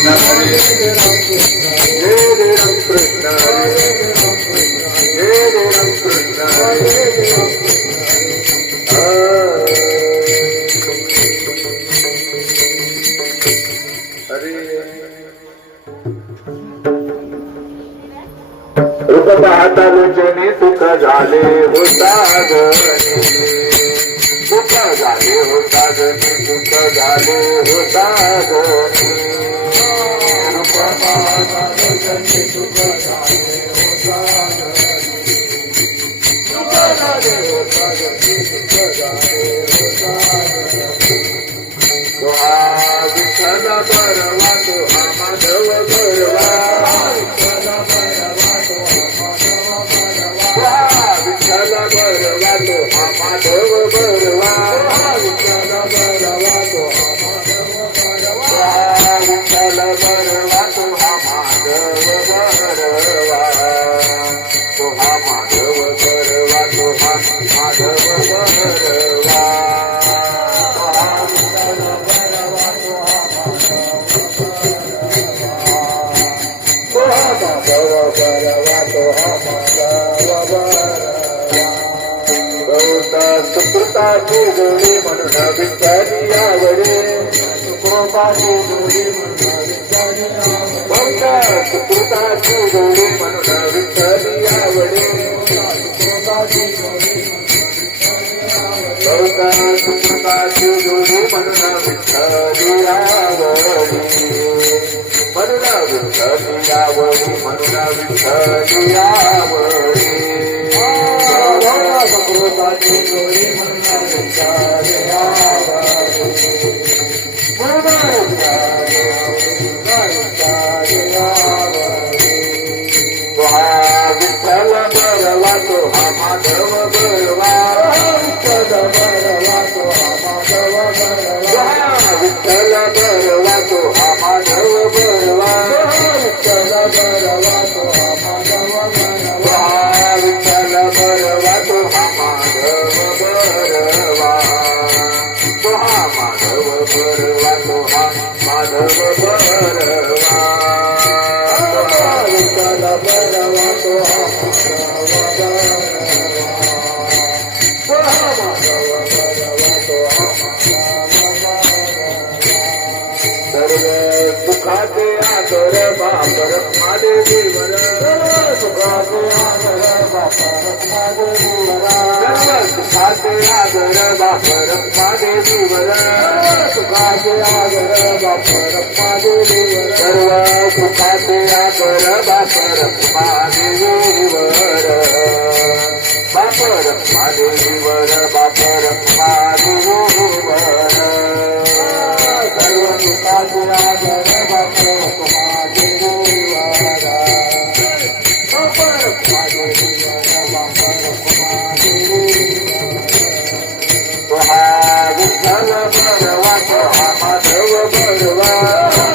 कृष्ण हरे राम कृष्ण हरे राम कृष्ण हरे रूप पाहता लोचने सुख झाले होता गणे सुख झाले होता गणे सुख झाले होता गणे रूप पाहता लोचने सुख झाले होता गणे सुख झाले होता गणे सुख झाले होता तो हा विठ्ठल बरवा तो हा माधव बरवा विठ्ठल बरवा तो हा माधव बरवा विठ्ठल बरवा तो हा माधव बरवा विठ्ठल बरवा तो हा माधव बरवा तो हा माधव बरवा तो हा माधव बरवा सुकृताची जोडी म्हणून विचारी आवडे सुकृताची जोडी म्हणून विचारी आवडे सुकृताची जोडी म्हणून विचारी आवडे सुकृताची जोडी सुकृताची जोडी म्हणून विचारी आवडे म्हणून विचारी आवडी म्हणून विचारी आवडे सुकृताची जोडी म्हणून विचारी आवडे तो हा विठ्ठल बरवा तो हा माधव बरवा विठ्ठल बरवा तो हा माधव बरवा विठ्ठल बरवा तो हा माधव बरवा विठ्ठल बरवा तो हा माधव बरवा विठ्ठल बरवा तो हा माधव बरवा तो हा माधव बरवा तो हा माधव बरवा विठ्ठल बरवा तो हा सर्व सुखाचे आदर बापर माझे जीवन सुखाचे आदर बापर माझे जीवन सर्व सुखाचे आदर बापर माझे जीवन सुखाचे आदर बापर माझे जीवन सर्व सुखाचे आदर बापर माझे जीवन बापर माझे जीवन बापर माझे जीवन सर्व सुखाचे आदर बापर माझे जीवन बापर माझे जीवन बापर माझे जीवन तो हा विठ्ठल बरवा तो हा माधव बरवा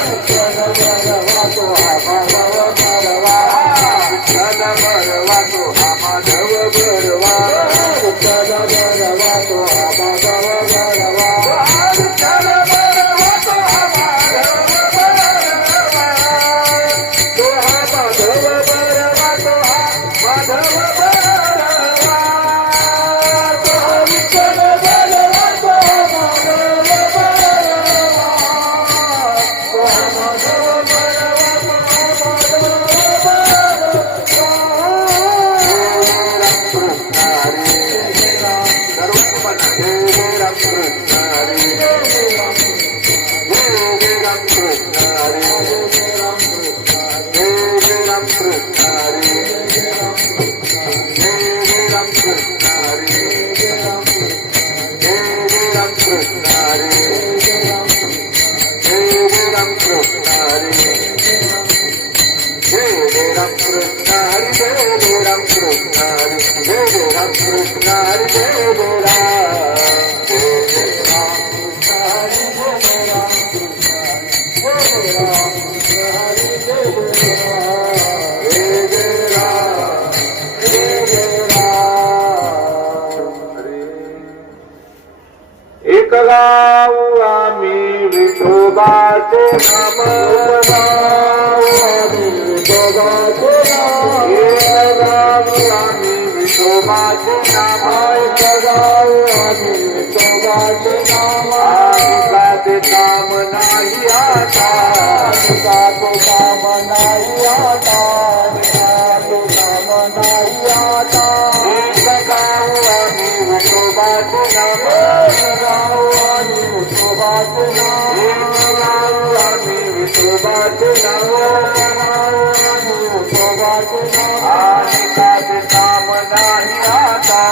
विठ्ठल बरवा तो हा माधव बरवा विठ्ठल बरवा तो हा माधव बरवा विठ्ठल बरवा तो हा माधव बरवा विठ्ठल बरवा तो हा माधव बरवा तो हा माधव बरवा तो हा माधव बरवा तो हा विठ्ठल बरवा तो हा माधव बरवा तो हा माधव बरवा तो हा Hare विठोबाचे नाम विठोबाचे नाम आम्ही विठोबाचे नाम विठोबाचे नाम साधे काम नाही आता साधे काम नाही आता साधे काम नाही आता गाव आम्ही विठोबाचे नाम गाव आम्ही विठोबाचे नाम गाव आम्ही विठोबाचे नाम विठोबाचे नाम आणि साधे काम नाही आता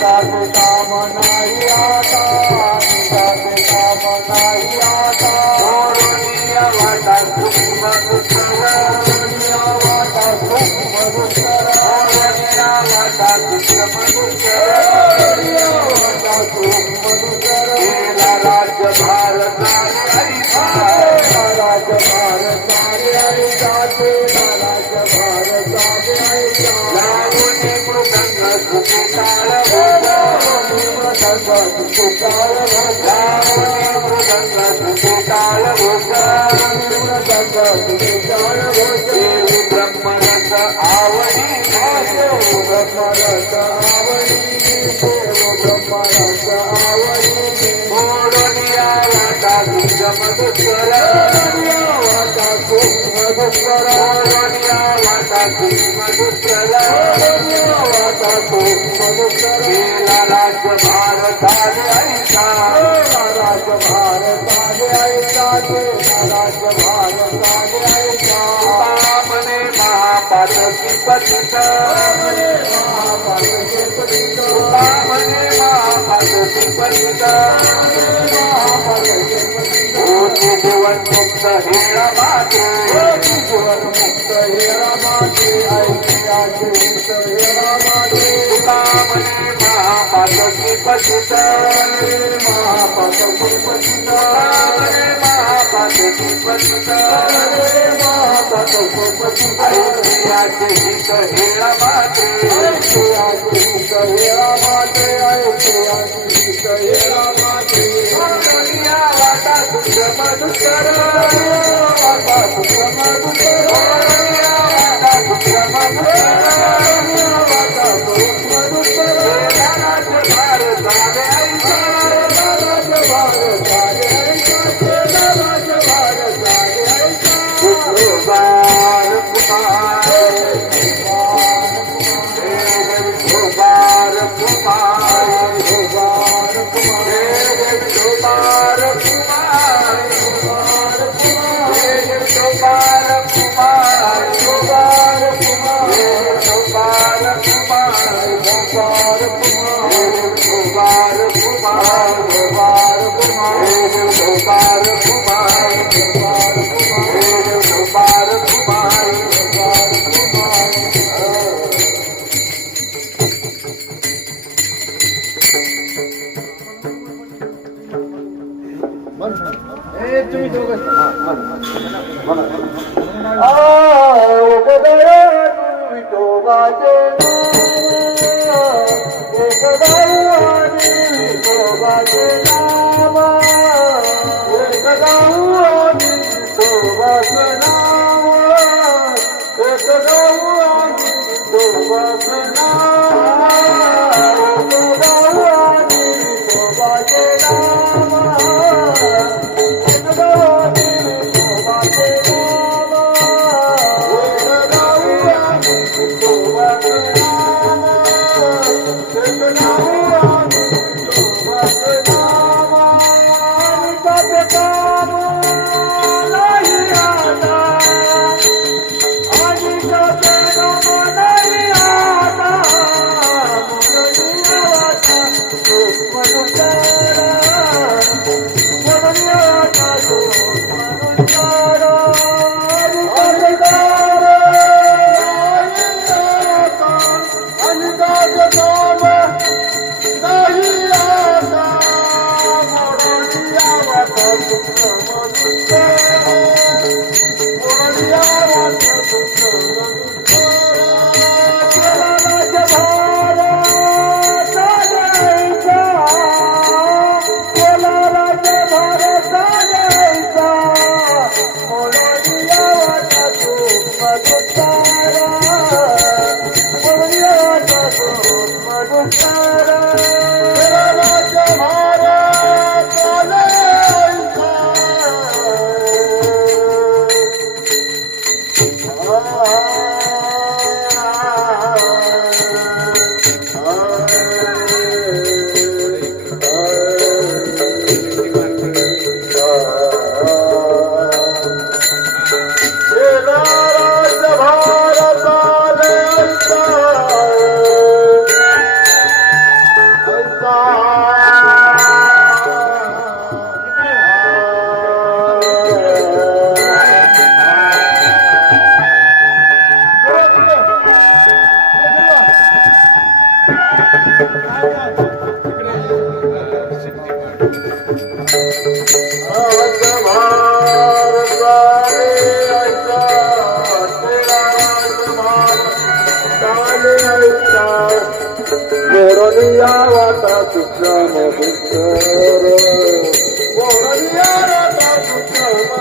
साधे काम नाही आता साधे काम नाही आता वाटा सुख वाटा सुख केला राज्य भारताने राज्य भारताने राज्य भारताने लावणी मृदंग सुखी काळ लावणी मृदंग सुखी काळ देवी ब्रह्मरस आवडी ब्रह्मरस आवडी ब्रह्मरस आवडी मोडनिया वाटा तुझ मधुकर वाटा तुझ मधुकर मोडनिया वाटा तुझ मधुकर वाटा तुझ मधुकर केला राज्य भारताने ऐका राज्य भारताने ऐका राज्य भारताने ऐका म्हणे महापातकी पतित म्हणे महापातकी पतित म्हणे महापातकी पतित होते जीवन मुक्त हेरा माते जीवन मुक्त हेरा माते ऐतिहासिक हेरा माते म्हणे महापातकी पतित महापातकी पतित म्हणे महापातकी पतित महापातकी पतित ऐतिहासिक हित हेरा माते ऐतिहासिक हेरा माते ऐतिहासिक हित हेरा माते दुनिया वाटा तुझ मधुकर वाटा तुझ मधुकर वाटा तुझ मधुकर वाटा तुझ मधुकर राज्य भारताने ऐका राज्य भारताने ऐका राज्य भारताने ऐका विठोबार कुमार विठोबार कुमार विठोबार कुमार विठोबार कुमार विठोबार कुमार विठोबार कुमार विठोबार कुमार विठोबार कुमार विठोबार कुमार विठोबार कुमार विठोबार कुमार विठोबार कुमार विठोबार कुमार तुम्ही दोघं विठोबाचे विठोबाचे नाम विठोबाचे नाम विठोबाचे नाम मोरनिया वाटा सुक्षम दुष्कर मोरनिया वाटा सुक्षम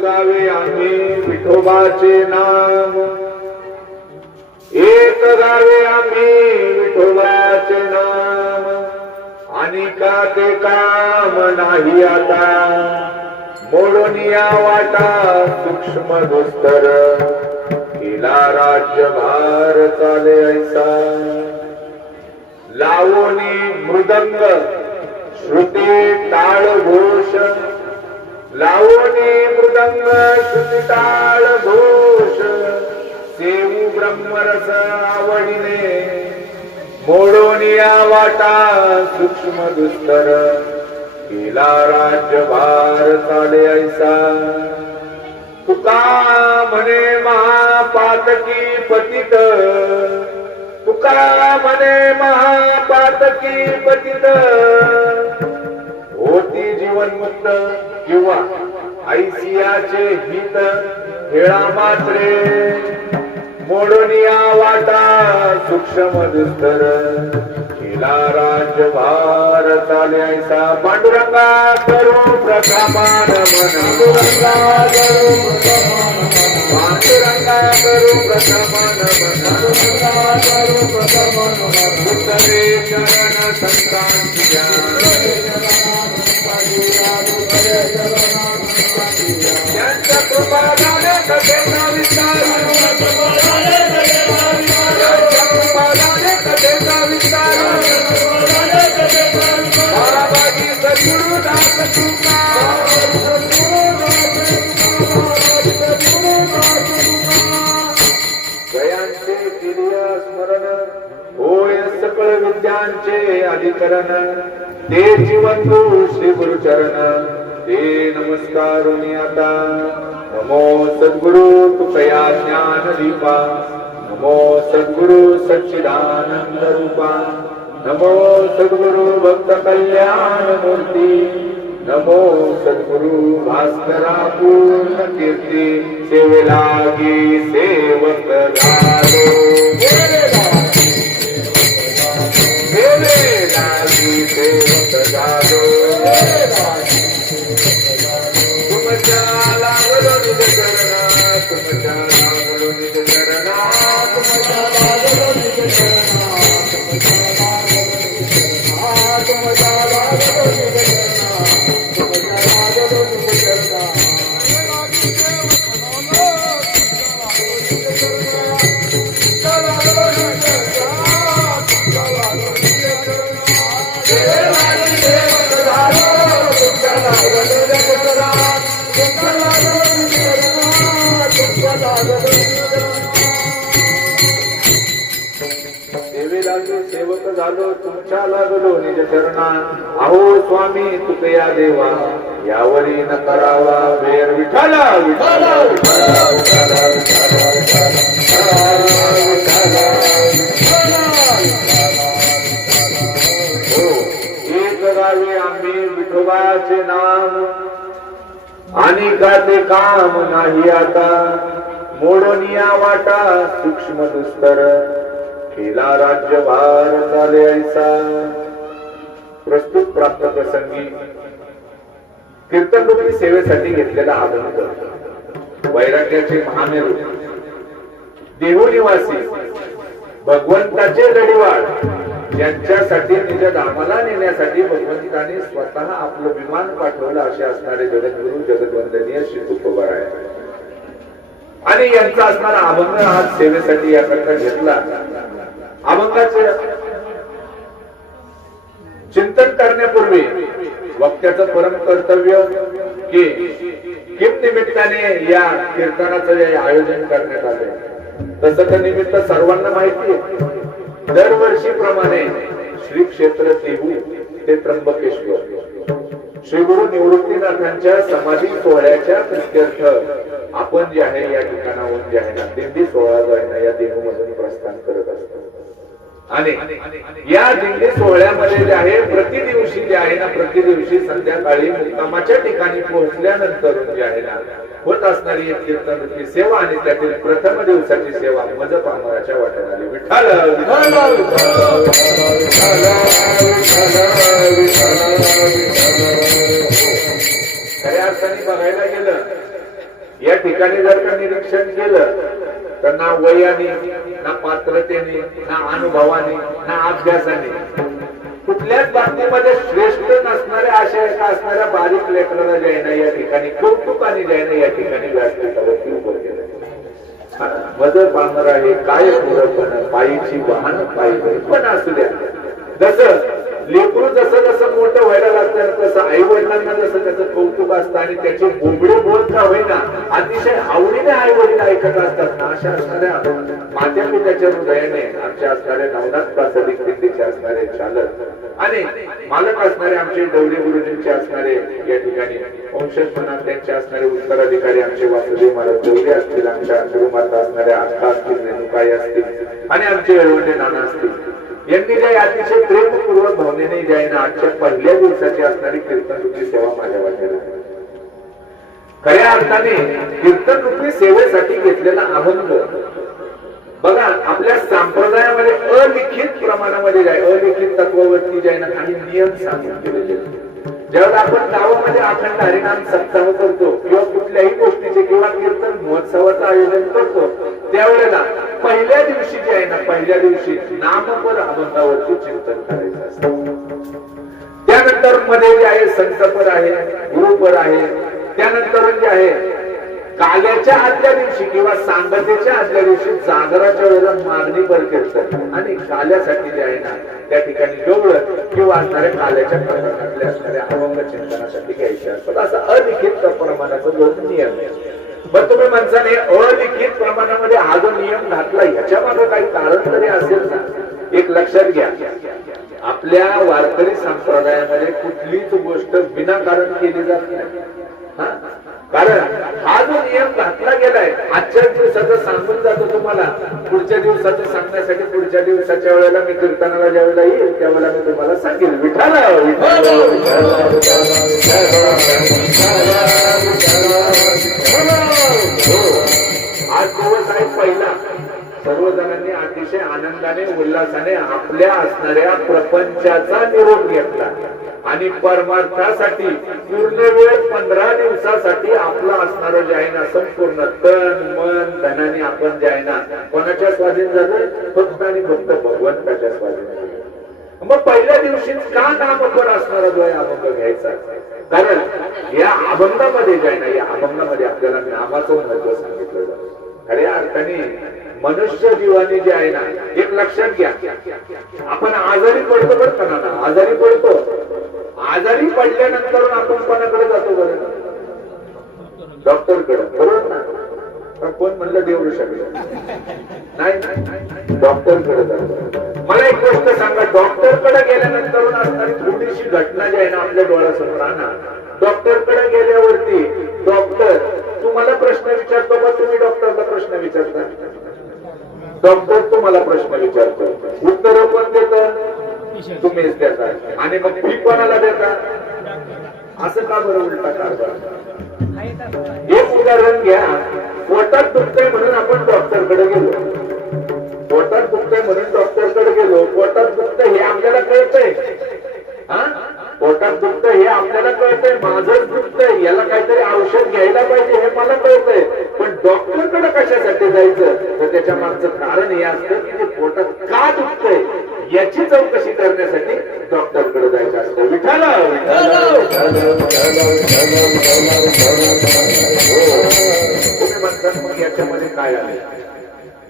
गावे आम्ही विठोबाचे नाम एक गावे आम्ही विठोबाचे नाम आणि का ते काम नाही आता मोडोनिया वाटा सूक्ष्म दुस्तर केला राज्यभार चाले ऐसा लावोनी मृदंग श्रुती टाळ घोष लावोनी मृदंग श्रुती टाळ घोष सेवू ब्रह्मरस आवडीने मोडोनिया वाटा सूक्ष्म दुस्तर केला राज्यभार चाले ऐसा तुका म्हणे महापातकी पतित तुका म्हणे महापातकी पतित होती जीवनमुक्त किंवा ऐसियाचे हित हेळा मात्रे मोडोनिया वाटा सूक्ष्म दुस्तर केला राज्यभार चाले ऐसा पांडुरंगा करू प्रकामान मन पांडुरंगा करू प्रकामान मन उत्तरे चरण संतांच्या यांच्या कृपादाने कथेचा विस्तार जयांचे किरिय स्मरण होय सकळ विद्यांचे अधिकरण ते जीवंतु श्री गुरुचरण ते नमस्कारुनी आता नमो सद्गुरु तुकया ज्ञान दीपा नमो सद्गुरु सच्चिदानंद रूपा नमो सद्गुरु भक्त कल्याण मूर्ती नमो सद्गुरु भास्करा पूर्ण कीर्ती सेवेलागी सेवक झालो सेवेलागी सेवक झालो तुमच्या लागलो निज चरणा तुमच्या लागलो निज चरणा तुमच्या लागलो निज चरणा तुमच्या लागलो निज चरणा तुमच्या लागलो निज सेवक झालो तुमच्या लागलो निज चरणा अहो स्वामी तुकया देवा यावरी न करावा वेर विठाला विठाला विठाला विठाला हो एक गावी आम्ही विठोबाचे नाम आणि का ते काम नाही आता मोडोनिया वाटा सूक्ष्म दुस्तर केला राज्यभार झाले ऐसा प्रस्तुत प्राप्त प्रसंगी कीर्तनरूपी सेवेसाठी घेतलेला अभंग वैराग्याचे महामेरू देहुनिवासी भगवंताचे लढीवाड ज्यांच्यासाठी निज धामाला नेण्यासाठी भगवंताने स्वतः आपलं विमान पाठवलं असे असणारे जगद्गुरु जगद्वंदनीय श्री तुकोबाराय आणि यांचा असणारा अभंग आज सेवेसाठी याकरता घेतला. अभंगाचे चिंतन करण्यापूर्वी वक्त्याचं परम कर्तव्य की किम निमित्ताने या कीर्तनाचं आयोजन करण्यात आले. तसं तर निमित्त सर्वांना माहिती आहे. दरवर्षीप्रमाणे श्री क्षेत्र देहू ते त्र्यंबकेश्वर श्री गुरु निवृत्तीनाथांच्या समाधी सोहळ्याच्या प्रित्यर्थ आपण जे आहे या ठिकाणाहून जे आहे ना दिंडी सोहळा जो आहे ना या देहूमधून प्रस्थान करत असतो. आणि या दिंडी सोहळ्यामध्ये जे आहे प्रतिदिवशी जे आहे ना प्रतिदिवशी संध्याकाळी मुक्कामाच्या ठिकाणी पोहोचल्यानंतर जे आहे ना होत असणारी एक कीर्तनरूपी सेवा आणि त्यातील प्रथम दिवसाची सेवा मज पामराच्या वाट्यात आली. विठ्ठल खऱ्या अर्थाने बघायला गेलं या ठिकाणी जर का निरीक्षण केलं तर ना वयाने ना पात्रतेने ना अनुभवाने ना अभ्यासाने कुठल्याच बाबतीमध्ये श्रेष्ठ नसणाऱ्या अशा एका असणाऱ्या बारीक लेकराला जे आहे ना या ठिकाणी कौतुकाने जे आहे ना या ठिकाणी व्यासपीठावरती उभं केलं. मजर पाहणार आहे काय पुरपण पायीची वाहन पायी पण असू द्या. जसं लेकरू जसं जसं मोठं व्हायला लागतं तसं आई वडिलांना जसं त्याचं कौतुक असतं आणि त्याचे बोबडे बोल का होईना अतिशय आवडीने आई वडील ऐकत असतात ना अशा असणाऱ्या माझ्या पित्याच्या हृदयाने आमच्या असणारे नवनाथ प्रासादिक दिंडीचे असणारे चालक आणि मालक असणारे आमचे डवळे गुरुजींचे असणारे या ठिकाणी वंशजपणा त्यांचे असणारे उत्तराधिकारी आमचे वासुदेव महाराज डवळे असतील आमच्या गुरुमाता असणाऱ्या अक्का असतील रेणुकाई असतील आणि आमचे वेळवंडे नाना असतील यांनी जे अतिशय प्रेमपूर्वक भावनेने जे आहे ना आजच्या पहिल्या दिवसाची असणारी कीर्तनरूपी सेवा माझ्या वाट्याला खऱ्या अर्थाने कीर्तनरूपी सेवेसाठी घेतलेला अभंग बघा आपल्या संप्रदायामध्ये अलिखित प्रमाणामध्ये जे आहे अलिखित तत्वावरती जे आहे ना काही नियम सांगून केलेले. ज्यावेळेला आपण गावामध्ये अखंड हरिनाम सप्ताह करतो किंवा कुठल्याही गोष्टीचे किंवा कीर्तन महोत्सवाचं आयोजन करतो त्यावेळेला पहिल्या दिवशी जे आहे ना पहिल्या दिवशी नामपर अभंगावरती चिंतन करायचं असतं. त्यानंतर मध्ये जे आहे संतपर आहे गुरुपर आहे. त्यानंतर जे आहे काल्याच्या आदल्या दिवशी किंवा सांगतेच्या आदल्या दिवशी जागराच्या वेळेला मागणी पर कीर्तन आणि काल्यासाठी जे आहे ना त्या ठिकाणी गवळ किंवा असणाऱ्या काल्याच्या प्रकरणातले असणाऱ्या अभंग चिंतनासाठी घ्यायचे असतात. असा अलिखित प्रमाणाचा जो नियम आहे. पण तुम्ही म्हणसाने अलिखित प्रमाणामध्ये हा जो नियम घातला ह्याच्या मागे काही कारण तरी असेल ना. एक लक्षात घ्या आपल्या वारकरी संप्रदायामध्ये कुठलीच गोष्ट विनाकारण केली जात नाही. कारण हा जो नियम घातला गेलाय आजच्या दिवसाचं सांगून जातो तुम्हाला, पुढच्या दिवसाचं सांगण्यासाठी पुढच्या दिवसाच्या वेळेला मी कीर्तनाला ज्या वेळेला येईल त्यावेळेला मी तुम्हाला सांगेल. विठाला आज दिवस आहे पहिला. सर्वजणांनी अतिशय आनंदाने उल्हासाने आपल्या असणाऱ्या प्रपंचाचा निरोप घेतला आणि परमार्थासाठी पूर्ण वेळ 15 दिवसासाठी आपलं असणारं जे आहे ना संपूर्ण तन मन धनाने आपण जे आहे ना कोणाच्या स्वाधीन झालं, फक्त आणि फक्त भगवंताच्या स्वाधीन झालं. मग पहिल्या दिवशी का नामपर असणारा जो आहे अभंग घ्यायचा, कारण या अभंगामध्ये जे आहे ना या अभंगामध्ये आपल्याला नामाचं महत्व सांगितलं जातं. खऱ्या अर्थाने मनुष्य जीवाने जे आहे ना एक लक्षात घ्या, आपण आजारी पडतो बरं का ना, आजारी पडतो. आजारी पडल्यानंतर आपण कोणाकडे जातो बरं? डॉक्टरकडे, बरोबर ना? पण कोण म्हणलं देऊ शकत नाही, डॉक्टरकडे जातो. मला एक गोष्ट सांगा, डॉक्टरकडे गेल्यानंतर असणारी थोडीशी घटना जी आहे ना आपल्या डोळ्यासमोर आणा. डॉक्टरकडे गेल्यावरती डॉक्टर तुम्हाला प्रश्न विचारतो का तुम्ही डॉक्टरला प्रश्न विचारता? डॉक्टर तुम्हाला प्रश्न विचारतो, उत्तर कोण देतं? तुम्हीच देता. आणि मग फी कोणाला देता? असं का बरं उलटा कारभार? एक उदाहरण घ्या, पोटात दुखतंय म्हणून आपण डॉक्टरकडे गेलो. पोटात दुखतंय म्हणून डॉक्टरकडे गेलो. पोटात दुखतंय हे आपल्याला कळतंय, हा पोटात दुखतंय हे आपल्याला कळतंय, माझं दुखतंय याला काहीतरी औषध घ्यायला पाहिजे हे मला कळतंय. पण डॉक्टरकडे कशासाठी जायचं तर त्याच्या मागचं कारण हे असतं की ते पोटात का दुखतंय याची चौकशी करण्यासाठी डॉक्टरकडे जायचं असतं. विठाला तुम्ही म्हणतात मग याच्यामध्ये काय आहे?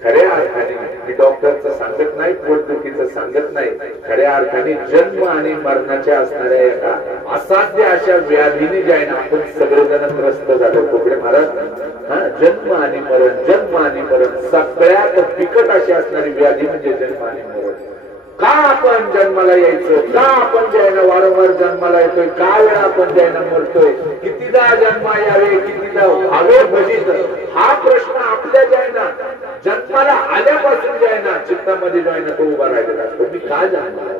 खऱ्या अर्थाने मी डॉक्टरचं सांगत नाही, पोटदुखीचं सांगत नाही. खऱ्या अर्थाने जन्म आणि मरणाच्या असणाऱ्या एका असाध्य अशा व्याधीने जे आहे ना आपण सगळेजण त्रस्त झालो. कोकडे महाराज, जन्म आणि मरण, जन्म आणि मरण सगळ्यात बिकट अशी असणारी व्याधी म्हणजे जन्म आणि मरण. का आपण जन्माला यायचं, का आपण जे आहे ना वारंवार जन्माला येतोय, का वेळा आपण जे आहे ना मरतोय, कितीदा जन्मा यावे, कितीदा व्हावे भजित, हा प्रश्न आपल्या जे आहे ना जन्माला आल्यापासून जे आहे ना चित्तामध्ये जो आहे ना तो उभा राहिलेला असतो. मी का जन्माला?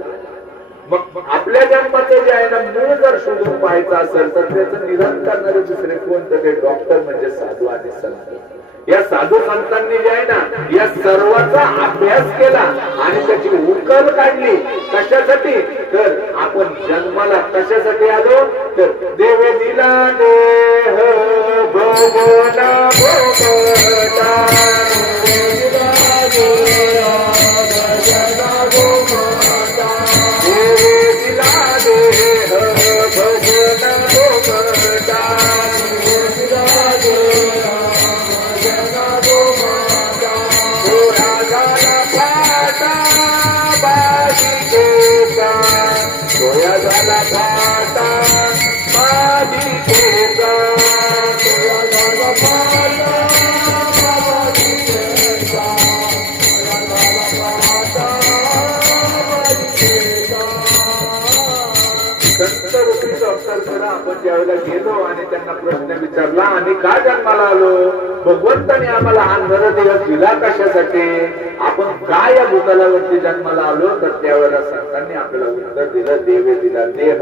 मग आपल्या जन्माचं जे आहे ना मूळ जर शोधून पाहायचं असेल तर त्याचं निदान करणारे दुसरे कोणतं? ते डॉक्टर म्हणजे साधू आणि संत. या साधू संतांनी जे आहे ना या सर्वाचा अभ्यास केला आणि त्याची उकल काढली. कशासाठी? तर आपण जन्माला कशासाठी आलो? तर देव दिला देह भगवाना भोगता, आपण ज्यावेळेला गेलो आणि त्यांना प्रश्न विचारला आम्ही का जन्माला आलो, भगवंताने आम्हाला हा नरदेह दिला कशासाठी, आपण काय या भूतलावरती जन्माला आलो, तर त्यावेळेला संतांनी आपल्याला उत्तर दिलं, देवे दिला देह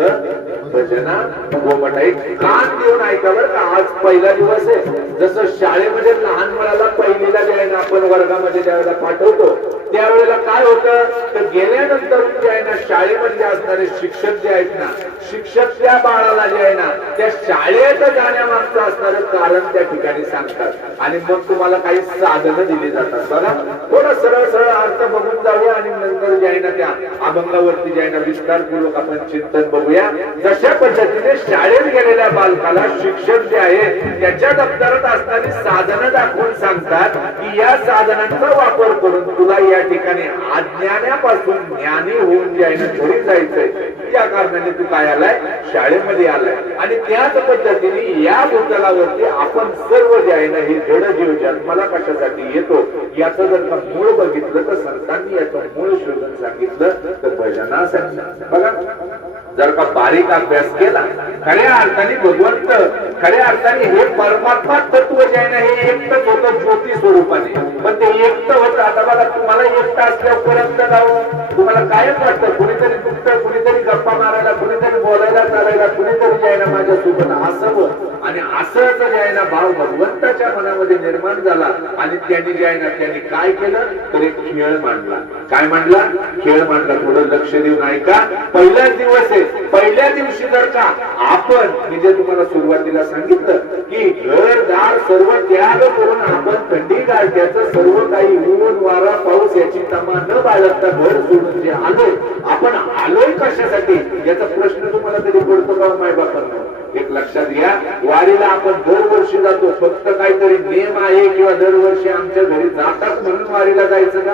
भजना गोमटाई. कान देऊन ऐका बरं का. आज पहिला दिवस आहे. जसं शाळेमध्ये लहान मुलाला पहिलीला जे आहे ना आपण वर्गामध्ये ज्यावेळेला पाठवतो त्यावेळेला काय होतं तर गेल्यानंतर जे आहे ना शाळेमध्ये असणारे शिक्षक जे आहेत ना, शिक्षक त्या बाळाला जे आहे ना त्या शाळेत जाण्यामागचं असणारं कारण त्या ठिकाणी सांगतात आणि मग तुम्हाला काही साधनं दिली जातात. बघा थोडं सरळ सरळ अर्थ बघून जाऊया आणि नंतर जे आहे ना त्या अभंगावरती जे आहे ना विस्तारपूर्वक आपण चिंतन बघूया. जशा पद्धतीने शाळेत गेलेल्या बालकाला शिक्षक जे आहे त्याच्या दप्तरात असणारी साधनं दाखवून सांगतात की या साधनांचा वापर करून तुला या ठिकाणी अज्ञानापासून ज्ञानी होऊन जे आहे ना घरी जायचंय, त्या कारणाने तू काय आलाय, शाळेमध्ये आलाय. आणि त्याच पद्धतीने या भूतलावरती आपण सर्व जे आहे ना, हे जड जीव जन्माला कशासाठी येतो याचं जर का मूळ बघितलं तर संतांनी याचं मूळ शोधून सांगितलं तर भजनासाठी. बघा, जर का बारीक अभ्यास केला, खऱ्या अर्थाने भगवंत, खऱ्या अर्थाने हे परमात्मा तत्व जे आहे ना, हे एकटंच होतं ज्योती स्वरूपाने. पण ते एकटं होतं. आता बघा, तुम्हाला एकटं असल्यापर्यंत जाऊन तुम्हाला कायच वाटतं, कुणीतरी दुखतं, कुणीतरी गप्पा मारायला, कुणीतरी बोलायला चालायला, कुणीतरी जे आहे ना माझ्यासोबत असावं. आणि असंच जे आहे ना भाव भगवंताच्या मनामध्ये निर्माण झाला. आणि त्यांनी जे आहे ना, त्यांनी काय केलं तर एक खेळ मांडला. काय मांडला? खेळ मांडला. थोडं लक्ष देऊन ऐका. पहिलाच दिवस आहे. पहिल्या दिवशी जर का आपण, मी जे तुम्हाला सुरुवातीला सांगितलं की घरदार सर्व त्याग करून आपण थंडी गारठ्याचं सर्व काही ऊन वारा पाऊस याची तमा न बाळगता घर सोडून जे आलोय, आपण आलोय कशासाठी याचा प्रश्न तुम्हाला कधी पडतो का माय बापांना? एक लक्षात घ्या, वारीला आपण दरवर्षी जातो. फक्त काहीतरी नियम आहे किंवा दरवर्षी आमच्या घरी जातात म्हणून वारीला जायचं का?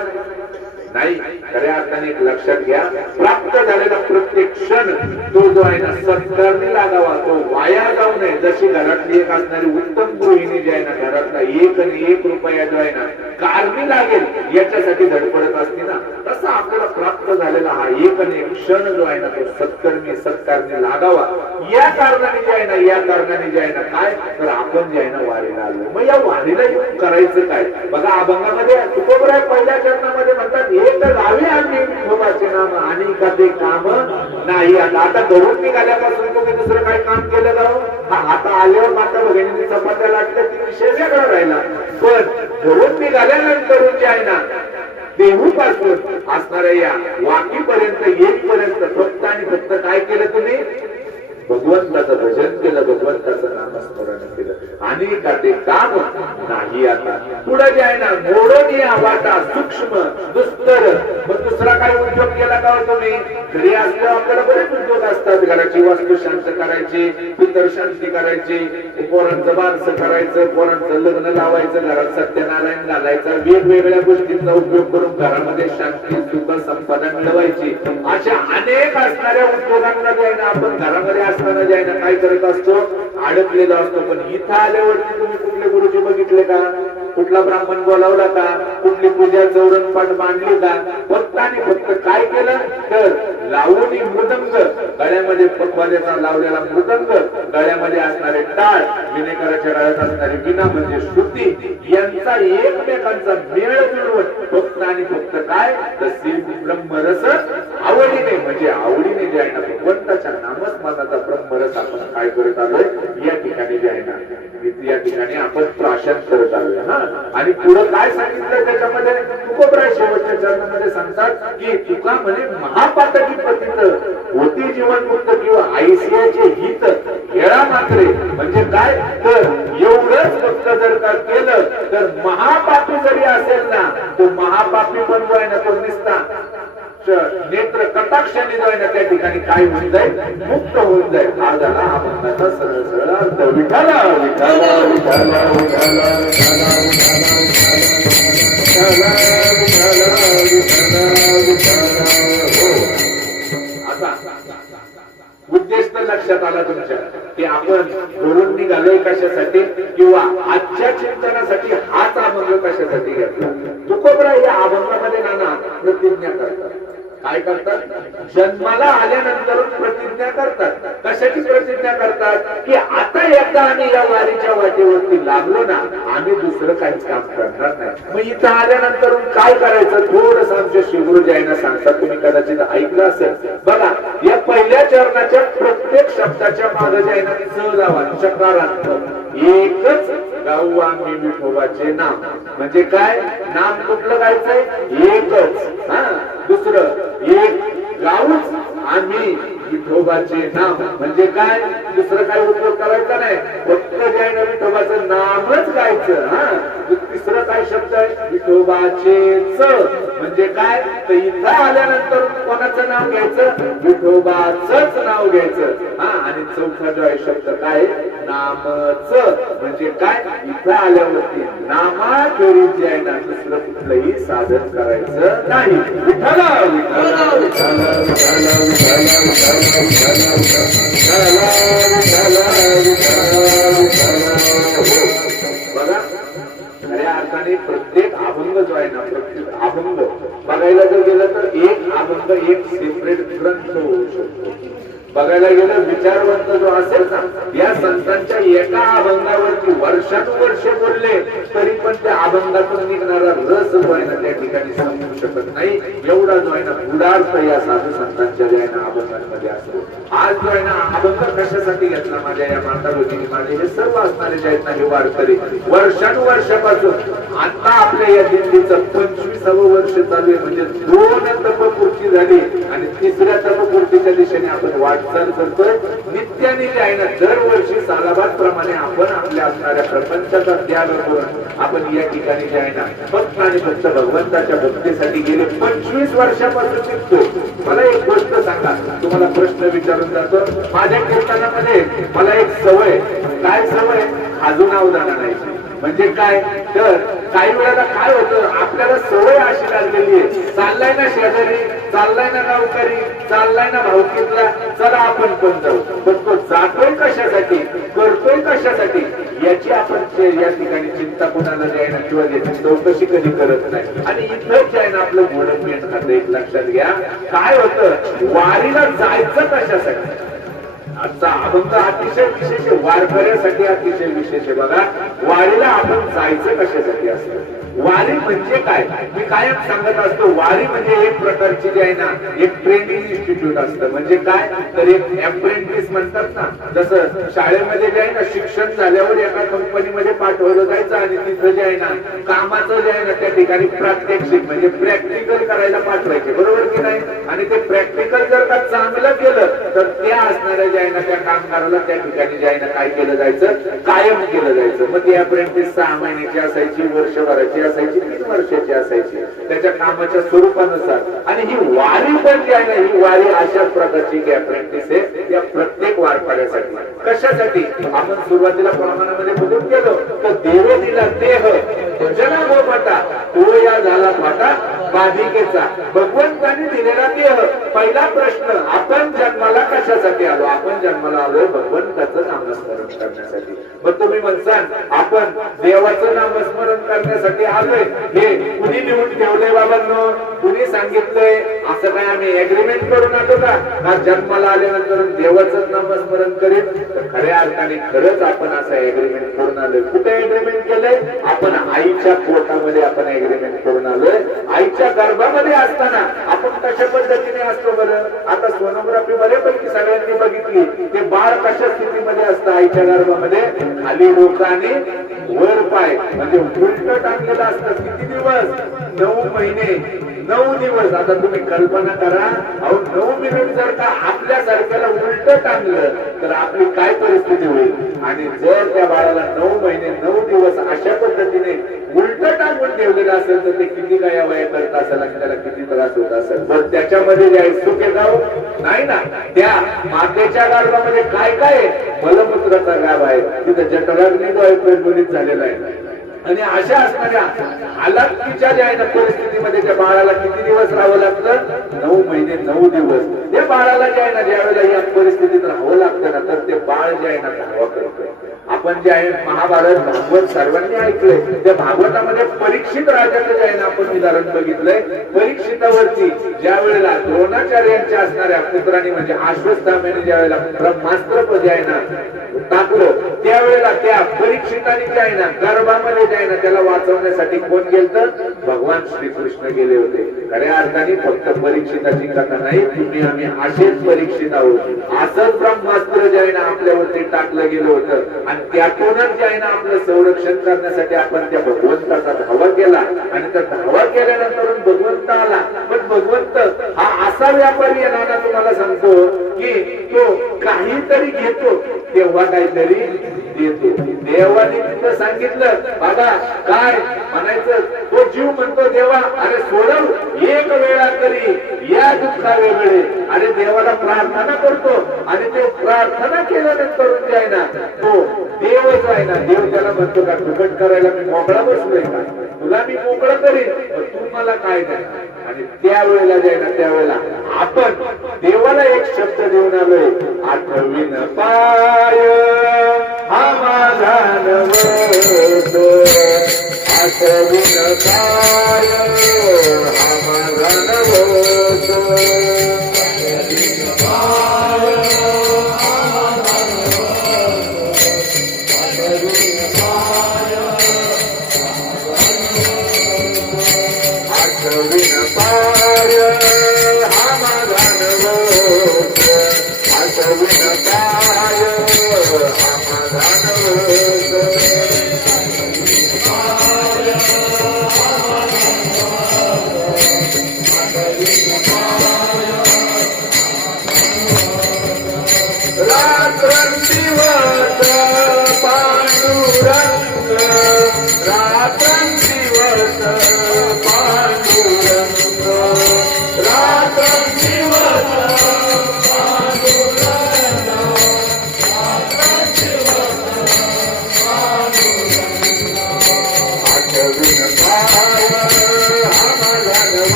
नाही. खऱ्या अर्थाने एक लक्षात घ्या, प्राप्त झालेला प्रत्येक क्षण तो जो आहे ना सत्कारणी लागावा, तो वाया जाऊ नये. जशी घरातली एक असणारी उत्तम गृहिणी जी आहे ना, घरातला एक आणि एक रुपया जो आहे ना कारणी लागेल याच्यासाठी धडपडत असते ना, तसा आपल्याला प्राप्त झालेला हा एक आणि एक क्षण जो आहे ना, तो सत्कर्मी सत्कारणी लागावा. या कारणाने जे आहे ना, या कारणाने जे आहे ना काय तर आपण जे आहे ना वारीला आलो. मग या वारीला येऊन करायचं काय? बघा, अभंगामध्ये तुकोबराय पहिल्या चरणामध्ये म्हणतात, एक गावी आम्ही विठोबाचे नाम आणि का ते काम नाही. आता घरून निघाल्यापासून तुम्ही दुसरं काही काम केलं का? आता आल्यावर माता भगिनींनी चपात्या लाटल्या ती विषय वेगळा राहिला. पण घरून निघाल्यानंतर जे आहे ना देहूपासून असणाऱ्या या वाकीपर्यंत येईपर्यंत फक्त आणि फक्त काय केलं तुम्ही? भगवंताचं भजन केलं, भगवंताचं नामस्मरण केलं. आणि का ते काम नाही. आता पुढे जे आहे ना मोडून या वाटा सूक्ष्म दुस्तर. मग दुसरा काही उद्योग केला का तुम्ही? घरी असल्यावर आपल्याला बरेच उद्योग असतात. घराची वास्तू शांत करायची, पितर शांती करायची, पोरांचं बारसं करायचं, पोरांचं लग्न लावायचं, घरात सत्यनारायण घालायचं, वेगवेगळ्या गोष्टींचा उपयोग करून घरामध्ये शांती सुख संपदा मिळवायची. अशा अनेक असणाऱ्या उद्योगांना जे आहे ना आपण घरामध्ये असताना जे आहे ना काय करत असतो? अडकलेला असतो. पण इथं आल्यावरती तुम्ही कुठले गुरुजी बघितले का? कुठला ब्राह्मण बोलावला का? कुठली पूजा चौरण पाठ मांडली का? फक्त आणि फक्त काय केलं तर लावणी मृदंग, गळ्यामध्ये पखवाद्याचा लावलेला मृदंग, गळ्यामध्ये असणारे टाळ, विनेकराच्या गळ्यात असणारी विना म्हणजे श्रुती, यांचा एकमेकांचा मेळ जुळवून फक्त आणि फक्त काय तर ब्रह्मरस आवडीने, म्हणजे आवडीने जे आहे ना भगवंताच्या नामस्मरणाचा ब्रह्मरस आपण काय करत आलोय या ठिकाणी जे आहे ना, या ठिकाणी आपण प्राशन करत आलोय. हा, आणि पुढे काय सांगितलं त्याच्यामध्ये? तुकोबराय शेवटच्या चरणामध्ये सांगतात की तुका म्हणे महापातकी पतित होती जीवनमुक्त किंवा आयसियाचे हित हेळा मात्रे. म्हणजे काय तर एवढंच फक्त जर का केलं तर महापापी जरी असेल ना, तो महापापी बनवाय ना, तो निसता नेत्र कटाक्षाने जो आहे ना त्या ठिकाणी काय होऊन जाईल? मुक्त होऊन जाईल. हा झाला अभंगाचा सरळ सरळ अर्थ. विठाला विठाला विठाला विठाला उद्देश तर लक्षात आला तुमच्या की आपण घरून निघालोय कशासाठी किंवा आजच्या चिंतनासाठी हाच अभंग कशासाठी घेतला. तुकोबराय या अभंगामध्ये नाना प्रतिज्ञा करतात. काय करतात? जन्माला आल्यानंतर प्रतिज्ञा करतात. कशाची प्रतिज्ञा करतात? की आता एकदा आम्ही या वारीच्या वाटेवरती लागलो ना, आम्ही दुसरं काहीच काम करणार नाही. मग इथं आल्यानंतर काय करायचं? थोडस आमच्या शिवगुरु जे आहे ना सांगतात, तुम्ही कदाचित ऐकलं असेल. बघा, या पहिल्या चरणाच्या प्रत्येक शब्दाच्या मागे जे आहे ना च लावा, चकारात्मक. एकच गाऊ आम्ही विठोबाचे नाम. म्हणजे काय? नाम कुठलं गायचंय? एकच. हा, दुसरं एक गाऊच आम्ही विठोबाचे नाम. म्हणजे काय? दुसरं काय उपयोग करायचा नाही, फक्त जे आहे ना विठोबाचं नामच गायचं. हा, दुसरं काय शब्द आहे विठोबाचेच, म्हणजे काय तर इथं आल्यानंतर कोणाचं नाव घ्यायचं, विठोबाचंच नाव घ्यायचं. हा, आणि चौथा जो आहे शब्द काय नामच, म्हणजे काय इथं आल्यावरती नामाखेरीज जे आहे ना दुसरं कुठलंही साधन करायचं नाही. विठ्ठला विठ्ठला विठ्ठला विठ्ठला विठ्ठला विठ्ठला बघा, खऱ्या अर्थाने प्रत्येक अभंग जो आहे ना, प्रत्येक अभंग बघायला जर गेलं तर एक अभंग एक सेपरेट ग्रंथ होऊ शकतो. बघायला गेलं विचारवंत जो असेल ना, या संतांच्या एका अभंगावरती वर्षानुवर्ष बोलले तरी पण त्या अभंगातून निघणारा रस जो आहे ना त्या ठिकाणी समजू शकत नाही. एवढा जो आहे ना गुडार्थ या साधू संतांच्या जे आहे ना अभंगांमध्ये असतो. आज जो आहे ना अभंग कशासाठी घेतला माझ्या या माता भगिनी, माझे हे सर्व असणारे जे आहेत ना हे वारकरी वर्षानुवर्षापासून आता आपल्या या दिंडीचं 25वे वर्ष चालू आहे. म्हणजे 2 तपपूर्ती झाली आणि 3ऱ्या तपपूर्तीच्या दिशेने आपण वाटचाल करतोय. नित्याने जे आहे ना दरवर्षी सालाबाद प्रमाणे आपण आपल्या असणाऱ्या प्रपंचाचा त्याग करून आपण या ठिकाणी जे आहे ना फक्त आणि फक्त भगवंताच्या भक्तीसाठी गेले 25 वर्षापासून शिकतो. मला एक गोष्ट सांगा, तुम्हाला प्रश्न विचारून जातो. माझ्या कीर्तनामध्ये मला एक सवय, काय सवय, अजून अवधाना नाही. म्हणजे काय तर काही वेळेला काय होतं, आपल्याला सवय अशी लागलेली आहे, चाललाय ना शेजारी, चाललाय ना गावकरी, चाललाय ना भावकीतला, चला आपण पण जाऊ. पण तो जातोय कशासाठी, करतोय कशासाठी याची आपण या ठिकाणी चिंता कोणाला जे आहे ना किंवा याची चौकशी कधी करत नाही. आणि इथं जे आहे ना आपलं मोडत मेन खातं एक लक्षात घ्या. काय होतं, वारीला जायचं कशासाठी. आजचा अभंग अतिशय विशेष आहे, वारकऱ्यासाठी अतिशय विशेष आहे. बघा, वारीला आपण जायचं कशासाठी असतं. वारी म्हणजे काय, मी कायम सांगत असतो, वारी म्हणजे एक प्रकारची जी आहे ना एक ट्रेनिंग इन्स्टिट्यूट असतं. म्हणजे काय तर एक अप्रेंटिस म्हणतात ना, जसं शाळेमध्ये जे आहे ना शिक्षण झाल्यावर एका कंपनीमध्ये पाठवलं जायचं आणि तिथं जे आहे ना कामाचं जे आहे ना त्या ठिकाणी प्रात्यक्षिक म्हणजे प्रॅक्टिकल करायला पाठवायचे, बरोबर की नाही. आणि ते प्रॅक्टिकल जर का चांगलं केलं तर त्या असणाऱ्या जे आहे ना त्या कामगाराला त्या ठिकाणी जे आहे ना काय केलं जायचं, कायम केलं जायचं. मग ती अप्रेंटिस 6 महिन्याची असायची, वर्षभराची असायची, 3 वर्षाची असायची, त्याच्या कामाच्या स्वरूपानुसार. आणि ही वारी पण जी आहे ना ही वारी अशाच प्रकारची अप्रेंटिस आहे या प्रत्येक वारकऱ्यासाठी. कशासाठी, आपण सुरुवातीला प्रमाणामध्ये बघून गेलो तर देव दिला देह जना गोपटा तो या झाला फाटा बाधिकेचा. भगवंताने दिलेला देह. पहिला प्रश्न, आपण जन्माला कशासाठी आलो. आपण जन्माला आलोय भगवंताचं नामस्मरण करण्यासाठी. मग तुम्ही म्हणसाल आपण देवाचं नामस्मरण करण्यासाठी आलोय, हे कुणी लिहून ठेवलंय बाबांनो, कुणी सांगितलंय, असं काय आम्ही अग्रीमेंट करून आलो का जन्माला आल्यानंतर देवाचं नामस्मरण करेल. तर खऱ्या अर्थाने खरंच आपण असं अग्रीमेंट करून आलोय. कुठे अग्रीमेंट केलंय, आपण आईच्या पोटामध्ये आपण अग्रीमेंट करून आलोय. आईच्या गर्भामध्ये असताना आपण कशा पद्धतीने असतो बरं. आता सोनोग्राफी बऱ्यापैकी सगळ्यांनी बघितली, ते बाळ कशा स्थितीमध्ये असतं आईच्या गर्भामध्ये, खाली डोकं आणि वर पाय, म्हणजे उलट टाकलेलं असतं. किती दिवस, 9 महिने 9 दिवस. आता तुम्ही कल्पना करा, 9 मिनिट जर का आपल्यासारख्याला उलट टाकलं तर आपली काय परिस्थिती होईल. आणि जर त्या बाळाला 9 महिने 9 दिवस अशा पद्धतीने उलट टाकून ठेवलेलं असेल तर ते किती काय वया करत असेल आणि त्याला किती त्रास होत असेल. पण त्याच्यामध्ये जे सुख गाव नाही ना, त्या मातेच्या गर्भामध्ये काय काय मलमूत्राचा गाभ आहे, तिथं जठराग्नी जो आहे प्रज्वलित झालेला आहे. आणि अशा असणाऱ्या हालाकीच्या ज्या आहे ना परिस्थितीमध्ये त्या बाळाला किती दिवस राहावं लागतं, 9 महिने 9 दिवस. त्या बाळाला जे आहे ना ज्या वेळेला या परिस्थितीत राहावं लागतं ना तर ते बाळ जे आहे ना धावा करतं. आपण जे आहे महाभारत भागवत सर्वांनी ऐकलंय. त्या भागवतामध्ये परीक्षित राजाचं जे आहे ना आपण उदाहरण बघितलंय. परीक्षितावरती ज्या वेळेला द्रोणाचार्यांच्या असणाऱ्या पुत्रांनी म्हणजे अश्वत्थाम्याने ज्या वेळेला ब्रह्मास्त्र जे आहे ना टाकलं, त्यावेळेला त्या परीक्षिताने जे आहे ना गर्भामध्ये जे आहे ना त्याला वाचवण्यासाठी कोण गेलं, भगवान श्रीकृष्ण गेले होते. खऱ्या अर्थाने फक्त परीक्षिताची कथा नाही, तुम्ही आम्ही असेच परीक्षित आहोत. असंच ब्रह्मास्त्र जे आहे ना आपल्यावरती टाकलं गेलं होतं आणि त्यातूनच जे आहे ना आपलं संरक्षण करण्यासाठी आपण त्या भगवंताचा धावा केला. आणि त्या धावा केल्यानंतर भगवंत आला. पण भगवंत हा असा व्यापारी आहे ना, तुम्हाला सांगतो की घेतो, काहीतरी घेतो, तेव्हा काहीतरी देतो. देवाने तिथं सांगितलं बाबा काय म्हणायचं, तो जीव म्हणतो देवा अरे सोडव एक वेळा तरी या दुःखा वेगळे. अरे देवाला प्रार्थना करतो आणि ते प्रार्थना केल्यानंतर जे आहे ना तो देवच आहे ना, देव त्याला म्हणतो का फुकट करायला मी मोकळा बसलोय का, तुला मी मोकळं करीन, तू मला काय नाही. आणि त्यावेळेला जे आहे ना त्यावेळेला आपण देवाला एक शब्द देऊन आलोय, आठवीन पाय हा माझा नवस, आठवीन पाय हा माझा नवस,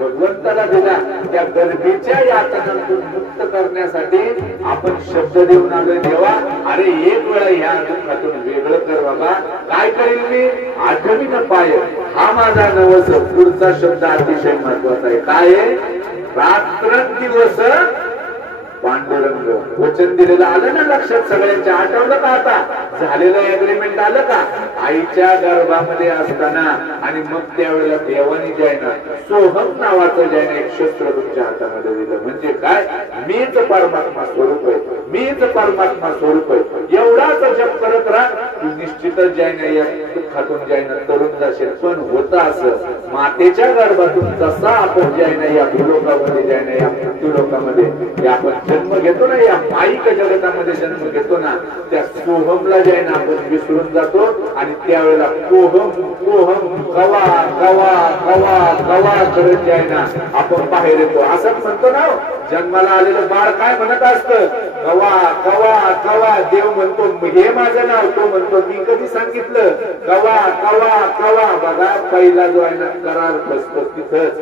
भगवंताला दिला. त्या गर्दीच्या यातनांतून मुक्त करण्यासाठी आपण शब्द देऊन आलोय देवा अरे एक वेळा ह्या दुःखातून वेगळं कर बाबा. काय करेल मी, आठवीन पाय हा माझा नवस. पुढचा शब्द अतिशय महत्वाचा आहे, काय आहे, रात्रंदिवस पांडुरंग. वचन दिलेलं आलं ना लक्षात सगळ्यांच्या, आठवलं का आता झालेलं एग्रीमेंट आलं का आईच्या गर्भामध्ये असताना. आणि मग त्यावेळेला देवानी जे आहे ना सोहम नावाचं जे आहे ना एक शस्त्र तुमच्या हातामध्ये दिलं. म्हणजे काय, मीच परमात्मा स्वरूप आहे, मीच परमात्मा स्वरूप आहे. एवढाच जप करत राहा, तू निश्चितच जे आहे ना या दुःखातून जे आहे ना तरुण जाशील. पण होतं असं, मातेच्या गर्भातून जसा आपण जे आहे ना या भूलोकामध्ये जे आहे ना या मृत्यूलोकामध्ये आपण जन्म घेतो ना, या माईक जगतामध्ये जन्म घेतो ना, त्या सोहमला जे आहे ना आपण विसरून जातो. आणि त्यावेळेला कोहम कोहम कवा कवा कवा कवा करत जे आहे ना आपण बाहेर येतो. असंच म्हणतो ना, जन्माला आलेलं बाळ काय म्हणत असतं, कवा कवा कवा. देव म्हणतो हे माझं नाव, तो म्हणतो मी कधी सांगितलं, कवा कवा कवा. बघा पहिला जो आहे ना करार बसतो तिथंच.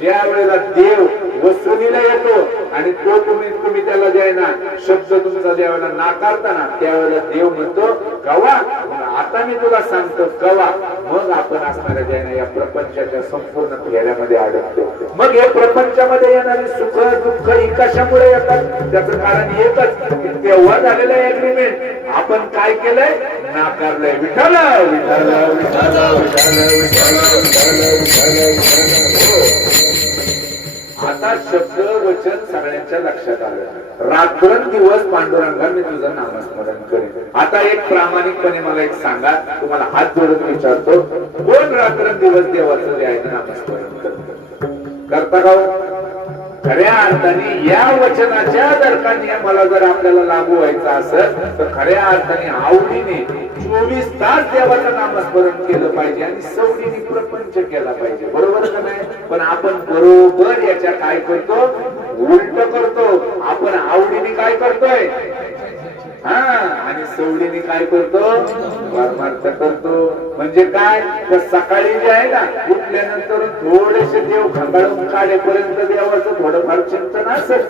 ज्या वेळेला देव वसुलीला येतो आणि तो तुम्ही त्याला जे आहे ना शब्द तुमचा ज्या वेळेला नाकारताना त्यावेळेला देव म्हणतो कवा, आता मी तुला सांगतो कवा. मग आपण असणाऱ्या जे आहे ना या प्रपंचाच्या संपूर्ण फेऱ्यामध्ये अडकतो. मग हे प्रपंचामध्ये येणारे सुख दुःख ही कशामुळे येतात, त्याचं कारण एकच, तेव्हा झालेलं एग्रीमेंट आपण काय केलंय, नाकारलंय. विठ्ठल विठ्ठल विठ्ठल विठ्ठल विठ्ठल विठ्ठल. आता शब्द वचन सगळ्यांच्या लक्षात आलं. रात्रंदिवस पांडुरंगा मी तुझं नामस्मरण करेन. आता एक प्रामाणिकपणे मला एक सांगा, तुम्हाला हात जोडून विचारतो, कोण रात्रंदिवस देवाचं जे आहे नामस्मरण करता का? खऱ्या अर्थाने या वचनाच्या जर का नियमाला जर आपल्याला लागू व्हायचा असेल तर खऱ्या अर्थाने आवडीने 24 तास देवाचं नामस्मरण केलं पाहिजे आणि सवडीने प्रपंच केला पाहिजे. बरोबर का नाही? पण आपण बरोबर याच्या काय करतो, उलट करतो. आपण आवडीने काय करतोय, हा, आणि सवडीने काय करतो, परमार्थ करतो. म्हणजे काय, तर सकाळी जे आहे ना, उठल्यानंतर थोडेसे देव खंगाळून काढेपर्यंत देवाचं थोडंफार चिंतन असेल.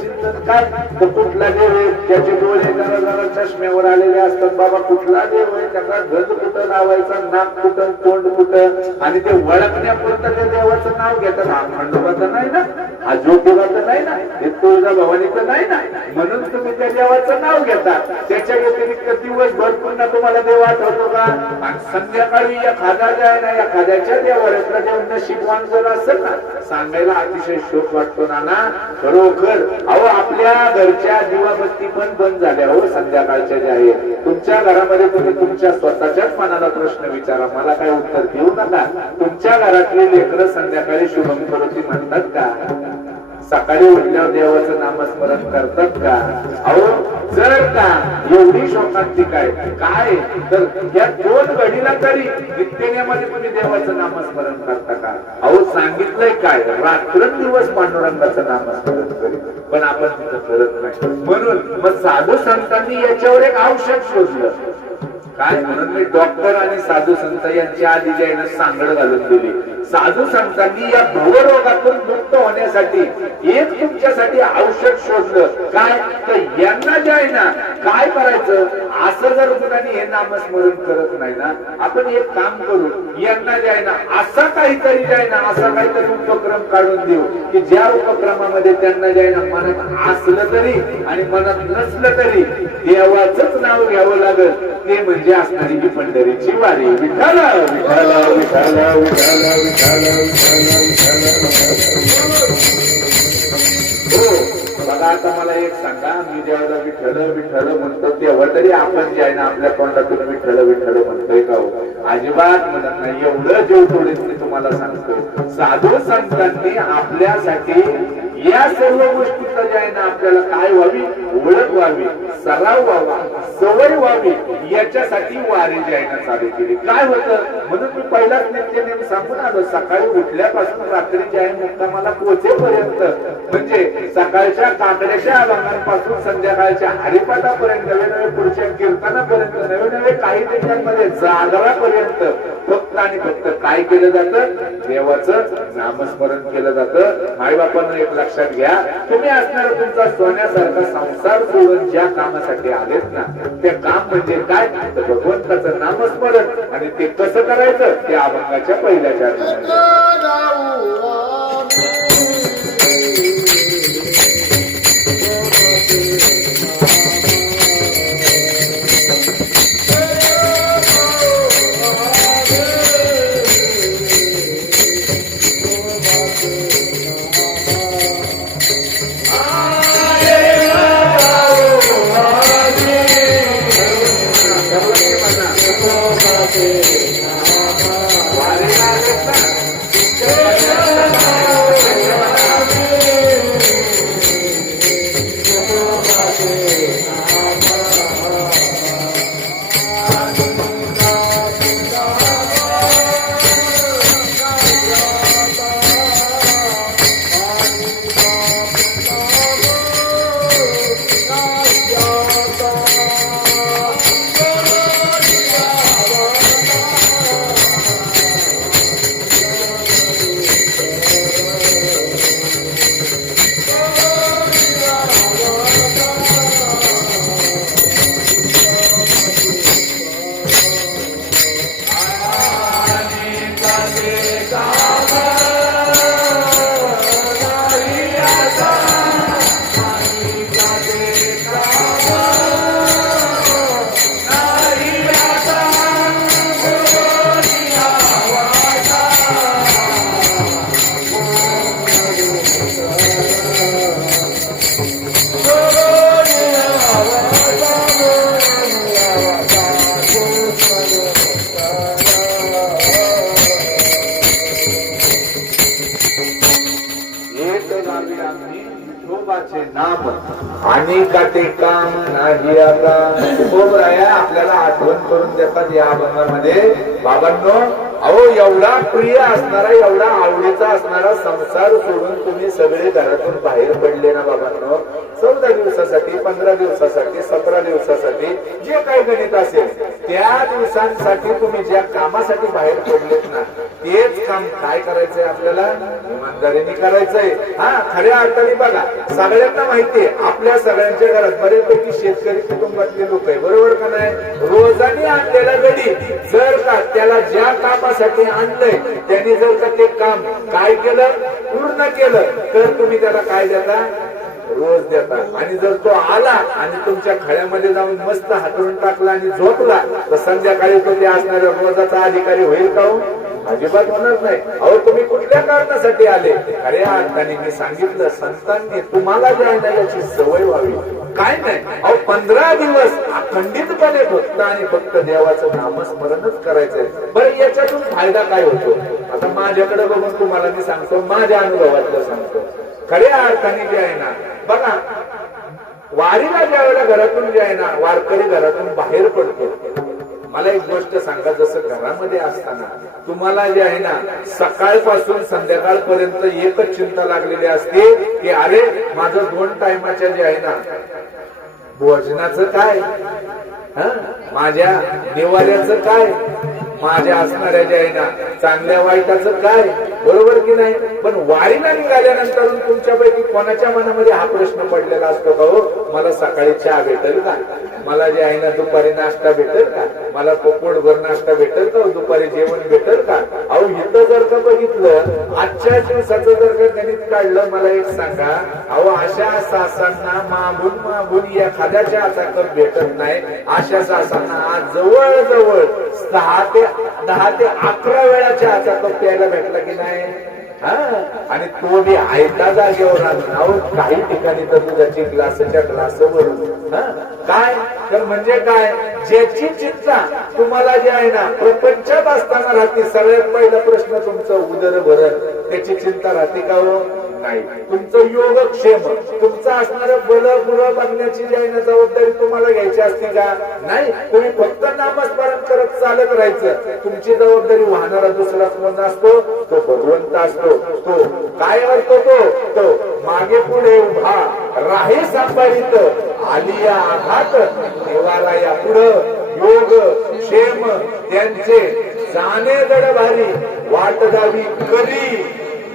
चिंतन काय, तर कुठला देव आहे, त्याचे डोळे जरा जरा चष्म्यावर आलेले असतात. बाबा कुठला देव आहे, त्याचा गज कुठं लावायचा, नाक कुठं, तोंड कुठं, आणि ते ओळखण्यापुरतं ते देवाचं नाव घेतात. हा खंडोबाचं नाही ना, हा ज्योतिबाचं नाही ना, हे तुळजा भवानीचं नाही ना, म्हणून तुम्ही त्या देवाचं नाव घेता. त्याच्या व्यतिरिक्त दिवसभर पुन्हा तुम्हाला देव आठवतो का? आणि संध्याकाळी एखादा जे आहे ना, एखाद्याच्या देवाऱ्यातला देव नशीबवान जर असेल ना, सांगायला अतिशय शोक वाटतो ना. खरोखर अहो, आपल्या घरच्या दिवाबत्ती पण बंद झाल्या हो संध्याकाळच्या ज्या आहे. तुमच्या घरामध्ये तुम्ही तुमच्या स्वतःच्याच मनाला प्रश्न विचारा, मला काय उत्तर देऊ नका. तुमच्या घरातले लेकरं संध्याकाळी शुभम करोती म्हणतात का? सकाळी उठल्यावर देवाचं नामस्मरण करतात का? अहो, जर का एवढी शोकांतिक आहे काय, तर या 2 घडीला तरी नित्यनेमाने तुम्ही देवाचं नामस्मरण करता का? अहो, सांगितलंय काय, रात्रंदिवस पांडुरंगाचं नामस्मरण करीत, पण आपण तिथं करत नाही. म्हणून मग साधू संतांनी याच्यावर एक औषध शोधलं. काय, म्हणून मी डॉक्टर आणि साधू संत यांच्या आधी जे आहे ना, सांगड घालून दिली. साधू संतांनी या भवरोगातून मुक्त होण्यासाठी एक तुमच्यासाठी औषध शोधलं. काय, तर यांना जे आहे ना, काय करायचं, असं जर कुणाने हे नामस्मरण करत नाही ना, आपण एक काम करू, यांना जे आहे ना, असा काहीतरी जे आहे ना, असा काहीतरी उपक्रम काढून देऊ की ज्या उपक्रमामध्ये त्यांना जे आहे ना, मनात असलं तरी आणि मनात नसलं तरी देवाचंच नाव घ्यावं लागेल. ते म्हणजे असणारी ही पंढरीची वारी. विठ्ठल विठ्ठल विठ्ठल विठ्ठल विठ्ठल हो. बघा, आता मला एक सांगा, मी जेव्हा विठ्ठल विठ्ठल म्हणतो तेव्हा तरी आपण जे आहे ना, आपल्या तोंडातून विठ्ठल विठ्ठल म्हणतोय का हो? अजिबात म्हणत नाही. एवढं जेव थोडेच मी तुम्हाला सांगतो, साधू संतांनी आपल्यासाठी या सर्व गोष्टीचं जे आहे ना, आपल्याला काय व्हावी, ओळख व्हावी, सराव व्हावा, सवय व्हावी, याच्यासाठी वारी जी आहे ना चालू केली. काय होतं, म्हणून मी पहिलाच नित्यनेम सांगून आलो, सकाळी उठल्यापासून रात्री जे आहे मुक्कामाला पोहोचेपर्यंत, म्हणजे सकाळच्या काकड्याच्या अभंगांपासून संध्याकाळच्या हरिपाठापर्यंत, नवे नवे पुढच्या कीर्तनापर्यंत, नवे नवे काही दिवसांमध्ये जागरापर्यंत फक्त आणि फक्त काय केलं जातं, देवाचं नामस्मरण केलं जातं. मायबापांना एक लक्षात घ्या, तुम्ही असणारा तुमचा सोन्यासारखा संसार सोडून ज्या कामासाठी आलेत ना, ते काम म्हणजे काय, तर भगवंताचं नामस्मरण. आणि ते कसं करायचं, ते अभंगाच्या पहिल्या 4 आणि का ते काम नाही. आता आपल्याला आठवण करून देतात या अभंगामध्ये, बाबांनो अहो एवढा प्रिय असणारा, एवढा आवडीचा असणारा संसार सोडून तुम्ही सगळे घरातून बाहेर पडले ना बाबांनो, 14 दिवसासाठी, 15 दिवसासाठी, 17 दिवसासाठी, जे काही गणित असेल त्या दिवसांसाठी तुम्ही ज्या कामासाठी बाहेर पडलेत ना, तेच काम काय करायचंय आपल्याला? इमानदारीने करायचंय. हा, खऱ्या अर्थाने बघा, सगळ्यांना माहितीये आपल्या सगळ्यांच्या घरात बरेचपैकी शेतकरी कुटुंबातले लोक आहे, बरोबर का नाही? रोजाने आणलेला गडी जर का त्याला ज्या कामासाठी आणलंय त्यांनी जर का ते काम काय केलं, पूर्ण केलं, तर तुम्ही त्याला काय देता? रोज देता. आणि जर तो आला आणि तुमच्या खड्यामध्ये जाऊन मस्त हातरून टाकला आणि झोपला, तर संध्याकाळी तो ते असणाऱ्या रोजाचा अधिकारी होईल का? अजिबात होणार नाही. अहो तुम्ही कुठल्या कारणासाठी आले? खऱ्या अर्थाने मी सांगितलं, संतांनी तुम्हाला जे आहे ना याची सवय व्हावी. काय नाही, अहो 15 दिवस अखंडितपणे फक्त आणि फक्त देवाचं नामस्मरणच करायचंय. बरं, याच्यातून फायदा काय होतो? आता माझ्याकडे बघून तुम्हाला मी सांगतो, माझ्या अनुभवातलं सांगतो. खऱ्या अर्थाने जे आहे ना बघा, वारीला ज्या वेळेला घरातून जे आहे ना वारकरी घरातून बाहेर पडतो, मला एक गोष्ट सांगा, जसं घरामध्ये असताना तुम्हाला जे आहे ना सकाळपासून संध्याकाळपर्यंत एकच चिंता लागलेली असते की अरे माझं 2 टायमाच्या जे आहे ना भोजनाचं काय, माझ्या निवाऱ्याचं काय, माझ्या असणाऱ्या जे आहे ना चांगल्या वाईटाचं काय, बरोबर की नाही? पण वारीला निघाल्यानंतर तुमच्यापैकी कोणाच्या मनामध्ये हा प्रश्न पडलेला असतो का, हो मला सकाळी चहा भेटेल का, मला जे आहे ना दुपारी नाश्ता भेटेल का, मला पोटभर नाश्ता भेटेल का, दुपारी जेवण भेटेल का? अहो इथं जर का बघितलं, आजच्या दिवसाचं जर का गणित काढलं, मला एक सांगा, अहो अशा सासांना मागून मागून एखाद्याच्या हाता कप भेटत नाही, अशा सासांना आज जवळजवळ 10 ते 11 वेळाच्या हाता कप प्यायला भेटला की नाही? आणि तो बी आयता जागेवर आणून. अहो काही ठिकाणी तर दुधाची ग्लासच्या ग्लासवरून काय, तर म्हणजे काय, ज्याची चिंता तुम्हाला जे आहे ना प्रपंचात असताना राहते, सगळ्यात पहिला प्रश्न तुमचं उदरभरण, त्याची चिंता राहते का? हो नाही. तुमचं योगक्षेम, तुमचं असणारं बलं बुरं बघण्याची जी आहे ना जबाबदारी तुम्हाला घ्यायची असते का? नाही. तुम्ही फक्त नामस्मरण करत चालत राहायचं. तुमची जबाबदारी वाहणारा दुसरा कोण असतो? तो भगवंत असतो. तो काय असतो? तो मागे पुढे उभा राही सांभाळीत, आलिया आघात निवारा या पुढं, योग क्षेम त्यांचे जाणे गड भारी, वाट जावी करी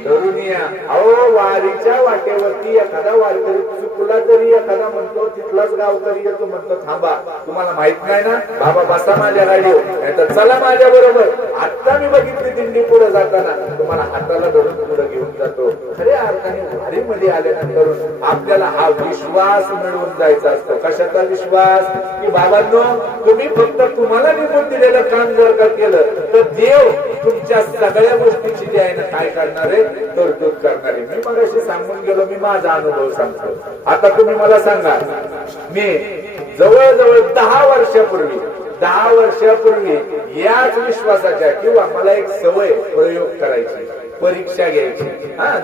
तरुणिया. अहो वारीच्या वाटेवरती एखादा वारकरी चुकला तरी एखादा म्हणतो, तिथलाच गावकरी येतो म्हणतो, थांबा तुम्हाला माहित नाही ना बाबा, बसा माझ्या गाडीवर, नाहीतर चला माझ्या बरोबर. आता मी बघितली दिंडी पुढे जाताना तुम्हाला हाताला धरून पुढे घेऊन जातो. खऱ्या अर्थाने वारीमध्ये आल्यानंतर आपल्याला हा विश्वास मिळवून जायचा असतो. कशाचा विश्वास? की बाबांनो, तुम्ही फक्त तुम्हाला निघून दिलेलं काम जर का केलं तर देव तुमच्या सगळ्या गोष्टीची जी आहे ना काय करणार आहे, तरतूद करणारे. मी मगाशी सांगून गेलो, मी माझा अनुभव सांगतो. आता तुम्ही मला सांगा, मी जवळजवळ 10 वर्षापूर्वी याच विश्वासाच्या, किंवा मला एक सवय प्रयोग करायची, परीक्षा घ्यायची.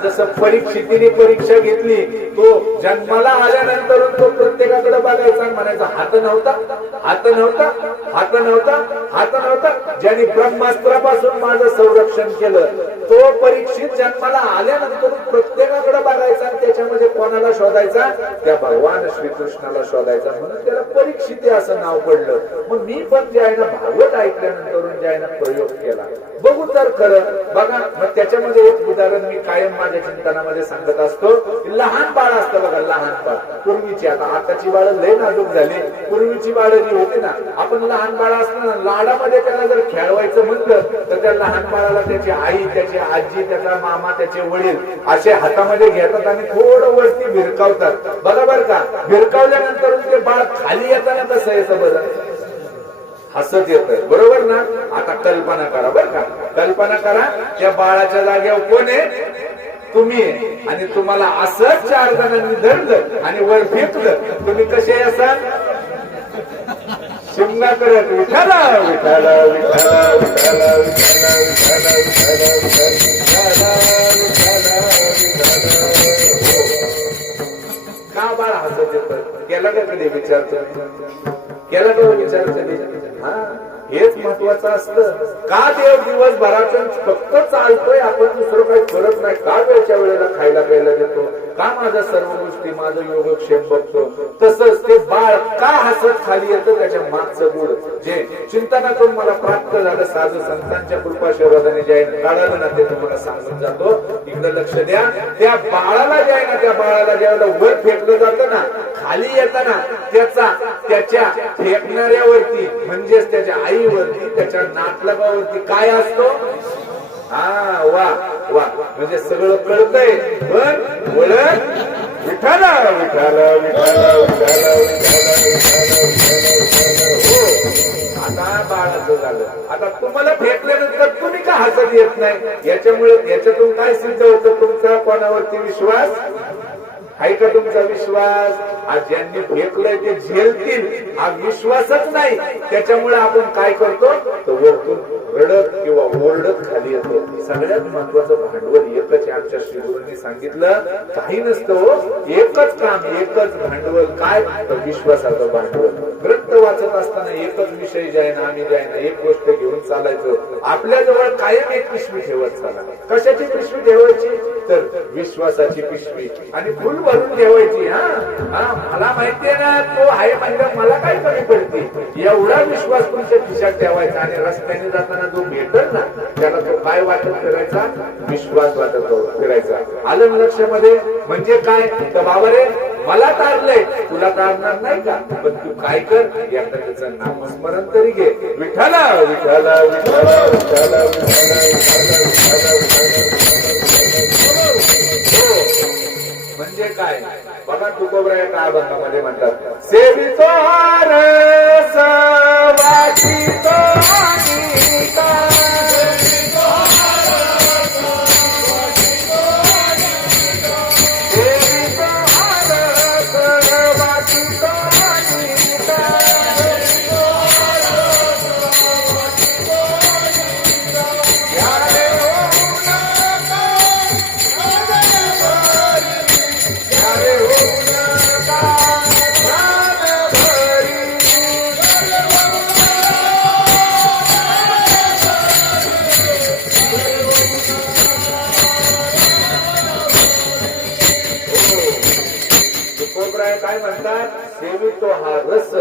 जसं परीक्षितीने परीक्षा घेतली, तो जन्माला आल्यानंतर तो प्रत्येकाकडे बघायचा आणि म्हणायचा हात नव्हता, हात नव्हता, हात नव्हता, हात नव्हता. ज्यांनी ब्रह्मास्त्रापासून माझं संरक्षण केलं, तो परीक्षित जन्माला आल्यानंतर प्रत्येकाकडे बघायचा आणि त्याच्यामध्ये कोणाला शोधायचा? त्या भगवान श्रीकृष्णाला शोधायचा. म्हणून त्याला परीक्षिती असं नाव पडलं. मग मी पण जे आहे ना भागवत ऐकल्यानंतर जे आहे ना प्रयोग केला, बघू तर खरं बघा. मग त्याच्यामध्ये एक उदाहरण मी कायम माझ्या चिंतनामध्ये सांगत असतो. लहान बाळ असतं बघा, लहान बाळ पूर्वीची, आताची बाळ लय नाजूक झाली. पूर्वीची बाळ जी होती ना, आपण लहान बाळ असताना लाडामध्ये त्याला जर खेळवायचं म्हणलं तर त्या लहान बाळाला त्याची आई, त्याची आजी, त्याचा मामा, त्याचे वडील असे हातामध्ये घेतात आणि थोडं वरती भिरकावतात. बघा बरं का, भिरकावल्यानंतर ते बाळ खाली येताना कसं येतं बरं? हसत येत, बरोबर ना? आता कल्पना करा बरं का, कल्पना करा, त्या बाळाच्या जागेवर कोण आहे? तुम्ही. आणि तुम्हाला असंच 4 जणांनी धरलं आणि वर फेकलं, तुम्ही कसे असाल? शिमगा करत विठाला विठाला विठाला विठाला विठाला विठाला विठाला विठाला. का बाळ हसत येत? केला का कधी विचार? केला का विचार कधी? हेच महत्वाचं असतं. का देव दिवसभराचं फक्त चालतोय, आपण दुसरं काही करत नाही? का वेळच्या वेळेला खायला प्यायला देतो? का माझ्या सर्व गोष्टी, माझं योगक्षेम बघतो? तसंच ते बाळ का हसत खाली येतं? त्याच्या मागचं गुड जे चिंतनातून मला प्राप्त झालं, साधू संतांच्या कृपाशीर्वादाने जे कळालं ना, ते तुम्हाला सांगून जातो. इकडे लक्ष द्या. त्या बाळाला जे आहे ना, त्या बाळाला ज्यावेळेला वर फेकलं जातं ना, खाली येताना त्याच्या फेकणाऱ्यावरती म्हणजेच त्याच्या आईवरती, त्याच्या नातलगावरती काय असतो? हा, वा वा, म्हणजे सगळं कळतंय, पण वळण विठाला विठाला विठाला विठाला आता बाळाचं झालं. आता तुम्हाला फेकल्यानंतर तुम्ही का हसत येत नाही? याच्यामुळे याच्यातून काय सिद्ध होतं? तुमचा कोणावरती विश्वास आहे का? तुमचा विश्वास आज ज्यांनी फेकलंय ते झेलतील, हा विश्वासच नाही. त्याच्यामुळे आपण काय करतो? तर वरतून रडत किंवा ओरडत खाली येतो. सगळ्यात महत्वाचं भांडवल एकच आहे. आमच्या श्री गुरूंनी सांगितलं, काही नसतं, एकच काम, एकच भांडवल. काय? तर विश्वासाचं भांडवल. ग्रंथ वाचत असताना एकच विषय जे आहे ना, आम्ही जे आहे ना, एक गोष्ट घेऊन चालायचं. आपल्याजवळ कायम एक पिशवी ठेवत चाला. कशाची पिशवी ठेवायची? तर विश्वासाची पिशवी, आणि फुल भरून ठेवायची. हा, मला माहितीये ना, तो आहे म्हणजे मला काय कमी पडते, एवढा विश्वास तुमच्या खिशात ठेवायचा. आणि रस्त्याने जाताना जो भेटल ना, त्याला तो काय वाटत फिरायचा? विश्वास वाटत फिरायचा. आलं लक्षामध्ये? म्हणजे काय? तर बाबा रे, मला तारलंय, तुला तारणार नाही का? पण तू काय कर, एकदा त्याचं नामस्मरण तरी घे. विठाला विठाला विठाला विठाला म्हणजे काय? बघा, तुकोबराय का अभंगामध्ये म्हणतात, सेवितो रस वाटितो अनिता, काय म्हणतात? सेवितो हा रस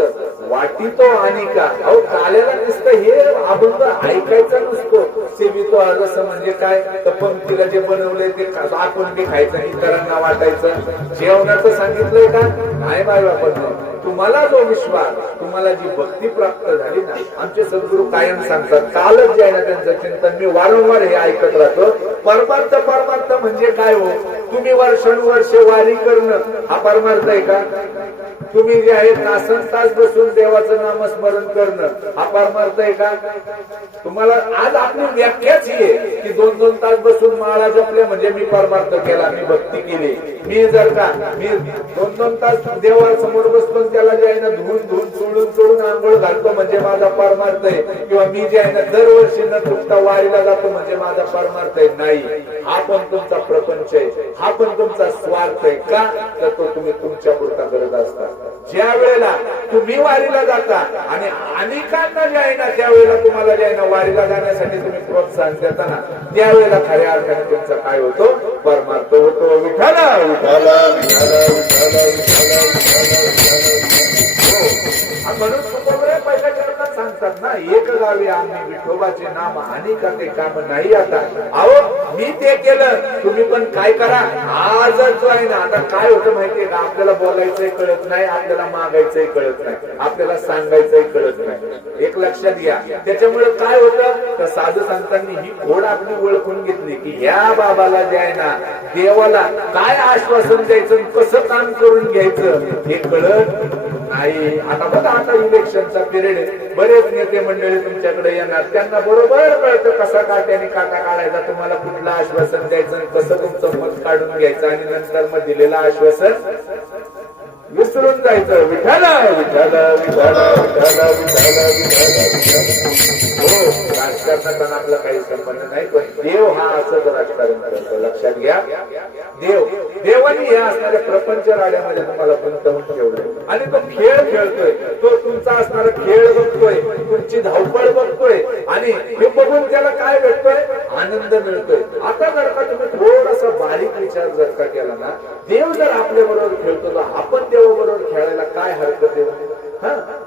वाटितो अनिका. अहो, काल्याला नुसतं हे अभंग ऐकायचा नसतो. सेवितो हा रस म्हणजे काय? तर पंक्तीला जे बनवलंय ते आपण बी खायचं, इतरांना वाटायचं. जेवणाचं सांगितलंय का? नाही बाय बापा. तुम्हाला जो विश्वास, तुम्हाला जी भक्ती प्राप्त झाली ना, आमचे सद्गुरू कायम सांगतात, कालच जे आहे ना त्यांचं चिंतन मी वारंवार हे ऐकत राहतो. परमार्थ परमार्थ म्हणजे काय हो? तुम्ही वर्षानुवर्ष वारी करणं हा परमार्थ आहे का? तुम्ही जे आहे तासन तास बसून देवाचं नामस्मरण करणं हा परमार्थ आहे का? तुम्हाला आज आपली व्याख्याच ही आहे की 2-2 तास बसून माळा जपल्या म्हणजे मी परमार्थ केला, मी भक्ती केली. मी जर का मी 2-2 तास देवासमोर बसतो, त्याला जे आहे ना धुवून धुवून चोळून चोळून आंघोळ घालतो म्हणजे माझा परमार्थ आहे. किंवा मी जे आहे ना दरवर्षी न चुकता वारीला जातो म्हणजे माझा परमार्थ आहे. नाही, हा पण तुमचा प्रपंच आहे, हा पण तुमचा स्वार्थ आहे. का? तर तो तुम्ही तुमच्या पुरता करत असता. ज्या वेळेला तुम्ही वारीला जाता आणि अनेकांना जे आहे ना, त्यावेळेला तुम्हाला जे आहे ना वारीला जाण्यासाठी तुम्ही प्रोत्साहन देता ना, त्यावेळेला खऱ्या अर्थाने तुमचा काय होतो? परमार्थ होतो. विठाला विठाला विठाला विठाला विठाला म्हणून पैसा करतात सांगतात ना, एक गावी आम्ही विठोबाचे नाम आणि का ते काम नाही. आता अहो, मी ते केलं, तुम्ही पण काय करा. आजच जो आहे ना, आता काय होतं माहितीये का? आपल्याला बोलायचंही कळत नाही, आपल्याला मागायचंही कळत नाही, आपल्याला सांगायचंही कळत नाही. एक लक्षात घ्या. त्याच्यामुळे काय होतं? तर साधू संतांनी ही खोड आपली ओळखून घेतली की ह्या बाबाला जे आहे ना, देवाला काय आश्वासन द्यायचं, कसं काम करून घ्यायचं हे कळत नाही. आता बघा, आता इलेक्शनचा पिरियड आहे, बरेच नेते मंडळी तुमच्याकडे येणार, त्यांना बरोबर कळतं कसा काट्याने काटा काढायचा, तुम्हाला कुठलं आश्वासन द्यायचं, कसं तुमचं मत काढून घ्यायचं, आणि नंतर मग दिलेलं आश्वासन विसरून जायचं. विठ्ठल विठ्ठल विठ्ठल विठ्ठल विठ्ठल विठ्ठल. हो, राजकारणाचा आपला काही संबंध नाही, पण देव हा असंच राजकारण करतो. लक्षात घ्या, देवानी या असणाऱ्या प्रपंच राड्यामध्ये तुम्हाला गुंतवून ठेवलंय आणि तो खेळ खेळतोय. तो तुमचा असणारा खेळ बघतोय, तुमची धावपळ बघतोय आणि हे बघून त्याला काय भेटतोय? आनंद मिळतोय. आता जर का तुम्ही थोडासा बारीक विचार जर का केला ना, देव जर आपल्या बरोबर खेळतो तर आपण देवाबरोबर खेळायला काय हरकत आहे?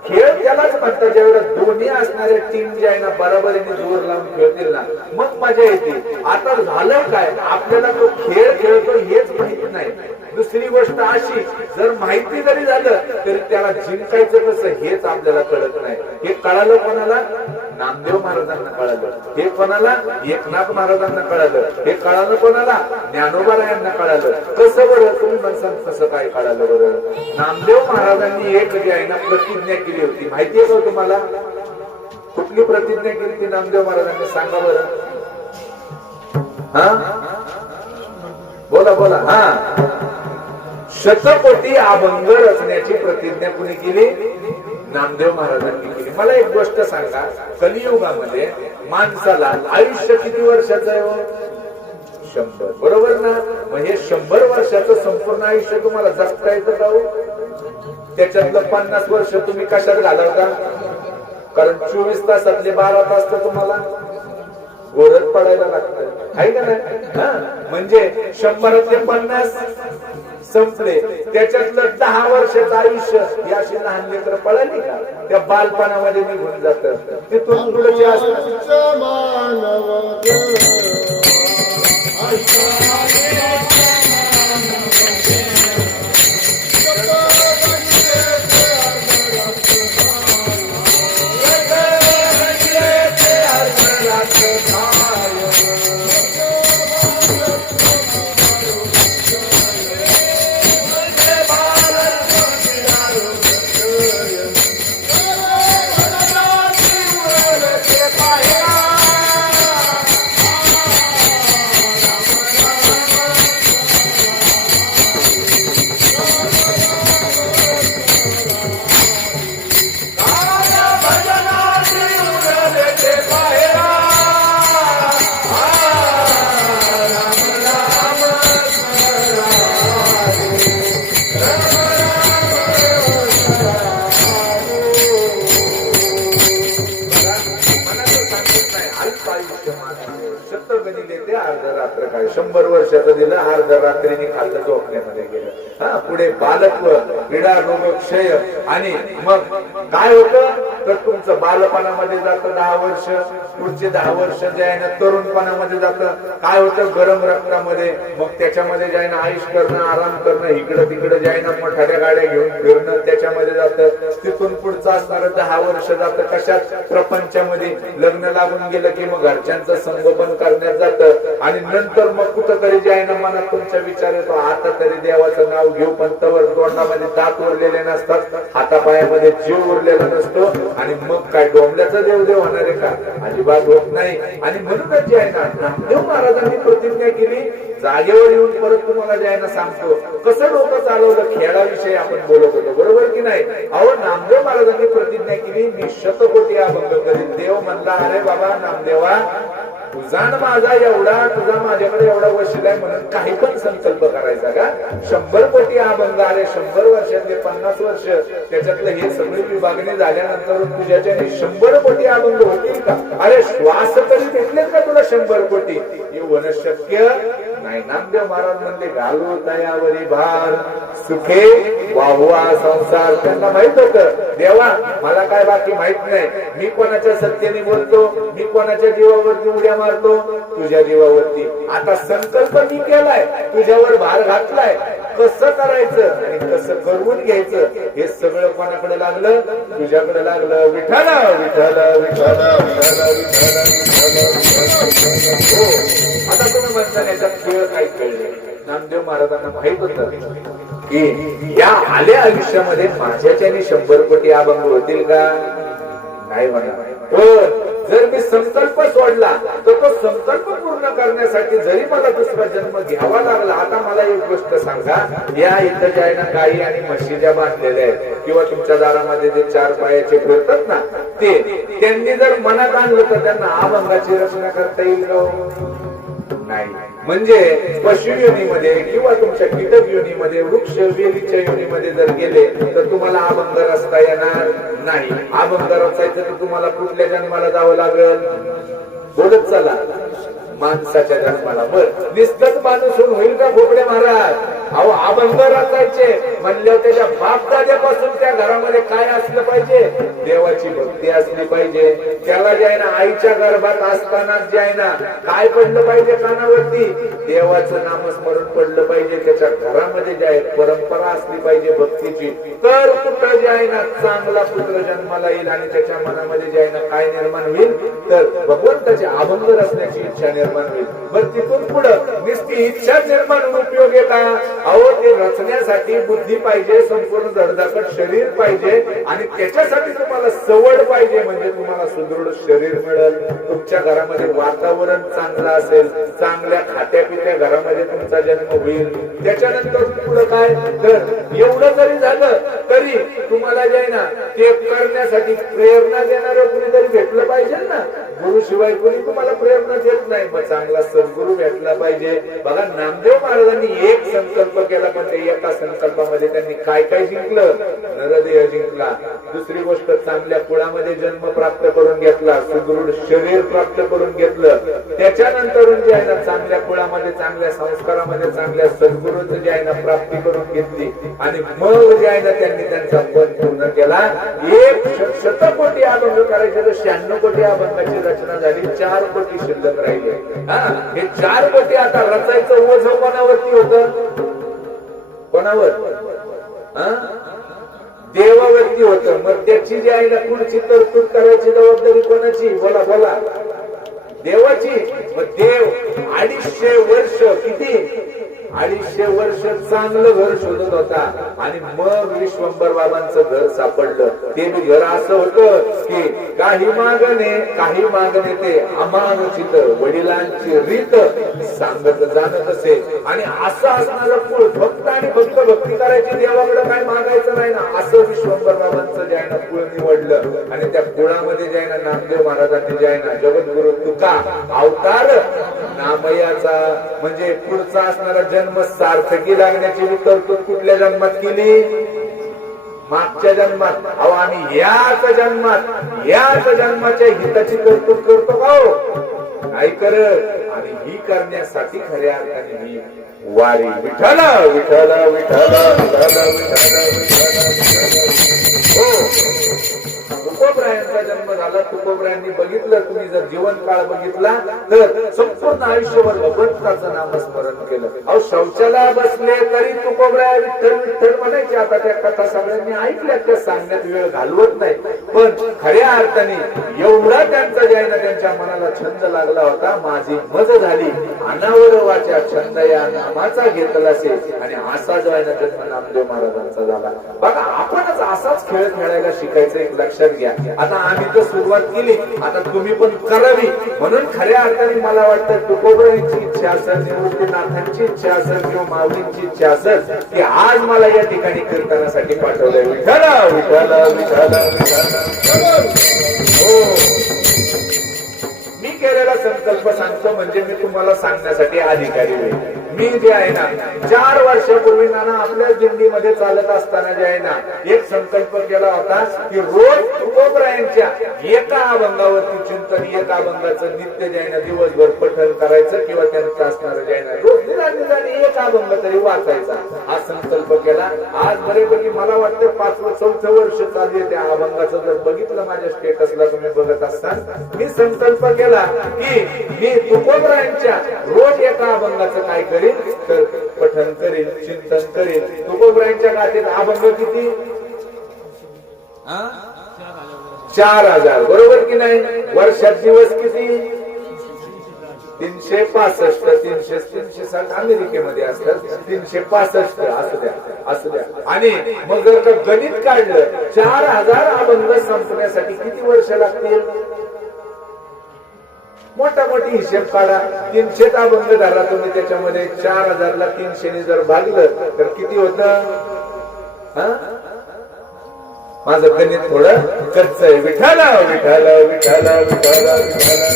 खेळ त्यालाच म्हणतात ज्यावेळेला दोन्ही असणाऱ्या टीम जे आहे ना बरोबरीने जोर लावून खेळतील ना, मग मजा येते. आता झालं काय, आपल्याला तो खेळ खेळतो हेच माहिती नाही. दुसरी गोष्ट अशी, जर माहिती जरी झालं तरी त्याला जिंकायचं कसं हेच आपल्याला कळत नाही. हे कळालं कोणाला? नामदेव महाराजांना कळालं. हे कोणाला? एकनाथ महाराजांना कळालं. हे कळालं कोणाला? ज्ञानोबा यांना कळालं. कसं बरं? तुम्ही म्हणसाल कसं काय कळालं बरं? नामदेव महाराजांनी एक जे आहे ना प्रतिज्ञा केली होती, माहितीये का तुम्हाला? कुठली प्रतिज्ञा केली ती नामदेव महाराजांनी? सांगा बरं. हा, बोला बोला. हा, शतकोटी अभंग रचण्याची प्रतिज्ञा कुणी केली? नामदेव महाराजांनी केली. मला एक गोष्ट सांगा, कलियुगामध्ये माणसाला आयुष्य किती वर्षाचं आहे? 100, बरोबर ना? मग हे 100 वर्षाचं संपूर्ण आयुष्य तुम्हाला जगता येतं का? त्याच्यातलं 50 वर्ष तुम्ही कशात घालवता? कारण 24 तासातले 12 तास तर तुम्हाला गोरत पडायला लागतं, आहे का नाही? म्हणजे 100 50 संपले, त्याच्यातलं 10 वर्षाचं आयुष्य ही अशी लहान लेकरं पळाली का? त्या बालपणामध्ये निघून जातात. तिथून पुढे जे असतं अर्ध काय 100 वर्षाचं दिलं, अर्ध रात्रीने खाल्लं, झोपण्यामध्ये गेलं. हा, पुढे बालत्व, क्रीडा, रोग, क्षय आणि मग काय होतं? तर तुमचं बालपणामध्ये जातं 10 वर्ष, पुढचे 10 वर्ष जे आहे ना तरुणपणामध्ये जातं. काय होतं? गरम रक्तामध्ये. मग त्याच्यामध्ये जे आहे ना आयुष करणं, आराम करणं, इकडं तिकडं जे आहे ना मोठ्या गाड्या घेऊन फिरणं, त्याच्यामध्ये जातं. तिथून पुढचं असणारं 10 वर्ष जातं कशात? प्रपंचामध्ये. लग्न लागून गेलं की मग घरच्यांचं संगोपन करण्यात जातं आणि नंतर मग कुठंतरी जे आहे ना मनात तुमचा विचार येतो, आता तरी देवाचं नाव घेऊ, पण तवर तोंडामध्ये दात उरलेले नसतात, हातापायामध्ये जीव उरलेला नसतो आणि मग काय डोंबल्याचं देवदेव होणार आहे का? अजिबात होत नाही. आणि म्हणूनच जे आहे ना नामदेव महाराजांनी प्रतिज्ञा केली. जागेवर येऊन परत तुम्हाला जे आहे ना सांगतो, कसं डोकं चालवलं. खेळाविषयी आपण बोलत होतो, बरोबर की नाही? अहो, नामदेव महाराजांनी प्रतिज्ञा केली, मी 100 अभंग करीन. देव म्हणला, अरे बाबा नामदेवा, तुझा माझा एवढा, तुझा माझ्याकडे एवढा वशील आहे म्हणून काही पण संकल्प करायचा का? 100 अभंग. अरे 100 वर्षातले 50 वर्ष, त्याच्यातलं हे सगळी विभागणी झाल्यानंतर तुझ्याच्याने 100 अभंग होतील का? अरे श्वास तरी भेटलेत का तुला 100? हे होणं शक्य नाही. नामदेव महाराज म्हणले, घालू तयावरी भार, सुखे वाहुआ संसार. त्यांना माहित होतं, देवा मला काय बाकी माहित नाही, मी कोणाच्या सत्तेने बोलतो, मी कोणाच्या जीवावरती उड्या मारतो, तुझ्या जीवावरती. आता संकल्प मी केलाय, तुझ्यावर भार घातलाय, कसं करायचं आणि कसं करून घ्यायचं हे सगळं कोणाकडे लागलं? तुझ्याकडे लागलं. विठ्ठल विठ्ठल विठ्ठल विठ्ठल विठ्ठल. हो, आता तुम्ही म्हणता याचा खेळ काय कळले? नामदेव महाराजांना माहित होतं की या आल्या आयुष्यामध्ये माझ्याच्याने 100 अभंग होतील का? नाही म्हणा. पण जर मी संकल्प सोडला तर तो संकल्प पूर्ण करण्यासाठी जरी मला दुसरा जन्म घ्यावा लागला. आता मला एक गोष्ट सांगा, या इथं ज्या आहे ना गाई आणि म्हशी ज्या बांधलेल्या आहेत किंवा तुमच्या दारामध्ये जे 4 पायाचे फिरतात ना, ते त्यांनी जर मनात आणलं तर त्यांना अभंगाची रचना करता येईल का? नाही. म्हणजे पशु योनीमध्ये किंवा तुमच्या कीटक योनीमध्ये, वृक्ष वेलीच्या योनीमध्ये जर गेले तर तुम्हाला अभंग रचता येणार नाही. अभंग रचायचं तर तुम्हाला कुठल्या जन्माला जावं लागेल? बोलत चला, माणसाच्या जन्माला. बर निस्तच माणूस होईल का भोपडे महाराज? अहो अभंग रचायचे म्हणल्यावर त्याच्या बापदाद्यापासून त्या घरामध्ये काय असलं पाहिजे? देवाची भक्ती असली पाहिजे. त्याला जे आहे ना आईच्या गर्भात असताना जे आहे ना काय पडलं पाहिजे कानावरती? देवाचं नामस्मरण पडलं पाहिजे. त्याच्या घरामध्ये जे आहे परंपरा असली पाहिजे भक्तीची. तर कुठं जे आहे ना चांगला पुत्र जन्माला येईल आणि त्याच्या मनामध्ये जे आहे ना काय निर्माण होईल? तर भगवंताचे अभंग रचण्याची इच्छा निर्माण होईल. बरं तिथून पुढं नुसती इच्छा निर्माण होऊन उपयोग आहे का? अहो ते रचण्यासाठी बुद्धी पाहिजे, संपूर्ण धडधाकट शरीर पाहिजे आणि त्याच्यासाठी तुम्हाला सवड पाहिजे. म्हणजे तुम्हाला सुदृढ शरीर मिळेल, तुमच्या घरामध्ये वातावरण चांगलं असेल, चांगल्या खात्यापित्या घरामध्ये तुमचा जन्म होईल. त्याच्यानंतर पुढं काय? तर एवढं जरी झालं तरी तुम्हाला जे आहे ना ते करण्यासाठी प्रेरणा देणारं कुणीतरी भेटलं पाहिजे ना. गुरु शिवाय कोणी तुम्हाला प्रेरणा देत नाही. मग चांगला सद्गुरू भेटला पाहिजे. बघा नामदेव महाराजांनी एक संकल्प केला, पण ते एका संकल्पामध्ये त्यांनी काय काय जिंकलं? नरदेह जिंकला. दुसरी गोष्ट, चांगल्या कुळामध्ये जन्म प्राप्त करून घेतला, सुदृढ शरीर प्राप्त करून घेतलं. त्याच्यानंतर जे आहे ना चांगल्या कुळामध्ये, चांगल्या संस्कारामध्ये, चांगल्या सद्गुरूचं जे आहे ना प्राप्ती करून घेतली आणि मग जे आहे ना त्यांनी त्यांचा पद पूर्ण केला. 100 कोटी अभंग करायचे तर 96 कोटी अभंगाची रचना झाली. 4 कोटी शिल्लक राहिले. हे 4 कोटी आता रचायचं ओझं कोणावरती होतं? कोणावर? देवावरती होतं. मग त्याची जी आहे ना पुढची तरतूद करायची जबाबदारी कोणाची? बोला बोला. देवाची. मग देव 250 वर्ष, किती? 250 वर्ष चांगलं घर शोधत होता आणि मग विश्वंभर बाबांचं घर सापडलं. ते घर असं होतं की काही मागणे ते अमानुचित वडिलांची रीत सांगत जाणत असे. आणि असं असणारं कुळ फक्त आणि फक्त भक्ती करायची, देवाकडे काय मागायचं नाही ना, असं विश्वंभर बाबांचं जे आहे ना कुळ निवडलं. आणि त्या कुळामध्ये जे आहे ना नामदेव महाराजांनी जे आहे ना जगद्गुरु तुका अवतार नामयाचा म्हणजे पुढचा असणारा जन्म सार्थकी लागण्याची तरतूद कुठल्या जन्मात केली? मागच्या जन्मात. अहो आम्ही याच जन्माच्या हिताची तरतूद करतो का? हो नाही करत. आणि ही करण्यासाठी खऱ्या अर्थाने ही वारी. विठ्ठल विठ्ठल विठ्ठल विठ्ठल विठ्ठल. हो तुकोबरायांचा जन्म झाला. तुकोबरायांनी बघितलं, तुम्ही जर जीवन काळ बघितला तर संपूर्ण आयुष्यभर भगवंताचं नामस्मरण केलं. अहो शौचाला बसले तरी तुकोबराया विठ्ठल विठ्ठल म्हणायचे. आता त्या कथा सगळ्यांनी ऐकल्या, त्या सांगण्यात वेळ घालवत नाही. पण खऱ्या अर्थाने एवढा त्यांचा जे आहे ना त्यांच्या मनाला छंद लागला होता. माझी मज झाली अनावर वाचा छंद या नामाचा घेतलासे. आणि असा जो आहे ना जन्म नामदेव महाराजांचा झाला. बघा आपणच असाच खेळ खेळायला शिकायचं. एक लक्षात घ्या. आता आम्ही तर सुरुवात केली, आता तुम्ही पण करावी. म्हणून खऱ्या अर्थाने मला वाटतं तुकोबरायांची इच्छा असेल, निवृत्तीनाथांची इच्छा असेल किंवा माऊलींची इच्छा असेल की आज मला या ठिकाणी कीर्तनासाठी पाठवलंय. विठ्ठल विठ्ठल विठ्ठल विठ्ठल. हो मी केलेला संकल्प सांगतो म्हणजे मी तुम्हाला सांगण्यासाठी अधिकारी होईल. मी जे आहे ना 4 वर्षापूर्वी नाना आपल्या दिंडीमध्ये चालत असताना जे आहे ना एक संकल्प केला होता की रोज तुकोबरायांच्या एका अभंगावरती चिंतन, एका अभंगाचं नित्य जे आहे ना दिवसभर पठण करायचं किंवा त्यांचं असणारं जे आहे ना रोज निदान एक अभंग तरी वाचायचा हा संकल्प केला. आज बरेपैकी मला वाटतं 5वं-4थं वर्ष चालू आहे त्या अभंगाचं. जर बघितलं माझ्या स्टेटसला तुम्ही बघत असताना, मी संकल्प केला की मी तुकोबरायांच्या रोज एका अभंगाचं काय करेन तर पठण करेल, चिंतन करेल. तुकोबरायांच्या गाथेत अभंग किती? 4000. बरोबर की नाही? वर्षात दिवस किती? 365. 360 अमेरिकेमध्ये असतात, 365 असू द्या. आणि मग जर का गणित काढलं 4000 अभंग संपण्यासाठी किती वर्ष लागतील? मोठा मोठी हिशेब काढा. 300 अभंग धरा तुम्ही, त्याच्यामध्ये 4000 ला 300 जर भागलं तर किती होतं? माझं गणित थोडं कच्च आहे. विठाला विठाला विठाला विठाला विठाला.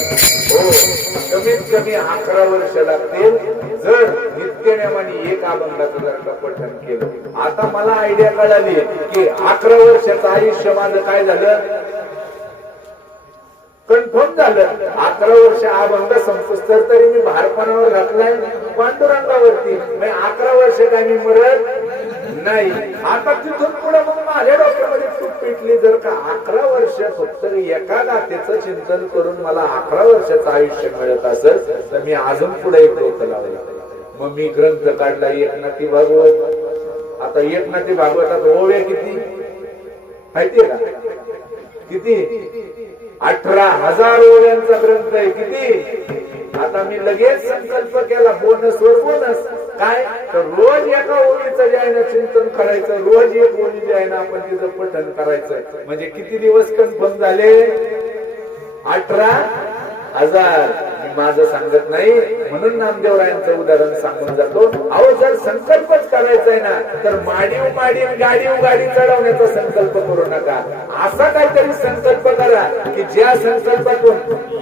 हो, कमीत कमी 11 वर्ष लागतील जर नित्यनेमाने एक अभंगाचं जर का पठण केलं. आता मला आयडिया कळाली की 11 वर्षाचं आयुष्य माझं काय झालं, कन्फर्म झालं. 11 वर्ष अभंग संपुस्तर तरी मी भारपणावर घातलाय पांडुरंगावरती. 11 वर्ष काय मी मरत नाही. आता तिथून पुढे मग माझ्या डोक्यामध्ये चूक पेटली, जर का 11 वर्ष फक्त एका गाथेचं चिंतन करून मला 11 वर्षाचं आयुष्य मिळत असेल तर मी अजून पुढे एक डोकं लावलं. मग मी ग्रंथ काढला एकनाथी भागवत. आता एकनाथी भागवतात ओव्या किती माहितीये का? किती? 18,000 ओव्यांचा ग्रंथ आहे. किती? आता मी लगेच संकल्प केला, बोनस वर बोनस. काय तर रोज एका ओळीचं जे आहे ना चिंतन करायचं, रोज एक ओळी जे आहे ना आपण तिचं पठण करायचं. म्हणजे किती दिवस कन्फर्म झाले? 18,000. मी माझं सांगत नाही, म्हणून नामदेवरायांचं उदाहरण सांगून जातो. अहो जर संकल्पच करायचा आहे ना तर माडीव गाडी चढवण्याचा संकल्प करू नका. असा काहीतरी संकल्प करा की ज्या संकल्पातून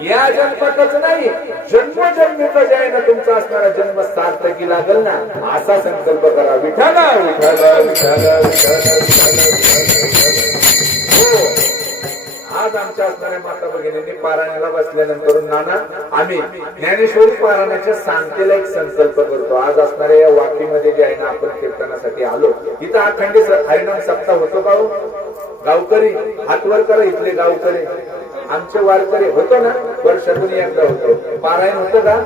या जन्मातच नाही जन्मजन्मीचा जे आहे ना तुमचा असणारा जन्म सार्थकी लागल ना, असा संकल्प करा. विठाला विठाला विठाला हो. आज आमच्या असणाऱ्या माता भगिनींनी पारायणाला बसल्यानंतर नाना आम्ही ज्ञानेश्वरी पारायणाच्या शांतीला एक संकल्प करतो. आज असणाऱ्या या वाकीमध्ये जे आहे ना आपण कीर्तनासाठी आलो. इथं अखंडित हरिनाम सप्ताह होतो का हो? गावकरी हातवर करा. इथले गावकरी आमचे वारकरी होतो ना, वर्षातून एकदा होतो. पारायण होतं का?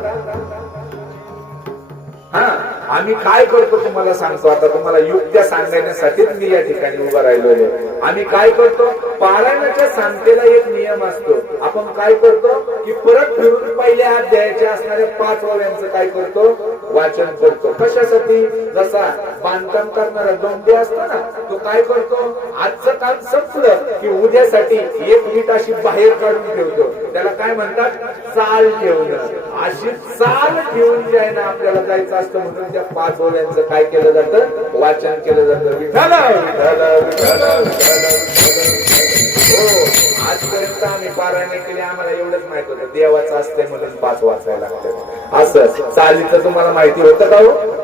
आम्ही काय करतो तुम्हाला सांगतो. आता तुम्हाला युक्त्या सांगण्यासाठीच मी या ठिकाणी उभा राहिलो. आम्ही काय करतो, पारायणाच्या शांतीला एक नियम असतो. आपण काय करतो की परत फिरून पहिल्या अध्यायाच्या असणाऱ्या 5 ओव्यांचं काय करतो, वाचन करतो. कशासाठी? जसा बांधकाम करणारा दोंडे असतो ना, तो काय करतो, आजचं काम संपलं की उद्यासाठी एक वीट अशी बाहेर काढून ठेवतो. त्याला काय म्हणतात, चाल ठेवणं. अशी चाल ठेवून जे आहे ना आपल्याला जायचं असतं. म्हणून त्या 5 ओव्यांचं काय केलं जातं, वाचन केलं जातं. विठाला विठाला विठाला विठाला. हो, आजपर्यंत आम्ही पारायण केले, आम्हाला एवढंच माहित होतं देवाचं असते म्हणून 5 वाचायला लागतं. असं चालीचं तुम्हाला माहिती होतं का हो?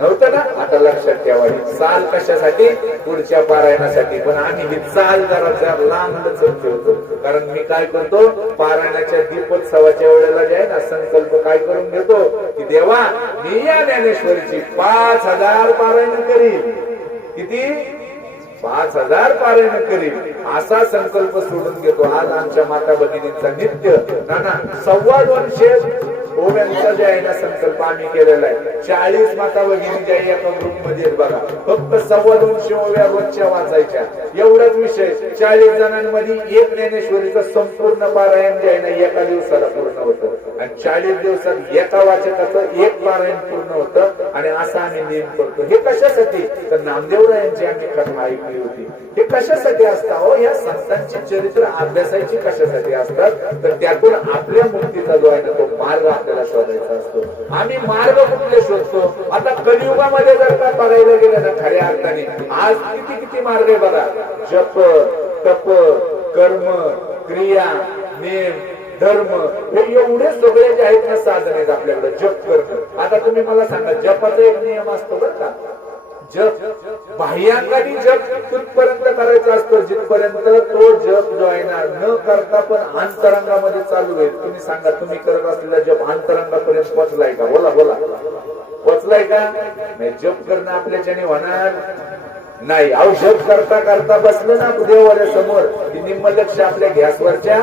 नव्हतं ना? आता लक्षात ठेवा, ही चाल कशासाठी, पुढच्या पारायणासाठी. पण आम्ही ही चाल जरा लांबच ठेवतो. कारण मी काय करतो, पारायणाच्या दीपोत्सवाच्या वेळेला जे आहे ना संकल्प काय करून घेतो की देवा मी या ज्ञानेश्वरीची 5,000 पारायण करीन. किती? 5,000 पारायण करीन, असा संकल्प सोडून घेतो. आज आमच्या माता भगिनींचा नित्य नाना 225 ओव्यांचा जे आहे ना संकल्प आम्ही केलेला आहे. 40 माता भगिनी ज्या एका ग्रुप मध्ये बघा, फक्त 225 ओव्या रोजच्या वाचायच्या. एवढाच विषय. 40 जणांमध्ये एक ज्ञानेश्वरीचं संपूर्ण पारायण जे आहे ना एका दिवसाला पूर्ण होतं. आणि 40 दिवसात एका वाचकाचं एक पारायण पूर्ण होतं. आणि असा आम्ही नियम करतो. हे कशासाठी? तर नामदेवरायांची आम्ही कथा ऐकली होती. हे कशासाठी असतात हो? या संतांची चरित्र अभ्यासाची कशासाठी असतात? तर त्यातून आपल्या मुक्तीचा जो आहे ना तो मार्ग आपल्याला शोधायचा असतो. आम्ही मार्ग कुठले शोधतो? आता कलियुगामध्ये जर का बघायला गेलं ना खऱ्या अर्थाने आज किती मार्ग आहे बघा. जप, तप, कर्म, क्रिया, नेम, धर्म, हे एवढे सगळे जे आहेत ना साधन आहेत आपल्याकडे. जप करणं. आता तुम्ही मला सांगा, जपाचा एक नियम असतो बरं का. जप बाह्यांगाने जप तिथपर्यंत करायचा असतो जिथपर्यंत तो जप जो आहे ना न करता पण अंतरंगामध्ये चालू होईल. तुम्ही सांगा, तुम्ही करत असलेला जप अंतरंगापर्यंत पोचलाय का? बोला बोला, पोचलाय का? नाही. जप करणं आपल्याच्याने होणार नाही. अहो जप करता करता बसलं ना देवाच्या समोर, निम्म लक्ष आपल्या गॅसवरच्या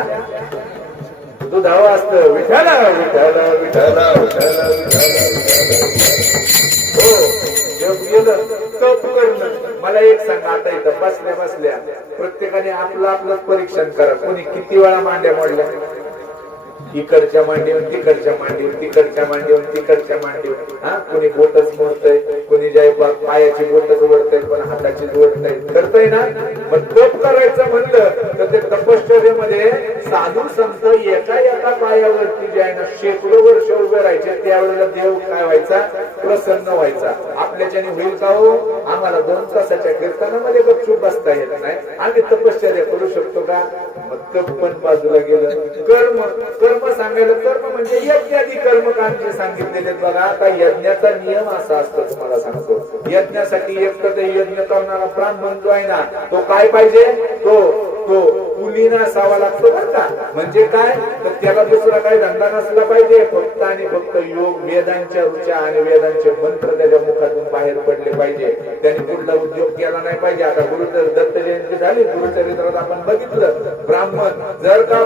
दुधावं असतं. विठाला विठाला विठाला विठाला विठाला. हो, जप गेलं, तप करणं. मला एक सांगा, आता इथं बसल्या बसल्या प्रत्येकाने आपलं आपलं परीक्षण करा. कोणी किती वेळा मांड्या मोडल्या? इकडच्या मांडीवर तिकडच्या मांडीवर, तिकडच्या मांडीवर तिकडच्या मांडीवर. हा, कुणी बोटच मोडतय, कुणी जे पायाची बोटच ओढतय, पण हाताची ओढतय, करतय ना. मग तप करायचं म्हणलं तर ते तपश्चर्यामध्ये साधू संत एका एका पायावरती जे आहे ना शेकडो वर्ष उभे राहायचे. त्यावेळेला देव काय व्हायचा, प्रसन्न व्हायचा. आपल्याच्याने होईल का हो? आम्हाला 2 तासाच्या कीर्तनामध्ये गपचूप बसता येत नाही, आम्ही तपश्चर्या करू शकतो का? मग तप पण बाजूला गेलं. कर्म, कर्म सांगायला, कर्म म्हणजे यज्ञादी कर्मकांड सांगितलेले. बघा आता यज्ञाचा नियम असा असतो, तुम्हाला सांगतो. यज्ञासाठी एक तर यज्ञ करणारा ब्राह्मण जो आहे ना, तो काय पाहिजे, तो कुलीन असावा लागतो बरं का. म्हणजे काय, तर त्याला दुसरा काही धंदा नसला पाहिजे. फक्त आणि फक्त योग, वेदांच्या ऋचा आणि वेदांचे मंत्र त्याच्या मुखातून बाहेर पडले पाहिजे. त्यांनी कुठला उद्योग केला नाही पाहिजे. आता दत्त जयंती झाली, गुरुचरित्रात आपण बघितलं, ब्राह्मण जर का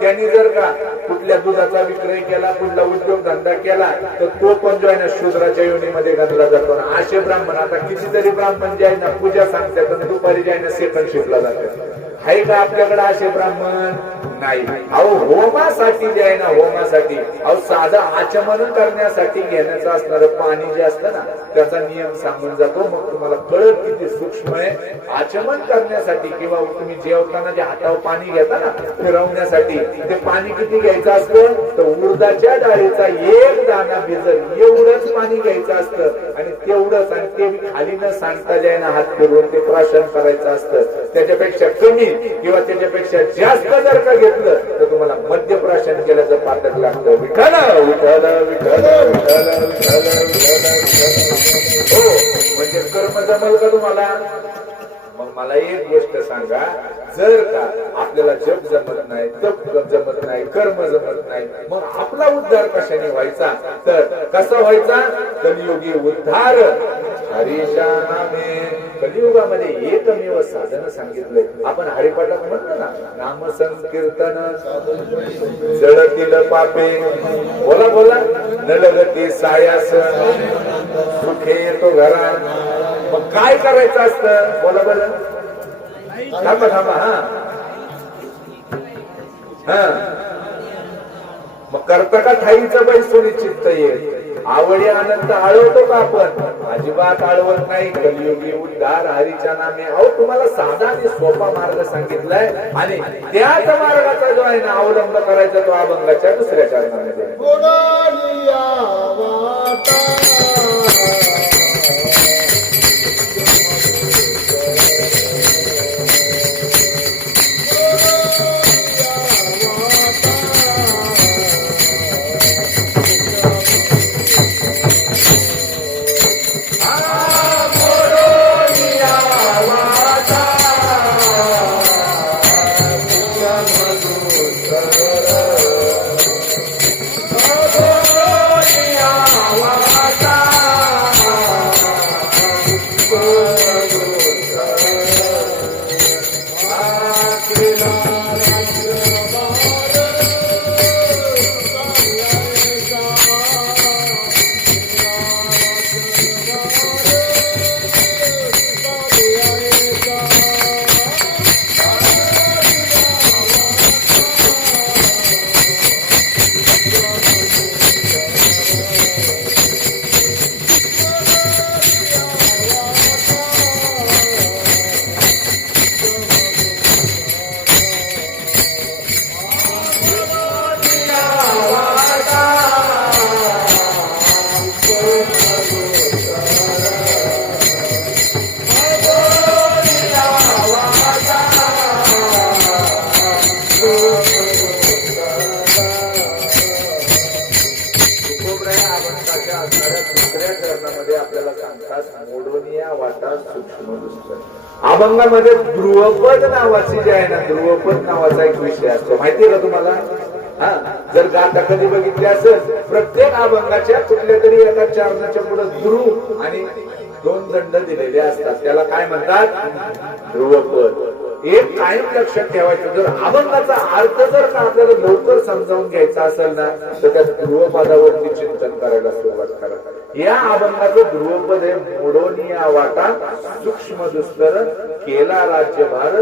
त्यांनी जर का कुठल्या दुधाचा विक्रय केला, कुठला उद्योग धंदा केला, तर तो पण जो आहे ना शूद्राच्या योनीमध्ये घातला जातो. असे ब्राह्मण, आता कितीतरी ब्राह्मण जे आहे ना पूजा सांगतात आणि दुपारी जे आहे ना सेकंड शिफ्टला जातात. आहे का आपल्याकडे असे ब्राह्मण? नाही. अहो होमासाठी जे आहे ना, होमासाठी, अहो साधा आचमन करण्यासाठी घेण्याचं असणारं पाणी जे असतं ना, त्याचा नियम सांगून जातो. मग तुम्हाला कळत किती सूक्ष्म आहे. आचमन करण्यासाठी किंवा तुम्ही जेवताना जे हातावर पाणी घेता ना फिरवण्यासाठी, ते पाणी किती घ्यायचं असतं, तर उडदाच्या डाळीचा 1 दाणा भिजल एवढंच पाणी घ्यायचं असतं. आणि तेवढंच, आणि ते खाली न सांगता जे आहे ना हात फिरवून ते प्राशन करायचं असतं. त्याच्यापेक्षा कमी किंवा त्याच्यापेक्षा जास्त जर का घेतलं तर तुम्हाला मद्यप्राशन केल्याचं पातक लागतं. विठ्ठल विठ्ठल विठ्ठल विठ्ठल विठ्ठल विठ्ठल. हो, म्हणजे कर्म जमल का तुम्हाला? मग मला एक गोष्ट सांगा, जर का आपल्याला जप जमत नाही, तप जमत नाही, कर्म जमत नाही, मग आपला उद्धार कशाने व्हायचा? तर कसा व्हायचा? कलियुगी उद्धार हरीच्या नामे. कलियुगामध्ये एकमेव साधन सांगितलंय. आपण हरिपाठात म्हणतो ना, नाम संकीर्तन जळतील पापे, बोला बोला, नलगती सायास सुखे तो घरा. मग काय करायचं असतं, बोला बरं. थांबा थांबा. हा, मग करता का ठाईचं बाई सुनिश्चित येईल. आवडी आनंद आळवतो का आपण? अजिबात आळवत नाही. कलियुगी उद्धार हरीच्या नामे. अहो तुम्हाला साधा आणि सोपा मार्ग सांगितलाय, आणि त्याच मार्गाचा जो आहे ना अवलंब करायचा, तो अभंगाच्या 2ऱ्या चरणामध्ये. अभंगामध्ये ध्रुवपद नावाची जे आहे ना, ध्रुवपद नावाचा एक विषय असतो, माहितीये का तुम्हाला? हा, जर गाथा कधी बघितली असेल, प्रत्येक अभंगाच्या कुठल्या तरी एका चरणाच्या पुढे ध्रुव आणि 2 दंड दिलेले असतात. त्याला काय म्हणतात? ध्रुवपद. एक कायम लक्षात ठेवायचं, जर अभंगाचा अर्थ जर का आपल्याला लवकर समजावून घ्यायचा असेल ना, तर त्या ध्रुवपदावरती चिंतन करायला सुरुवात करा. या अभंगाचं ध्रुवपद आहे, मोडोनिया वाटा सूक्ष्म दुस्तर केला राज्यभार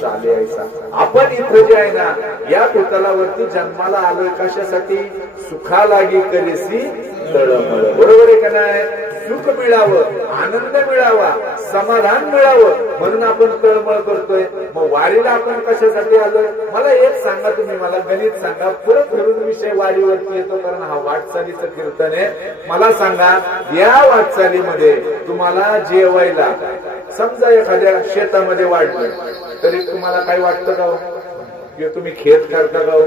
चाले ऐसा. आपण इथं जे आहे ना, या पुतलावरती जन्माला आलोय कशासाठी? सुखा लागी करीसी तळमळ. बरोबर आहे का नाही? सुख मिळावं, आनंद मिळावा, समाधान मिळावं म्हणून आपण तळमळ करतोय. मग वारीला आपण कशासाठी आलोय? मला एक सांगा, तुम्ही मला गणित सांगा. परत फिरून विषय वारीवरती येतो, कारण हा वाटचालीचं कीर्तन आहे. मला सांगा, या वाटचालीमध्ये तुम्हाला जेवायला समजा एखाद्या शेतामध्ये वाढलं, तरी तुम्हाला काय वाटतं का? किंवा तुम्ही खेत करता का?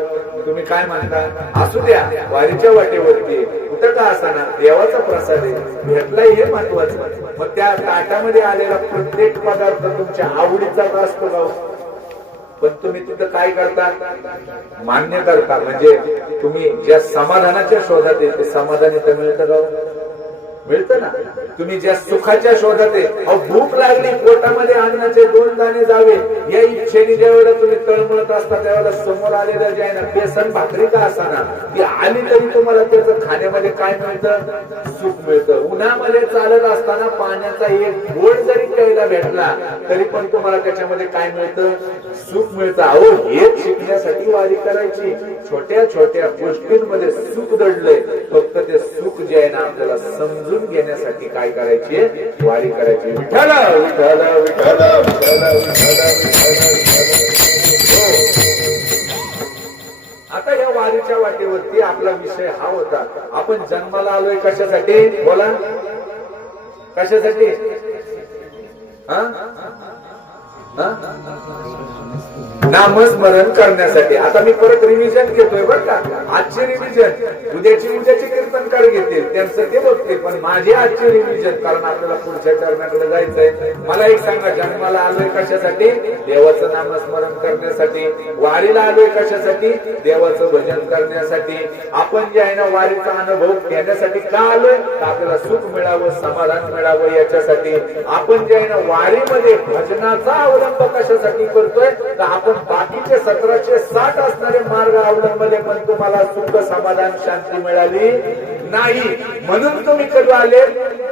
तुम्ही काय म्हणता? असू द्या, वारीच्या वाटेवरती कुठं का असाना देवाचा प्रसाद आहे, भेटलाय हे महत्वाचं. मग त्या ताटामध्ये आलेला प्रत्येक पदार्थ तुमच्या आवडीचा असतो का? पण तुम्ही तिथं काय करता? मान्य करता. म्हणजे तुम्ही ज्या समाधानाच्या शोधात आहे ते समाधान इथं मिळतं का? मिळतं ना. तुम्ही ज्या सुखाच्या शोधात आहे, भूक लागली, पोटामध्ये अन्नाचे 2 दाणे जावे या इच्छेने ज्यावेळेला तुम्ही तळमळत असता, त्यावेळेला समोर आलेलं जे आहे ना, बेसन भाकरी का असाना ती आली तरी तुम्हाला त्याचं खाण्यामध्ये काय मिळतं? सुख मिळतं. उन्हामध्ये चालत असताना पाण्याचा एक घोट जरी प्यायला भेटला तरी पण तुम्हाला त्याच्यामध्ये काय मिळतं? सुख मिळतं. अहो, हेच शिकण्यासाठी वारी करायची. छोट्या छोट्या गोष्टींमध्ये सुख दडलंय. फक्त ते सुख जे आहे ना, आपल्याला समजून घेण्यासाठी काय करायची? वारी करायची. विठ्ठल विठ्ठल विठ्ठल विठ्ठल आता या वारीच्या वाटेवरती आपला विषय हा होता. आपण जन्माला आलोय कशासाठी? बोला, कशासाठी? नामस्मरण करण्यासाठी. आता मी परत रिव्हिजन घेतोय बरं का. आजची रिव्हिजन, उद्याची कीर्तनकार घेतील त्यांचं ते बघतील, पण माझी आजची रिव्हिजन, कारण आपल्याला पुढच्या चरणाकडे जायचंय. मला एक सांगा, जन्माला आलोय कशासाठी? देवाचं नामस्मरण करण्यासाठी. वारीला आलोय कशासाठी? देवाचं भजन करण्यासाठी. आपण जे आहे ना, वारीचा अनुभव घेण्यासाठी का आलोय? तर आपल्याला सुख मिळावं, समाधान मिळावं याच्यासाठी. आपण जे आहे ना, वारीमध्ये भजनाचा अवलंब कशासाठी करतोय? तर आपण बाकीचे 1760 असणारे मार्ग अवलंबले, पण तुम्हाला सुख, समाधान, शांती मिळाली नाही. म्हणून तुम्ही कधी आले?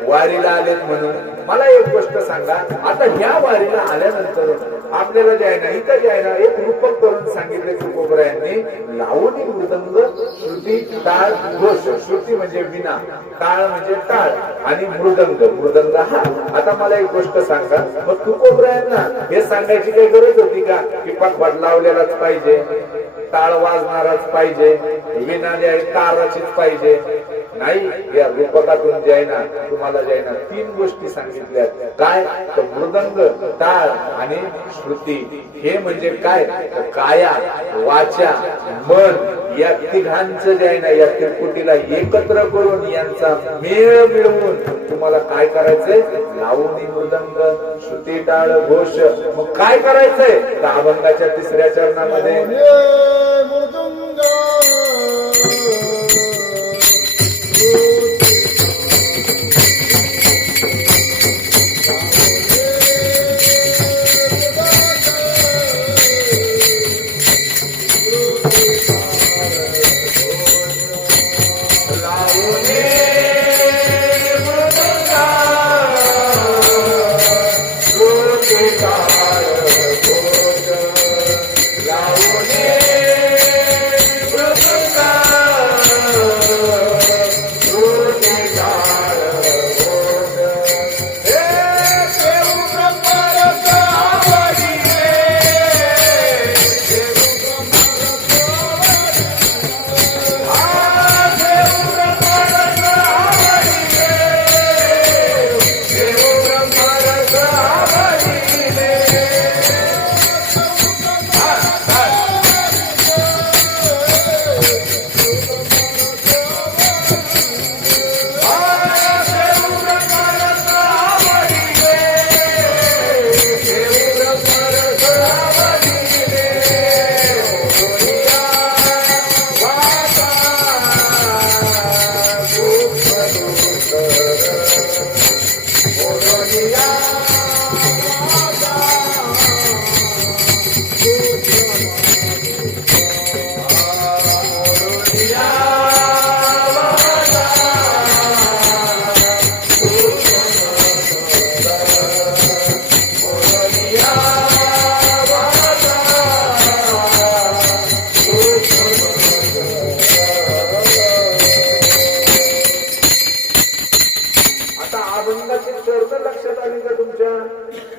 वारीला आलेत म्हणून. मला एक गोष्ट सांगा, आता ह्या वारीला आल्यानंतर आपल्याला जे आहे ना, इथं जे आहे ना, एक रूपक करून सांगितले तुकोबरायांनी. लावणी, मृदंग, श्रुती, टाळ, घोष. श्रुती म्हणजे विना, टाळ म्हणजे टाळ, आणि मृदंग हा. आता मला एक गोष्ट सांगा, मग तुकोबरायांना हे सांगायची काही गरज होती का की पखवाट लावलेलाच पाहिजे, टाळ वाजणाराच पाहिजे, विना जे आहे टाळाचीच पाहिजे? नाही. या रूपकातून जे आहे ना, तुम्हाला जे आहे ना, 3 गोष्टी सांगितल्या. काय? तर मृदंग, टाळ आणि श्रुती. हे म्हणजे काय? काया, वाचा, मन या तिघांचं जे आहे ना, या त्रिपुटीला एकत्र करून यांचा मेळ मिळवून तुम्हाला काय करायचंय? लावणी, मृदंग, श्रुती, टाळ, घोष. मग काय करायचंय? तर अभंगाच्या 3ऱ्या चरणामध्ये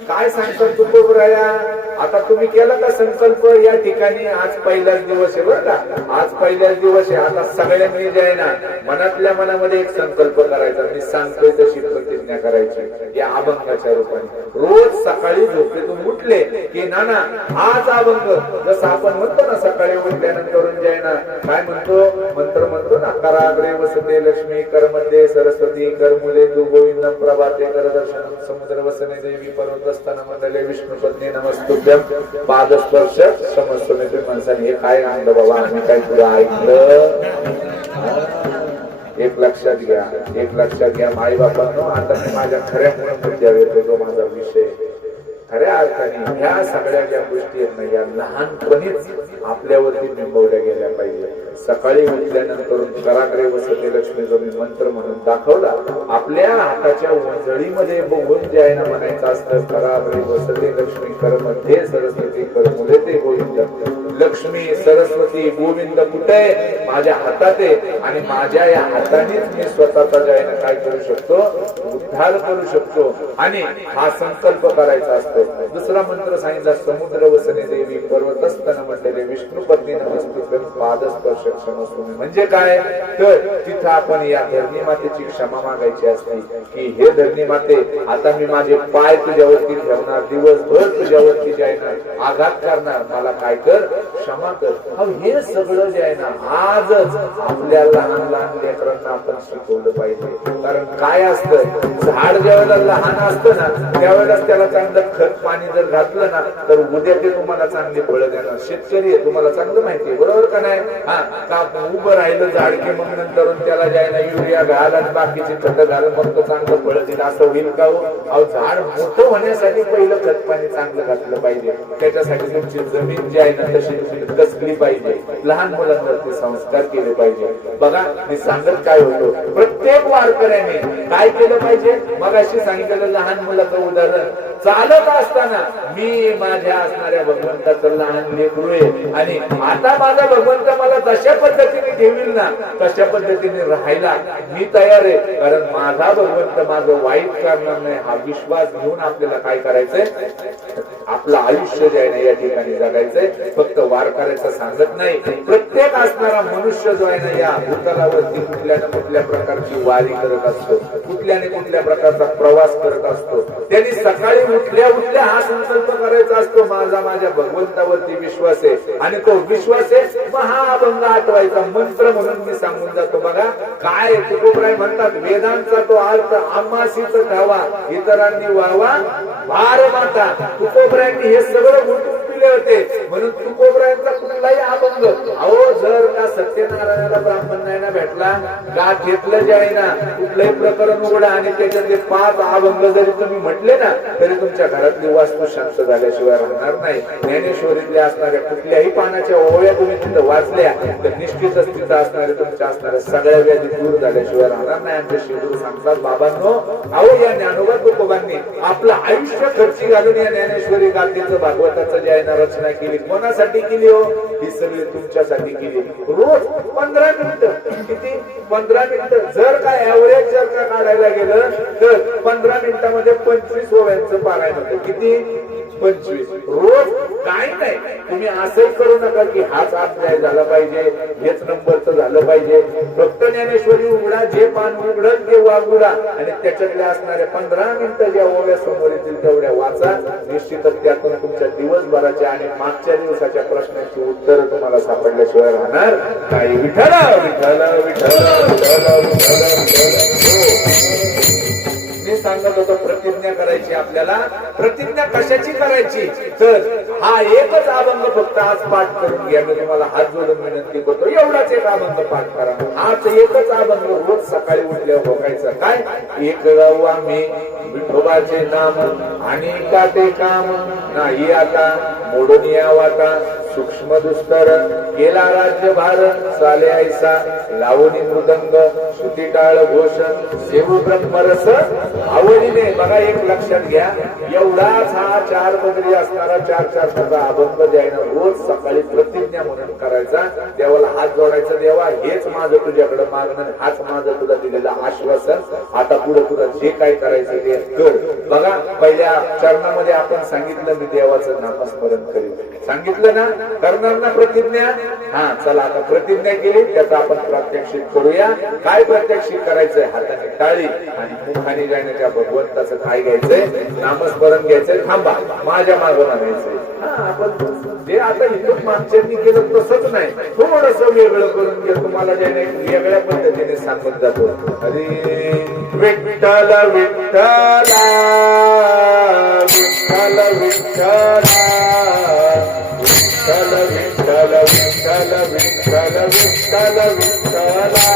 काय सांगतात तुकोबराया? आता तुम्ही केला का संकल्प या ठिकाणी? आज पहिलाच दिवस आहे बरं का, आज पहिलाच दिवस आहे. आता सगळ्यांनी जे आहे ना मनातल्या मनामध्ये एक संकल्प करायचा. मी सांगतोय तशी प्रतिज्ञा करायची या अभंगाच्या रूपाने. रोज सकाळी झोपेतून उठले की नाना आज अभंग, जसं आपण म्हणतो ना सकाळी उठल्यानंतर जे आहे ना काय म्हणतो, मंत्र म्हणतो ना, कराग्रे वसते लक्ष्मी, करमध्ये सरस्वती, करमुले तू गोविंद, प्रभाते करदर्शन, समुद्र वसने देवी, पर्वतस्थान मंडले विष्णुपत्नी नमस्तुभ्यम, पादस्पर्श समस्तमे. तुम्ही माणसाने हे काय आणलं बाबा, आम्ही काय तुला ऐकलं? एक लक्षात घ्या, एक लक्षात घ्या माई बापांनो. आता मी माझ्या खऱ्या मुद्द्यावर येतो, जो माझा विषय. खऱ्या अर्थाने ह्या सगळ्या ज्या गोष्टी आहेत ना, या लहानपणीच आपल्यावरती बिंबवल्या गेल्या पाहिजे. सकाळी उठल्यानंतर कराग्रे वसते लक्ष्मी जो मी मंत्र म्हणून दाखवला, आपल्या हाताच्या वंजळीमध्ये बघून जे आहे ना म्हणायचं असतं, कराग्रे वसते लक्ष्मी, करमध्ये सरस्वती, करमुले ते गोविंद. लक्ष्मी सरस्वती गोविंद कुठे? माझ्या हातात आहे. आणि माझ्या या हातानेच मी स्वतःचा जे आहे ना काय करू शकतो, उद्धार करू शकतो. आणि हा संकल्प करायचा असतो. दुसरा मंत्र सांगितला, समुद्र वसने देवी, पर्वतस्थान मंडले विष्णुपत्नी नमस्तुभ्यम, पादस्पर्श क्षमस्वमी. म्हणजे काय तर तिथं आपण या धरणी मातेची क्षमा मागायची असते की हे धरणी माते, आता मी माझे पाय तुझ्यावरती ठेवणार, दिवसभर तुझ्यावरती जे आहे ना आघात करणार, मला काय कर, क्षमा कर. हे सगळं जे आहे ना आजच आपल्या लहान लहान लेकरांना आपण शिकवलं पाहिजे. कारण काय असतं, झाड ज्यावेळेला लहान असतं ना त्यावेळेलाच त्याला चांगलं खत पाणी जर घातलं ना तर उद्या ते तुम्हाला चांगली फळं देणार. शेतकरी आहे, तुम्हाला चांगलं माहिती आहे, बरोबर का नाही? हा का उभं राहिलं झाड की मग नंतर त्याला जायला युरिया घाल आणि बाकीचे खत घाल, मग तो चांगलं फळं देईल, असं होईल का हो? अहो, झाड मोठं होण्यासाठी पहिलं खत पाणी चांगलं घातलं पाहिजे. त्याच्यासाठी तुमची जमीन जी आहे ना तशी कसली पाहिजे, लहान मुलांवरती संस्कार केले पाहिजे. बघा मी सांगत काय होतो, प्रत्येक वारकऱ्याने काय केलं पाहिजे? मगाशी सांगितलं लहान मुलाचं उदाहरण, चालत असताना मी माझ्या असणाऱ्या भगवंताचं लहान लेकरू आहे आणि आता माझा भगवंत मला तशा पद्धतीने ठेवील ना तशा पद्धतीने राहायला मी तयार आहे. कारण माझा भगवंत माझं वाईट करणार नाही, हा विश्वास घेऊन आपल्याला काय करायचंय, आपलं आयुष्य जे आहे ना या ठिकाणी जगायचंय. फक्त वारकऱ्याचं सांगत नाही, प्रत्येक असणारा मनुष्य जो आहे ना या भूतलावरती कुठल्या ना कुठल्या प्रकारची वारी करत असतो, कुठल्या ना कुठल्या प्रकारचा प्रवास करत असतो. त्यांनी सकाळी उठल्या उठल्या हा संकल्प करायचा असतो, माझा माझ्या भगवंतावरती विश्वास आहे. आणि तो विश्वास आहे महाअभंग आठवायचा मंत्र म्हणून मी सांगून जातो. बघा काय तुकोबराय म्हणतात, वेदांचा तो अर्थ आम्हासीच ठावा, इतरांनी व्हावा भार माता. तुकोबरायांनी हे सगळं गुंतून पिले होते म्हणून तुकोबरायांचा कुठलाही अभंग, अहो जर का सत्यनारायणाला ब्राह्मण नाही ना भेटला, गाठ घेतलं जे आहे ना कुठलंही प्रकरण उघडा आणि त्याच्यातले 5 अभंग जरी तुम्ही म्हटले ना तरी तुमच्या घरातली वास्तू शांत झाल्याशिवाय राहणार नाही. ज्ञानेश्वरीतले असणाऱ्या कुठल्याही पानाच्या ओव्या तुम्ही तिथं वाचल्या तर निश्चितच तिथं असणारे तुमच्या असणाऱ्या सगळ्या व्याधी दूर झाल्याशिवाय राहणार नाही. आमचे शिवगुरु सांगतात, बाबांनो अहो या ज्ञानोबा तुकोबांनी आपलं आयुष्य खर्ची घालून या ज्ञानेश्वरी गाथेचं भागवताचं जे आहे ना रचना केली. कोणासाठी केली हो? ही सगळी तुमच्यासाठी केली. रोज 15 मिनिटं, किती 15 मिनिटं जर का ऍव्हरेज जर का काढायला गेलं तर 15 मिनिटांमध्ये 25 ओव्यांचं पारायण होतं. किती? 25 रोज. काय नाही, तुम्ही असंही करू नका की हाच अध्याय झाला पाहिजे, हेच नंबरचं झालं पाहिजे. फक्त ज्ञानेश्वरी उघडा, जे पान उघडल ते वागुडा आणि त्याच्यातल्या असणाऱ्या 15 मिनिटं ज्या ओव्या समोर येतील तेवढ्या वाचा. निश्चितच त्यातून तुमच्या दिवसभराच्या आणि मागच्या दिवसाच्या प्रश्नांची उत्तर तुम्हाला सापडल्याशिवाय राहणार नाही. विठ्ठल विठ्ठल विठ्ठल विठ्ठल मी सांगत होतो, प्रतिज्ञा करायची आपल्याला. प्रतिज्ञा कशाची करायची तर हा एकच अभंग फक्त आज पाठ करून घ्या. मी तुम्हाला हात जोडून विनंती करतो, एवढाच एक अभंग पाठ करा. हाच एकच अभंग रोज सकाळी उठल्यावर बघायचं. काय? एक गाव आम्ही विठोबाचे नाम आणि काटे काम नाही आता मोडून या वाटा, सूक्ष्म दुस्तर केला राज्यभार चाले ऐसा लावणी मृदंग श्रुती टाळ घोष सेवू ब्रह्मरस आवडीने. बघा एक लक्षात घ्या, एवढाच हा 4 पदरी असणारा 4 त्याचा अभंग जे आहे ना रोज सकाळी प्रतिज्ञा म्हणून करायचा. देवाला हात जोडायचा, देवा हेच माझं तुझ्याकडे मागणं, हाच माझं तुला दिलेलं आश्वासन, आता पुढे तुला जे काय करायचं ते कर. बघा पहिल्या चरणामध्ये आपण सांगितलं मी देवाचं नामस्मरण करेन, सांगितलं ना, करणार ना प्रतिज्ञा. हा चला आता प्रतिज्ञा केली त्याचा आपण प्रात्यक्षिक करूया. काय प्रात्यक्षिक करायचंय? हाताने टाळी आणि मुखाने गाण्याच्या भगवंताचं काय घ्यायचंय? नामस्मरण घ्यायचंय. थांबा, माझ्या मागं म्हणायचंय. आपण जे आता इथून मागच्यांनी केलं तसंच नाही, थोडस वेगळं करून घ्या. तुम्हाला जे वेगळ्या पद्धतीने सांगत जातो. अरे विठ्ठल विठ्ठला विठ्ठल विठ्ठला विठ्ठल विठ्ठल विठ्ठल विठ्ठल विठ्ठल विठ्ठला.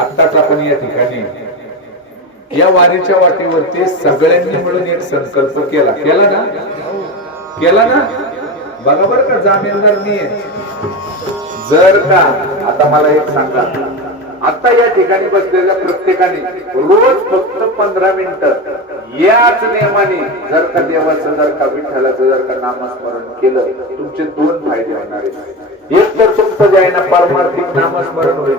आत्ताच आपण या ठिकाणी या वारीच्या वाटेवरती सगळ्यांनी मिळून एक संकल्प केला ना बघा बरं का, जामीनदार मी जर का आता मला एक सांगा, आता या ठिकाणी बसलेल्या प्रत्येकाने रोज फक्त 15 मिनिटं याच नियमाने जर का देवाचं जर का विठ्ठलाचं जर का नामस्मरण केलं, तुमचे 2 फायदे होणार आहेत. एक तर तुमचं जे आहे ना पारमार्थिक नामस्मरण होईल,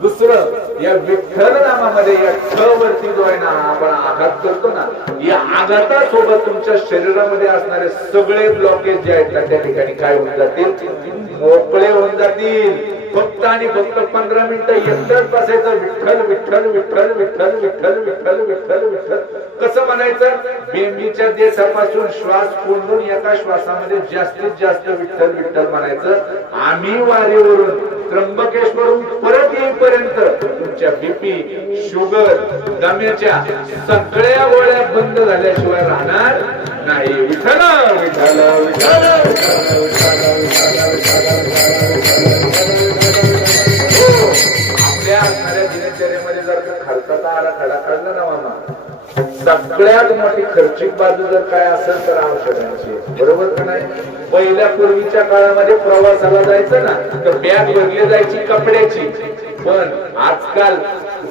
दुसरं या विठ्ठल नामामध्ये या ठ वरती जो आहे ना आपण आघात करतो ना, या आघातासोबत तुमच्या शरीरामध्ये असणारे सगळे ब्लॉकेज जे आहेत त्या ठिकाणी काय होऊन जातील, मोकळे होऊन जातील. फक्त आणि फक्त 15 मिनिटं एकटंच बसायचं, विठ्ठल विठ्ठल विठ्ठल विठ्ठल विठ्ठल विठ्ठल विठ्ठल विठ्ठल. कसं म्हणायचं? बेंबीच्या देशापासून श्वास कोंडून एका श्वासामध्ये जास्तीत जास्त विठ्ठल विठ्ठल म्हणायचं. आम्ही वारीवरून त्र्यंबकेश्वरून परत येईपर्यंत तुमच्या बीपी, शुगर, दम्याच्या सगळ्या गोळ्या बंद झाल्याशिवाय राहणार नाही. विठ्ठल विठ्ठल विठ्ठल आपल्या असणाऱ्या दिनचर्येमध्ये जर का खर्चाचा आराखडा काढला ना मामा, सगळ्यात मोठी खर्चिक बाजू जर काय असेल तर औषधांची, बरोबर का नाही? पहिल्या पूर्वीच्या काळामध्ये प्रवासाला जायचं ना तर बॅग भरली जायची कपड्याची, पण आजकाल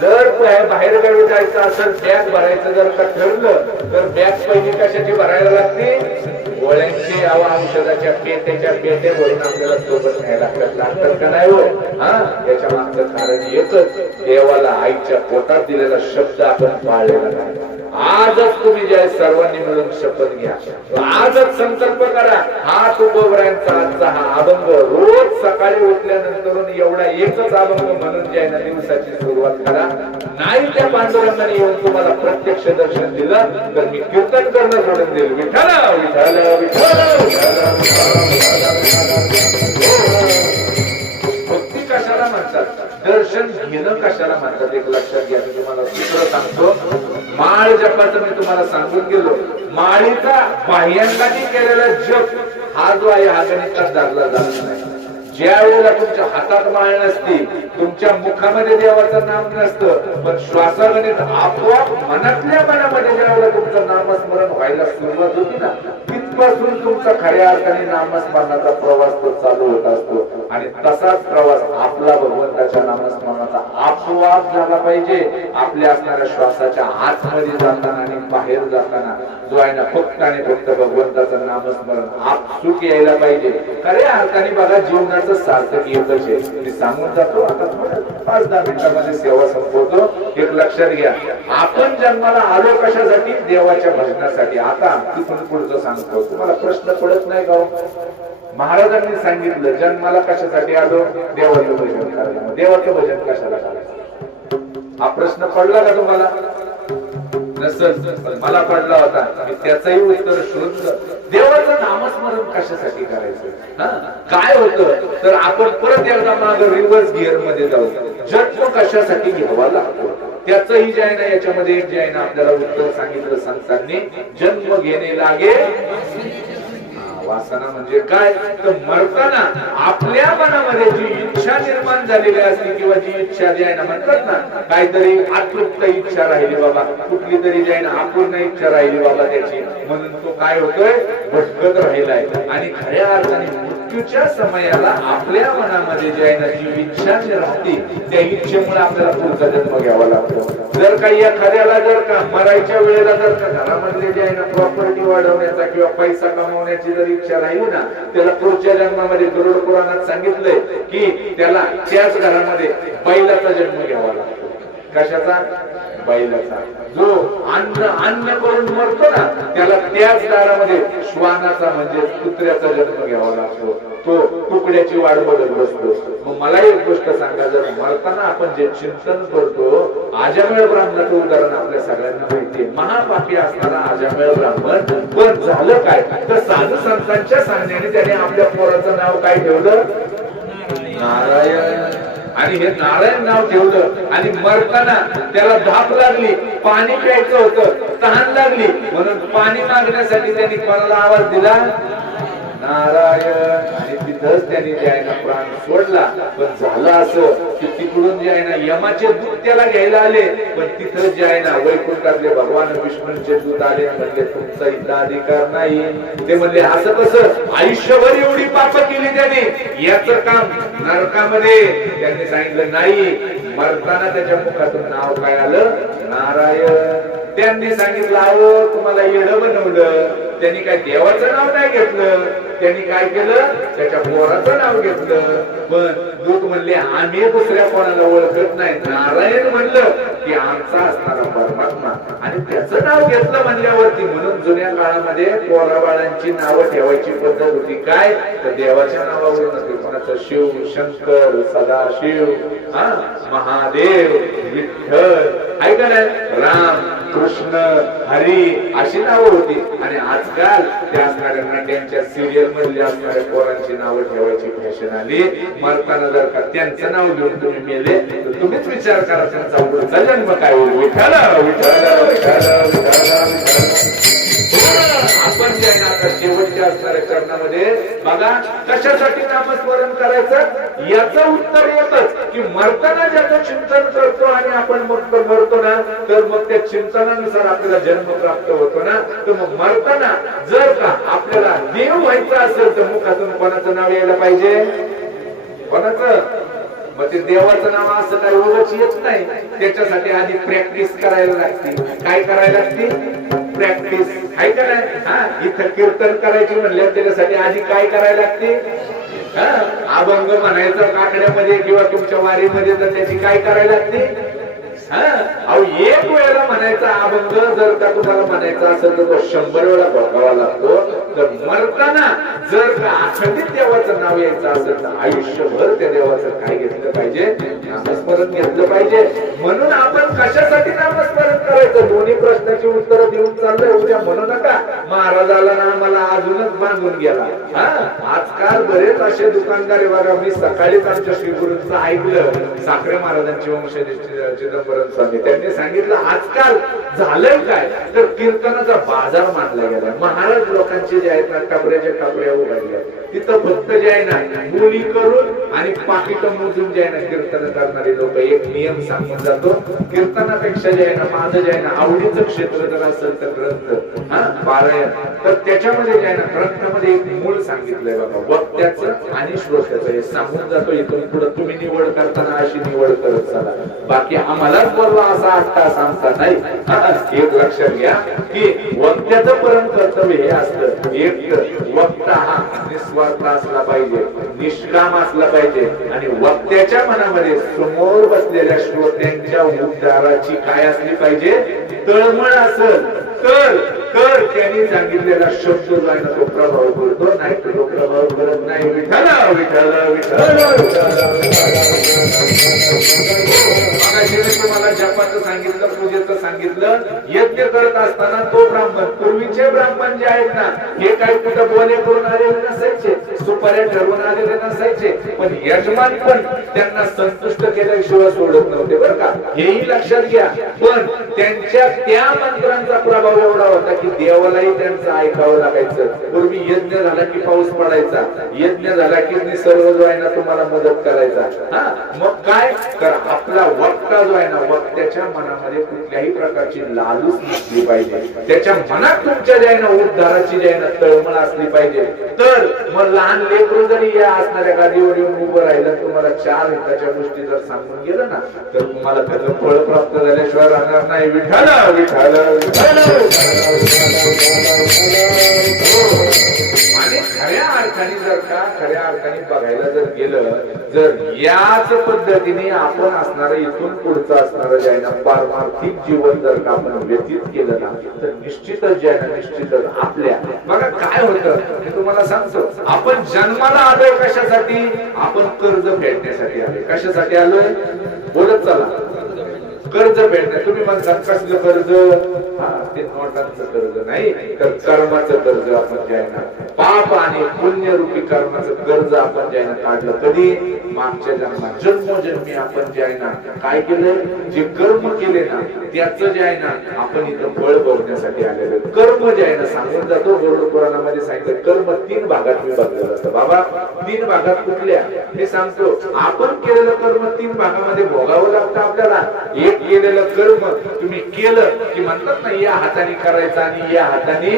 जर बाहेर गावी जायचं असेल बॅग भरायचं जर का ठरलं तर बॅग पहिली कशाची भरायला लागते? गोळ्यांची, औषधाच्या पेट्याच्या पेटे भरून आपल्याला सोबत न्यायला लागतात का नाही हो? हा, याच्या मागचं कारण एकच, देवाला आईच्या पोटात दिलेला शब्द आपण पाळलेला नाही. आजच तुम्ही जे सर्वांनी मिळून शपथ घ्या, आजच संकल्प करा, हा तुकोबरायांचा आजचा हा अभंग रोज सकाळी उठल्यानंतर एवढा एकच अभंग म्हणून जे आहे ना दिवसाची सुरुवात करा. नाही त्या पांडुरंगाने येऊन तुम्हाला प्रत्यक्ष दर्शन दिलं तर मी कीर्तन करणं सोडून देईल. विठ्ठल विठ्ठल विठ्ठल. भक्ती कशाला म्हणतात? दर्शन घेणं कशाला म्हणतात? एक लक्षात घ्या. मी तुम्हाला सूत्र सांगतो. माळ जपाचं मी तुम्हाला सांगून गेलो. माळीचा बाह्यांगाने केलेला जप हा जो आहे हा गणितात धरला जात नाही. ज्या वेळेला तुमच्या हातात माळ नसती, तुमच्या मुखामध्ये देवाचं नाम नसतं, पण श्वासागणित आपोआप मनातल्या मनामध्ये ज्या वेळेला तुमचं नामस्मरण व्हायला सुरुवात होती ना, तिथपासून तुमचा खऱ्या अर्थाने नामस्मरणाचा प्रवास तो चालू होत असतो. आणि तसाच प्रवास आपला भगवंताच्या नामस्मरणाचा आपोआप झाला पाहिजे. आपल्या असणाऱ्या श्वासाच्या आतमध्ये जाताना आणि बाहेर जाताना जो आहे ना फक्त आणि फक्त भगवंताचं नामस्मरण आपसूक यायला पाहिजे. खऱ्या अर्थाने बघा जीवनाचं सार्थक येतच आहे. मी सांगून जातो आता 5-10 मिनिटांमध्ये सेवा संपवतो. एक लक्षात घ्या, आपण जन्माला आलो कशासाठी? देवाच्या भजनासाठी. आता तिथून पुढचं सांगतो. तुम्हाला प्रश्न पडत नाही का? महाराजांनी सांगितलं जन्माला कशासाठी आलो? देवाचं भजन करायला. देवाचं भजन कशाला करायचं? हा प्रश्न पडला का तुम्हाला? नसेल, मला पडला होता. मी त्याचंही उत्तर शोधलं. देवाचं नामस्मरण कशासाठी करायचं? काय होतं तर आपण परत एकदा मागे रिव्हर्स गिअर मध्ये जाऊ. जन्म कशासाठी घ्यावा लागतो त्याचंही जे आहे ना याच्यामध्ये जे आहे ना आपल्याला उत्तर सांगितलं संतांनी. जन्म घेणे लागे वासना. म्हणजे काय तर मरताना आपल्या मनामध्ये जी इच्छा निर्माण झालेली असते किंवा जी इच्छा जी आहे ना म्हणतात ना काहीतरी अतृप्त इच्छा राहिली बाबा, कुठली तरी जी आहे ना अपूर्ण इच्छा राहिली बाबा त्याची, म्हणून तो काय होतोय? भटकत राहिलाय. आणि खऱ्या अर्थाने मृत्यूच्या समयाला आपल्या मनामध्ये जी आहे ना जी इच्छा राहते त्या इच्छेमुळे आपल्याला पुढचा जन्म घ्यावा लागतो. जर काही एखाद्याला जर का मरायच्या वेळेला जर का घरामधले जे आहे ना प्रॉपर्टी वाढवण्याचा किंवा पैसा कमवण्याची जर इच्छा राहिली ना, त्याला पुढच्या जन्मामध्ये गरुड पुराणात सांगितलंय की त्याला त्याच घरामध्ये बैलाचा जन्म घ्यावा लागतो. कशाचा? बैलाचा. जो अन्न करून मरतो ना त्याला त्याच दारामध्ये श्वानाचा म्हणजे कुत्र्याचा जन्म घ्यावा लागतो. तो तुकड्याची वाट बघत बसतो. मग मला एक गोष्ट सांगा, जर मरताना आपण जे चिंतन करतो, आजमेळ ब्राह्मणाचं उदाहरण आपल्या सगळ्यांना माहितीये. महापापी असणारा आजमेळ ब्राह्मण, पण झालं काय तर साधू संतांच्या सांगण्याने त्याने आपल्या पोराचं नाव काय ठेवलं? नारायण. आणि हे नारायण नाव ठेवलं. आणि मरताना त्याला धाप लागली, पाणी प्यायचं होतं, तहान लागली, म्हणून पाणी मागण्यासाठी त्यांनी कोणाला आवाज दिला? नारायण. आणि तिथंच त्यांनी जे आहे ना प्राण सोडला. पण झालं असं की तिकडून जे आहे ना यमाचे दूत त्याला घ्यायला आले, पण तिथं जे आहे ना वैकुंठातले भगवान विष्णूंचे दूत आले, म्हणले तुमचा इथला अधिकार नाही. ते म्हणले असं कसं? आयुष्यभर एवढी पाप केली त्यांनी, याचं काम नरकामध्ये. त्यांनी सांगितलं नाही. मरताना त्याच्या मुखातून नाव काय आलं? नारायण. त्यांनी सांगितलं अहो तुम्हाला येडं बनवलं. त्यांनी काय देवाचं नाव नाही घेतलं, त्यांनी काय केलं? त्याच्या पोराचं नाव घेतलं. पण दूत म्हणले आम्ही दुसऱ्या कोणाला ओळखत नाही, नारायण म्हणलं की आमचा असणारा परमात्मा, आणि त्याचं नाव घेतलं म्हणल्यावरती. म्हणून जुन्या काळामध्ये पोराबाळांची नावं ठेवायची पद्धत होती. काय तर देवाच्या नावावरून कोणाचं शिव शंकर सदाशिव महादेव विठ्ठल आहे का नाही, राम कृष्ण हरी अशी नावं होती. आणि आजकाल त्या असणाऱ्या नट्यांच्या सिरियल मध्ये असणाऱ्या पोरांची नावं ठेवायची फॅशन आली. मरताना जर का त्यांचं नाव घेऊन तुम्ही मेले तर तुम्हीच विचार करा त्यांचा अवघड चाललं मग काय होईल. विठ्ठल विठ्ठल विठ्ठल विठ्ठल. आपण जे आहे ना आता शेवटच्या असणाऱ्या चरणामध्ये बघा कशासाठी नामस्मरण करायचं याचं उत्तर येतच की मरताना ज्याचं चिंतन करतो आणि आपण मग मरतो ना तर मग त्या चिंतनानुसार आपल्याला जन्म प्राप्त होतो ना. तर मग मरताना जर का आपल्याला देव व्हायचं असेल तर मुखातून कोणाचं नाव यायला पाहिजे, कोणाचं. मग ते देवाचं नाव असं काही उगाच येत नाही. त्याच्यासाठी आधी प्रॅक्टिस करायला लागते. काय करायला लागते, प्रॅक्टिस आहे का नाही. इथं कीर्तन करायची म्हणल्या त्याच्यासाठी आधी काय करायला लागते, अभंग म्हणायचं काकड्यामध्ये किंवा तुमच्या वारीमध्ये तर त्याची काय करायला लागते. अहो एक वेळेला म्हणायचा अभंग जर का तुम्हाला म्हणायचा असेल तर तो 100 वेळा बघावा लागतो. तर मरताना जर का अखंडित देवाचं नाव यायचं असेल तर आयुष्यभर त्या देवाचं काय घेतलं पाहिजे, नामस्मरण घेतलं पाहिजे. म्हणून आपण कशासाठी नामस्मरण करायचं दोन्ही प्रश्नाची उत्तरं देऊन चाललंय. उद्या म्हणू नका महाराजाला ना मला अजूनच बांधून गेला. आजकाल बरेच असे दुकानदार आहे बघा. मी सकाळीच आमच्या श्रीगुरूंचं ऐकलं, साखरे महाराजांची वंशज चिदंबरम स्वामी त्यांनी सांगितलं आजकाल झालंय काय तर कीर्तनाचा बाजार मानला गेला. महाराज लोकांचे जे आहेत ना टपऱ्याच्या टपऱ्या उभारल्या तिथं फक्त जे आहे ना बोली करून आणि पाकिट मोजून जे आहे ना कीर्तन करणारे लोक. एक नियम सांगून जातो, कीर्तनापेक्षा जे आहे ना माझं जे आहे ना आवडीचं क्षेत्र जर असेल तर ग्रंथ पारायण. तर त्याच्यामध्ये जे आहे ना ग्रंथामध्ये एक मूळ सांगितलंय बघा, वक्त्याचं आणि श्रोत्याचं. हे सांगून जातो इथून पुढे तुम्ही निवड करताना अशी निवड करत चला. बाकी आम्हालाच बोलवा असा आत्ता सांगता नाही. एक लक्षात घ्या की वक्त्याचं परम कर्तव्य हे असतं, एक वक्ता हा निस्वार्थ असला पाहिजे, निष्काम असला पाहिजे. आणि वक्त्याच्या मनामध्ये समोर बसलेल्या श्रोत्यांच्या उद्धाराची काय असली पाहिजे, तळमळ असेल तर त्यांनी सांगितलेला शब्द जो आहे ना तो प्रभाव करतो, नाही तर तो प्रभाव करत नाही. विठ्ठल विठ्ठल तुम्हाला जपाचं सांगितलं, पूजेचं सांगितलं. यज्ञ करत असताना तो ब्राह्मण, पूर्वीचे ब्राह्मण जे आहेत ना हे काही कुठं बोले करून आलेले नसायचे, सुपाऱ्या ठरवून आलेले नसायचे. पण यजमान पण त्यांना संतुष्ट केल्याशिवाय सोडत नव्हते बरं का, हेही लक्षात घ्या. पण त्यांच्या त्या मंत्रांचा प्रभाव एवढा होता की देवालाही त्यांचं ऐकावं लागायचं. पूर्वी यज्ञ झाला की पाऊस पडायचा, यज्ञ झाला की निसर्ग जो आहे ना तुम्हाला मदत करायचा. मग काय कर, आपला वक्ता जो आहे ना वक्त्याच्या मनामध्ये कुठल्याही प्रकारची लालूच नसली पाहिजे. त्याच्या मनात तुमच्या जे आहे ना उद्धाराची जे आहे ना तळमळ असली पाहिजे. तर मग लहान लेकरू जरी या असणाऱ्या गादीवर येऊन उभं राहिलं, तुम्हाला 4 हिताच्या गोष्टी जर सांगून गेलं ना तर तुम्हाला त्याचं फळ प्राप्त झाल्याशिवाय राहणार नाही. विठ्ठल विठ्ठल आणि खऱ्या अर्थाने जर का खऱ्या अर्थाने बघायला जर गेलं, जर याच पद्धतीने आपण असणार इथून पुढचं असणार जे आहे ना पारमार्थिक जीवन जर का आपण व्यतीत केलं ना तर निश्चितच जे आहे ना निश्चितच आपल्या बघा काय होतं हे तुम्हाला सांगतो. आपण जन्माला आलोय कशासाठी, आपण कर्ज फेडण्यासाठी आलोय. कशासाठी आलोय बोलत चला, कर्ज फेडणे. तुम्ही म्हणता कसलं कर्ज, ते नोटांचं कर्ज नाही तर कर्माचं कर्ज आपण जे आहे ना पाप आणि पुण्य रूपी कर्माचं कर्ज आपण जे आहे ना काढलं. कधी मागच्या जन्मात जन्मोजन्मी आपण जे आहे ना काय केलं, जे कर्म केले ना त्याचं जे आहे ना आपण इथं फळ भोगण्यासाठी आलेलं. कर्म जे आहे ना सांगून जातो गरुड पुराणामध्ये सांगितलं कर्म 3 भागात विभागलेलं असतं. बाबा 3 भागात कुठल्या हे सांगतो. आपण केलेलं कर्म 3 भागामध्ये भोगावं लागतं आपल्याला. एक केलेलं कर्म तुम्ही केलं की म्हणतात ना या हाताने करायचं आणि या हाताने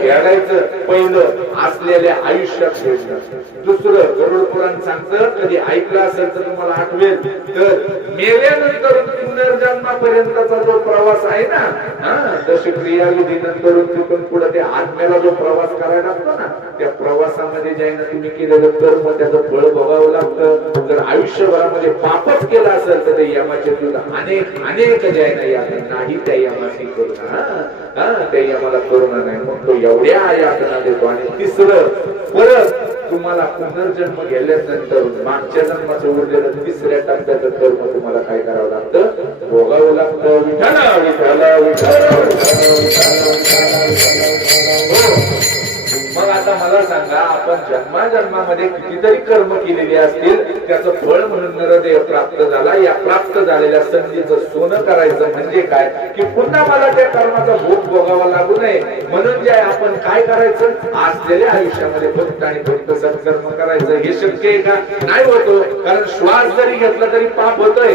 फेडायचं. पहिलं असलेल्या आयुष्यात फेडणं. दुसरं गरुड पुराण सांगतं, कधी ऐकलं असेल तर तुम्हाला आठवेल, तर मेल्यानंतर पुनर्जन्मापर्यंतचा जो प्रवास आहे ना तशी क्रियाविधी नंतर तिथून पुढे त्या आत्म्याला जो प्रवास करायला लागतो ना त्या प्रवासामध्ये जे आहे ना तुम्ही केलेलं कर्म त्याचं फळ भोगावं लागतं. जर आयुष्यभरामध्ये पापच केलं असेल तर ते यमाचे दूत अनेक जे आहे ना यातना नाही त्या यमाशी करुणा, त्या यमाला करुणा नाही. मग तो एवढ्या यातना देतो. आणि तिसरं परत तुम्हाला पुनर्जन्म गेल्यानंतर मागच्या जन्माचं उरलेलं तिसऱ्या टप्प्याचं कर्म तुम्हाला काय करावं लागतं, भोगावं लागतं. विठाला विठाला विठाला मग आता मला सांगा, आपण जन्माजन्मामध्ये कितीतरी कर्म केलेली असतील, त्याचं फळ म्हणून नरदेह प्राप्त झाला. या प्राप्त झालेल्या संधीचं सोनं करायचं म्हणजे काय, की पुन्हा मला त्या कर्माचा भोग भोगावा लागू नये म्हणून जे आपण काय करायचं, असलेल्या आयुष्यामध्ये फक्त आणि फक्त सत्कर्म करायचं. हे शक्य आहे का? नाही होतो. कारण श्वास जरी घेतला तरी पाप होतोय.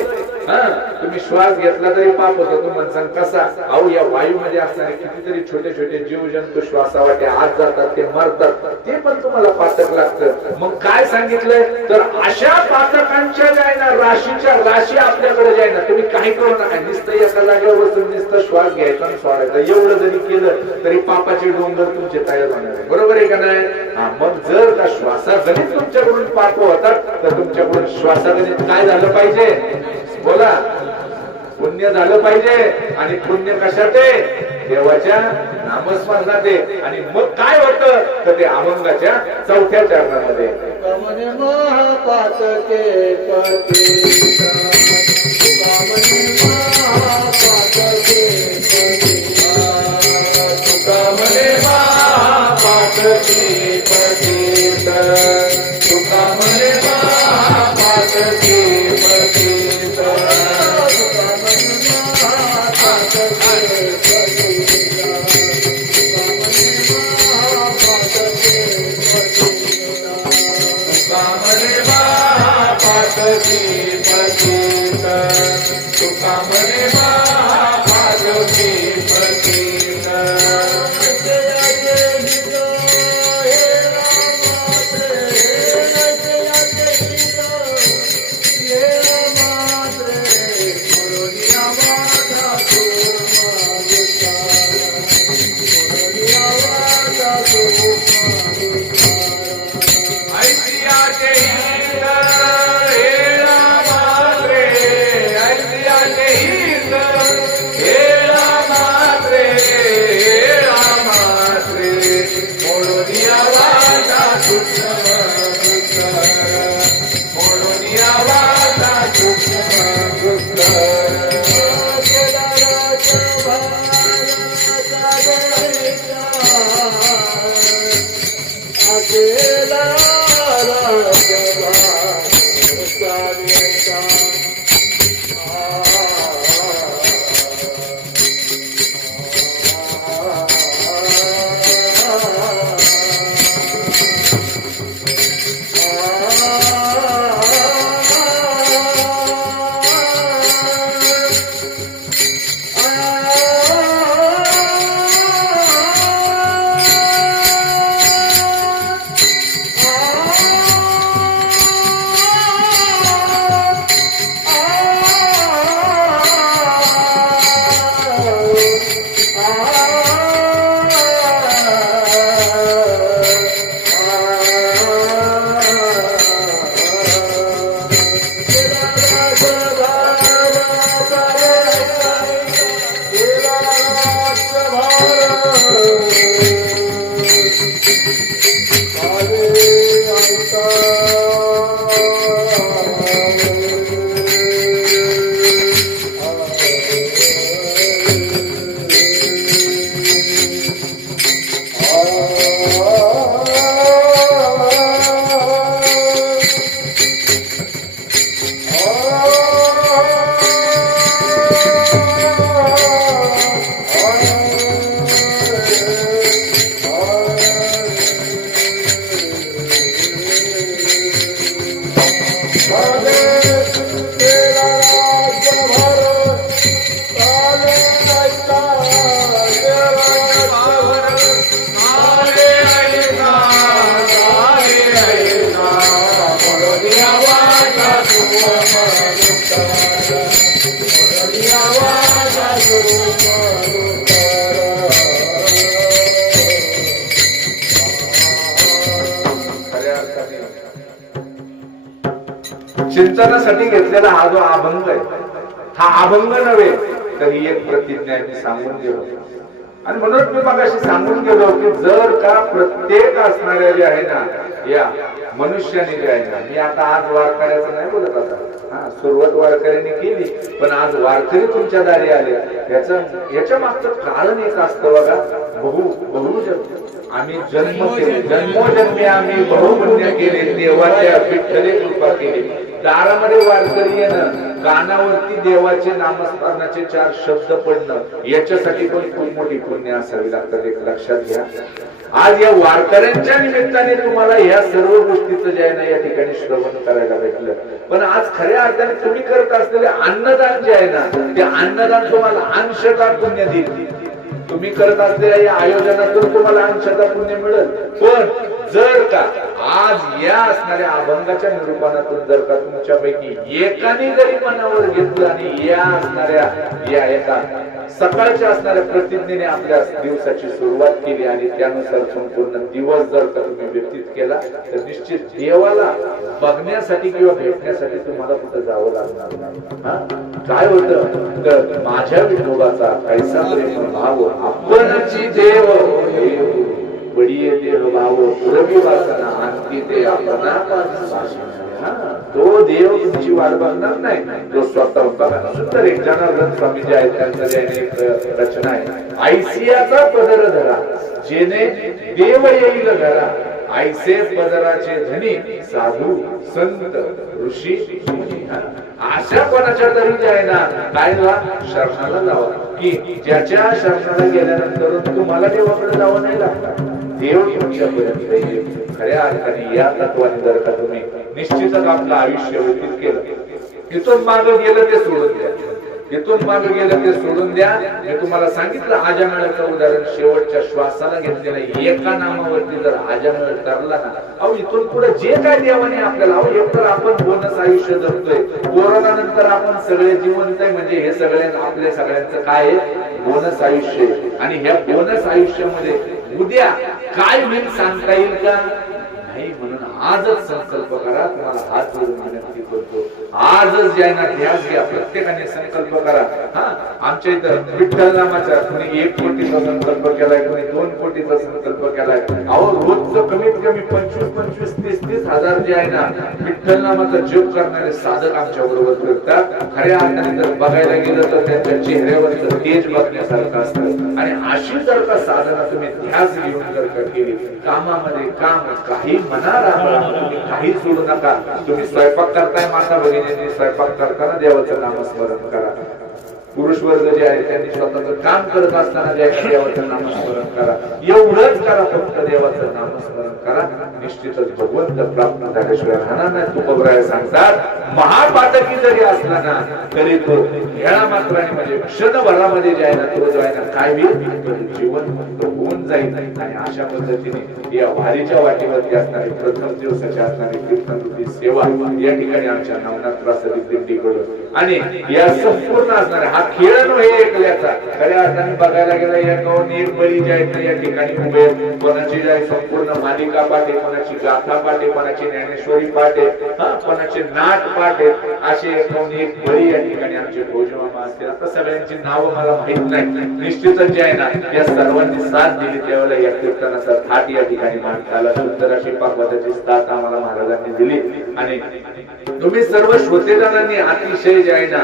तुम्ही श्वास घेतला तरी पाप होतो. तुम्ही म्हणसान कसा, अहो या वायूमध्ये असणारे कितीतरी छोटे छोटे जीव जंतू श्वासावाटे आत जातात, ते मरतात, ते पण तुम्हाला पातक लागतं. मग काय सांगितलंय, तर अशा पातकांच्या ज्या आहे ना, राशीच्या राशी आपल्याकडे ज्या आहे ना, तुम्ही काही करू नका. नुसतं एका जागेवर बसून नुसतं श्वास घ्यायचा आणि सोडायचा, एवढं जरी केलं तरी पापाचे डोंगर तुमचे तयार होणार आहे. बरोबर आहे का नाही? मग जर का श्वासागणित तुमच्याकडून पाप होतात, तर तुमच्याकडून श्वासागणित काय झालं पाहिजे, बोला, पुण्य झालं पाहिजे. आणि पुण्य कशात आहे, देवाच्या नामस्मरणात आहे. आणि मग काय होतं, तर ते अभंगाच्या 4थ्या चरणामध्ये सिंचनासाठी घेतलेला हा जो अभंग आहे, हा अभंग नव्हे तर ही एक प्रतिज्ञा मी सांगून गेलो. आणि म्हणून मी मगाशी सांगून गेलो की जर का प्रत्येक असणाऱ्या जे आहे ना या मनुष्याने जे आहे ना, मी आता आज वारकऱ्याचं नाही बोलत आता, हा सुरुवात वारकऱ्यांनी केली, पण आज वारकरी तुमच्या दारी आले, याच्या मागचं कारण एक असतं बघा, आम्ही जन्म केले, जन्मोजन्मी आम्ही बहुपुण्य केले, देवाच्या विठ्ठले कृपा केली. दारामध्ये वारकरी येणं, कानावरती देवाचे नामस्मरणाचे 4 शब्द पडणं, याच्यासाठी पण खूप मोठी पुण्य असावी लागतात, एक लक्षात घ्या. आज या वारकऱ्यांच्या निमित्ताने तुम्हाला या सर्व गोष्टीचं जे आहे ना या ठिकाणी श्रवण करायला भेटलं. पण आज खऱ्या अर्थाने तुम्ही करत असलेले अन्नदान जे आहे ना, ते अन्नदान तुम्हाला अंशतः पुण्य देईल. तुम्ही करत असलेल्या या आयोजनातून तुम्हाला अंशतः पुण्य मिळेल. पण जर का आज या असणाऱ्या अभंगाच्या निरूपणातून जर का तुमच्यापैकी एकाने जरी मनावर घेतलं आणि या असणाऱ्या या एका सकाळच्या असणाऱ्या प्रतिज्ञेने आपल्या दिवसाची सुरुवात केली आणि त्यानुसार संपूर्ण दिवस जर का तुम्ही व्यतीत केला, तर निश्चित देवाला बघण्यासाठी किंवा भेटण्यासाठी तुम्हाला कुठं जावं लागणार नाही. काय होतं तर माझ्या विठोबाचा कैसा प्रेम भाव आपणची देव बडिये देव भाव पुरवी वासना आणखी ते आपणा तो देव तुमची वाट बघणार नाही, तो स्वतः बघा. सुंदर एक जनार्दन स्वामी जे आहेत त्यांचं जे एक रचना आहे, ऐसियाचा पदर धरा जेने देव येईल घरा, ऐसे पदराचे धनी साधू संत ऋषी मुनी. अशा कोणाच्या तरी जे आहे ना काय शरणाला लावा, की ज्याच्या शरणाला गेल्यानंतर तुम्हाला देवाकडे जावं नाही लागणार, देव तुमच्यापर्यंत येईल. खऱ्या अर्थाने या तत्वाने जर का तुम्ही निश्चितच आपलं आयुष्य व्यतीत केलं, इथून मागं गेलं ते सोडून द्या, इथून मागं गेलं ते सोडून द्या. मी तुम्हाला सांगितलं आजानळाचं उदाहरण, शेवटच्या श्वासाला घेतलेलं एका नामावरती जर आजानळ ठरला ना, अहो इथून पुढे जे काय देवाने आपल्याला, अहो एकतर आपण बोनस आयुष्य जगतोय, कोरोना नंतर आपण सगळे जिवंत आहे, म्हणजे हे सगळे आपल्या सगळ्यांचं काय आहे बोनस आयुष्य. आणि ह्या बोनस आयुष्यामध्ये उद्या काय होईल सांगता येईल का नाही, म्हणून आजच संकल्प करा. तुम्हाला हात जोडून विनंती करतो, आजच जे आहे ना ध्यास घ्या, प्रत्येकाने संकल्प करा. हा आमच्या इथं विठ्ठल नामाचा कोणी 1 कोटीचा संकल्प केलाय, कोणी 2 कोटीचा संकल्प केलाय. अहो रोजचं कमीत कमी 25-25, 30-30 हजार जे आहे ना विठ्ठल नामाचा जप करणारे साधक आमच्या बरोबर फिरतात. खऱ्या अर्थाने जर बघायला गेलं तर त्यांच्या चेहऱ्यावर तेज बघण्यासारखं असतं. आणि अशी जर का साधना तुम्ही ध्यास घेऊन जर का केली, कामामध्ये काम काही मना राहा, तुम्ही काही सोडू नका. तुम्ही स्वयंपाक करताय, माता भगिनींनी स्वयंपाक करताना देवाचं नामस्मरण करा. पुरुष वर्ग जे आहे त्यांनी स्वतःचं काम करत असताना देवाचं नामस्मरण करा. एवढंच करा, फक्त देवाचं नामस्मरण करा. निश्चितच भगवंत प्राप्त झाल्याशिवाय राहणार नाही. तुकोबराय सांगतात, महापातकी जरी असला ना तरी तो हेळा मात्राने म्हणजे क्षणभरामध्ये जे आहे ना तो जो आहे ना काय होईल, जीवन मुक्त होऊन जाईल. आणि अशा पद्धतीने या वारीच्या वाटेवरती असणारी प्रथम दिवसाची असणारी कीर्तन रूपी सेवा या ठिकाणी आमच्या नवनाथ प्रासादिक दिंडीकडून आणि या संपूर्ण असणाऱ्या हा खेळ नव्हे एकल्याचा, खऱ्या अर्थाने बघायला गेला एकाहून एक बळी जे आहेत या ठिकाणी उभे, कोणाची जे संपूर्ण मालिका पाठ आहे, कोणाची गाथा पाठ आहे, कोणाची ज्ञानेश्वरी पाठ आहे, कोणाचे नाट पाठ आहे, असे एकाहून एक बळी या ठिकाणी आमचे भोजमामा असतील. आता सगळ्यांची नावं मला माहित नाही, निश्चितच जे आहे ना या सर्वांनी साथ दिली त्यावेळेला या कीर्तनाचा थाट या ठिकाणी मांडता आला. सुंदर अशी पाकवादाची साथ आम्हाला महाराजांनी दिली आणि तुम्ही सर्व श्रोतेजनांनी अतिशय जे आहे ना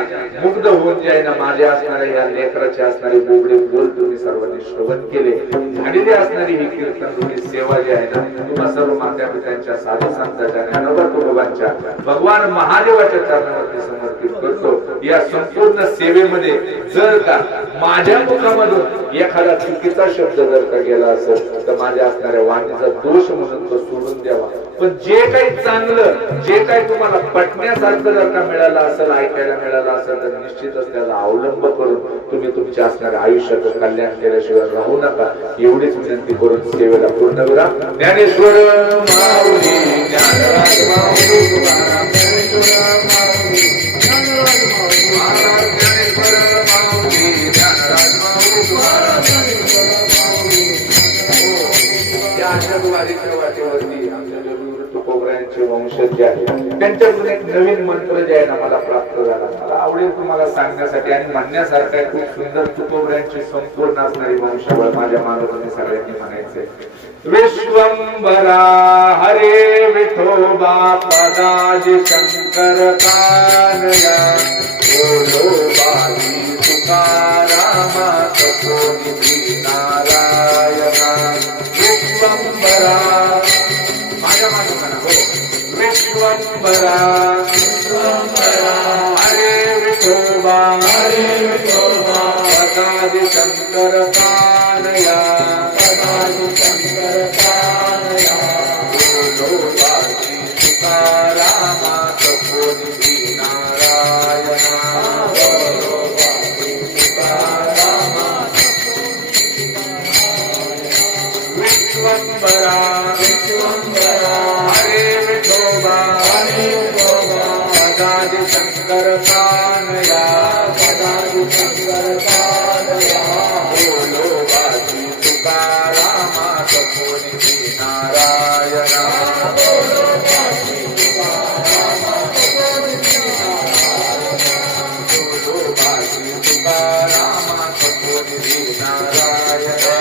मुग्ध होऊन जे आहे ना माझ्या असणाऱ्या या लेकराचे असणारे बोबडे बोल तुम्ही सर्वांनी श्रवण केले. झालेली असणारी ही कीर्तन रूपी सेवा जी आहे ना तुम्हा सर्व मात्या पित्यांच्या साधू संतांच्या ज्ञानोबा तुकोबांच्या भगवान महादेवाच्या चरणावरती समर्पित करतो. या संपूर्ण सेवेमध्ये जर का माझ्या मुखामधून एखादा चुकीचा शब्द जर का गेला असेल तर माझ्या असणाऱ्या वाणीचा दोष म्हणून तो सोडून द्यावा. पण जे काही चांगलं, जे काही तुम्हाला पटण्यासारखं जर का मिळालं असेल, ऐकायला मिळालं असेल तर निश्चितच त्याला अवलंब करून तुम्ही तुमच्या असणाऱ्या आयुष्याचं कल्याण केल्याशिवाय राहू नका. एवढीच विनंती करून सेवेला पूर्ण करा. ज्ञानेश्वर माऊली, ज्ञानराज माऊली, ज्ञानेश्वर माऊली, ज्ञानराज माऊली. या अशा वारीच्या वाटेवरती आमच्या तुकोबरायांचे वंशज जे आहेत त्यांच्याकडून एक नवीन मंत्र जे आहे ना मला प्राप्त झाला, मला आवडेल तुम्हाला सांगण्यासाठी आणि म्हणण्यासारखं आहे. खूप सुंदर तुकोबऱ्यांची संपूर्ण असणारी वंशावळ माझ्या मानवाने सगळ्यांनी म्हणायचे. विश्वंभरा हरे विठोबा पदाजी शंकर कानया बोलो बाई तुकारामा सकोनिधी नारायणा. विश्वंभरा माझ्या मानवाना हो. विश्वंभरा हरे विठोबा पदाजी शंकर कानया बोलो बाई तुकारामा सकोनिधी नारायणा. विश्वंभरा हरे विठोबा पदाजी शंकर कानया बोलो बाजी तुकारामा सकोनिधी नारायणा. बोलो बाजी तुकारामा सकोनिधी नारायणा.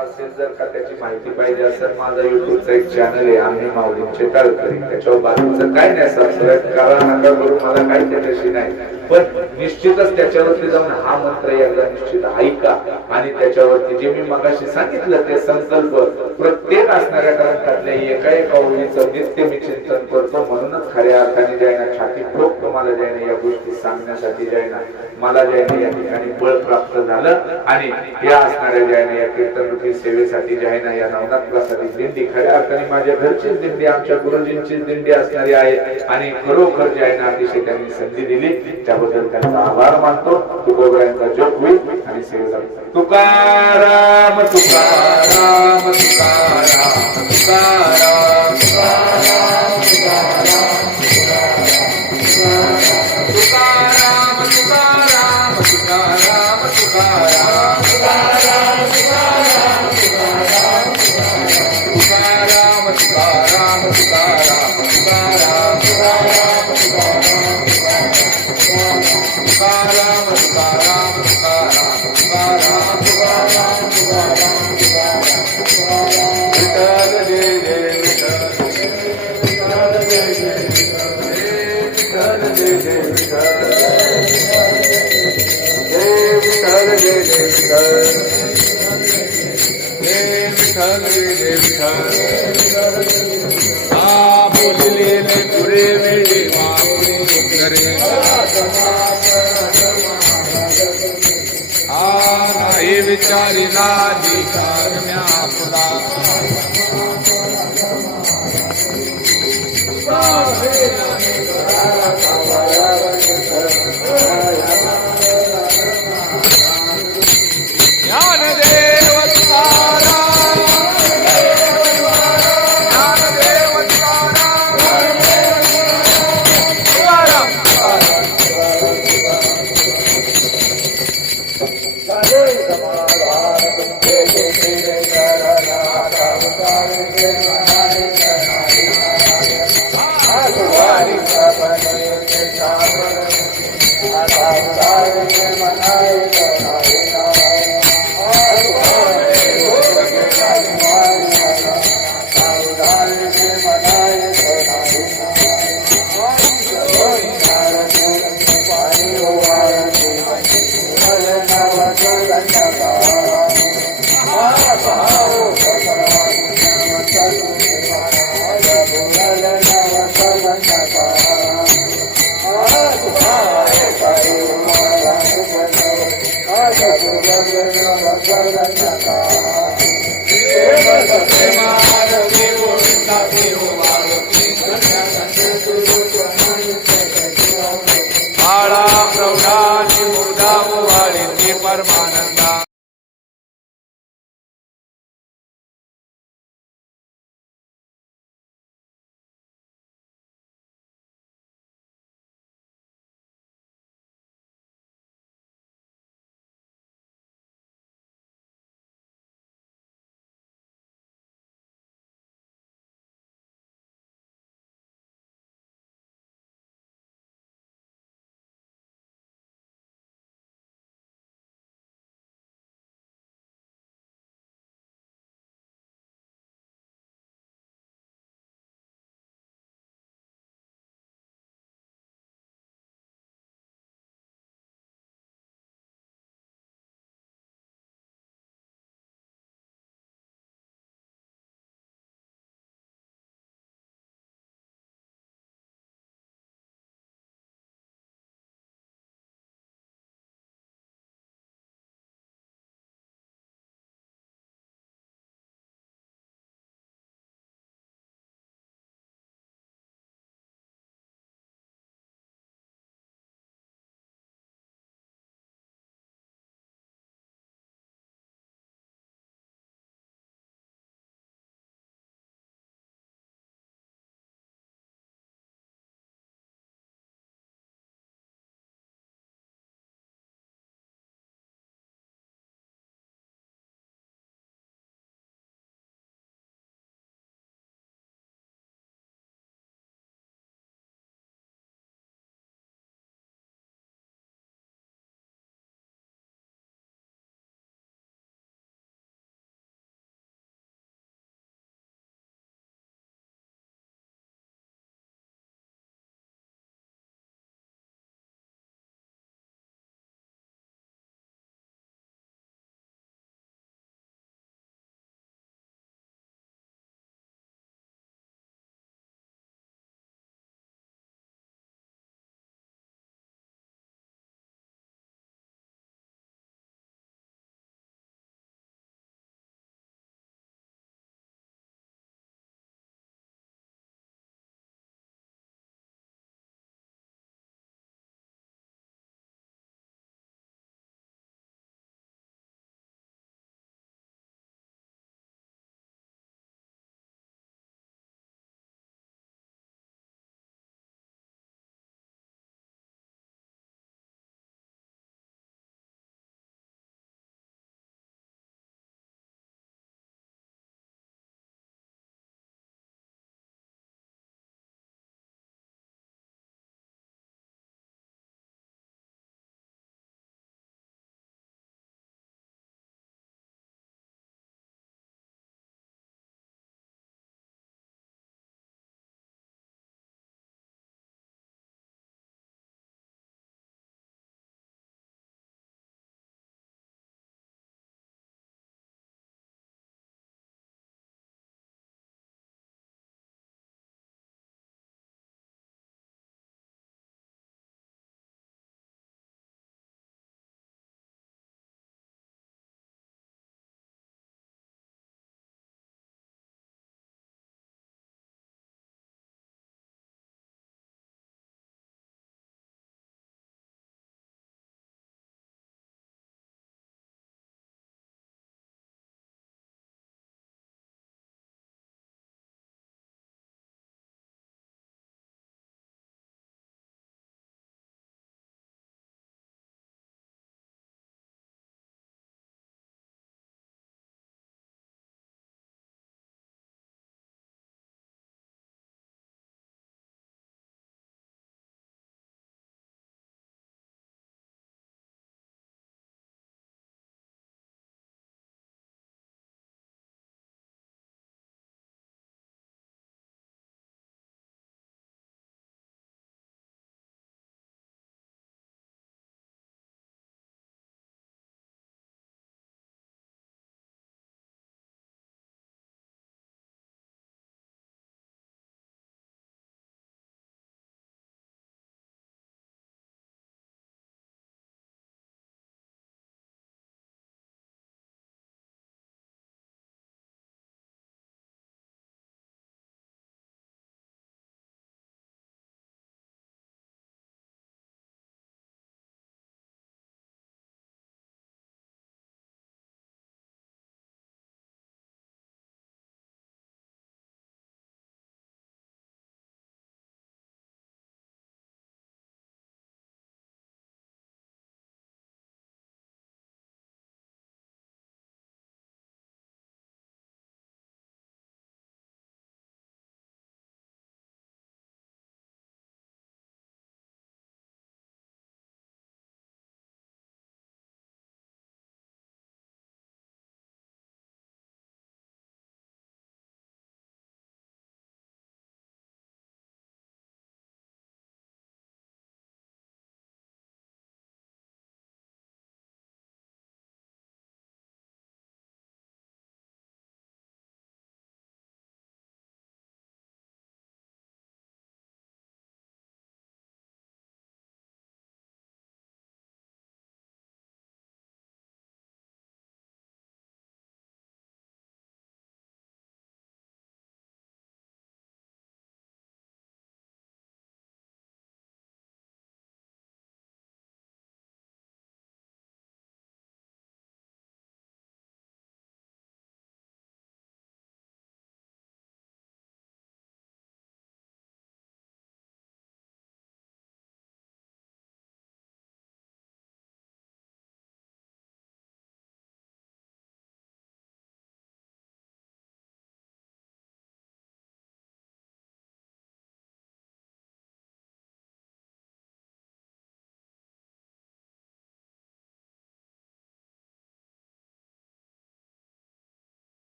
असेल जर का त्याची माहिती पाहिजे असेल, माझा युट्यूबचा एक चॅनल आहे आम्ही माऊलींचे टाळकरी, त्याच्यावर बाकीचं काय नाही. सबस्क्राईब करा नका करू, मला काही त्याच्याशी नाही, पण निश्चितच त्याच्यावरती जाऊन हा मंत्र एकदा निश्चित ऐका आणि त्याच्यावरती जे मी मगाशी सांगितलं ते संकल्प प्रत्येक असणाऱ्या ग्रंथातल्या एका ओळीचं नित्य मी चिंतन करतो. म्हणूनच खऱ्या अर्थाने जे आहे ना छाती ठोक तुम्हाला जे आहे ना या गोष्टी सांगण्यासाठी जे आहे ना मला जे आहे ना या ठिकाणी बळ प्राप्त झालं. आणि या असणाऱ्या जे आहे ना या कीर्तन सेवेसाठी जे आहे ना या नवनाथ प्रसादी दिंडी खऱ्या अर्थाने माझ्या घरचीच दिंडी, आमच्या गुरुजींचीच दिंडी असणारी आहे. आणि खरोखर जे आहे ना अतिशय त्यांनी संधी दिली, त्याबद्दल त्यांचा आभार मानतो. तुकोबऱ्यांचा जप होईल आणि सेवेचा. तुकाराम तुकाराम तुकाराम तुकाराम तुकाराम तुकाराम तुकाराम तुकाराम तुकाराम विचारी लादी कारम्या पुरा मनाए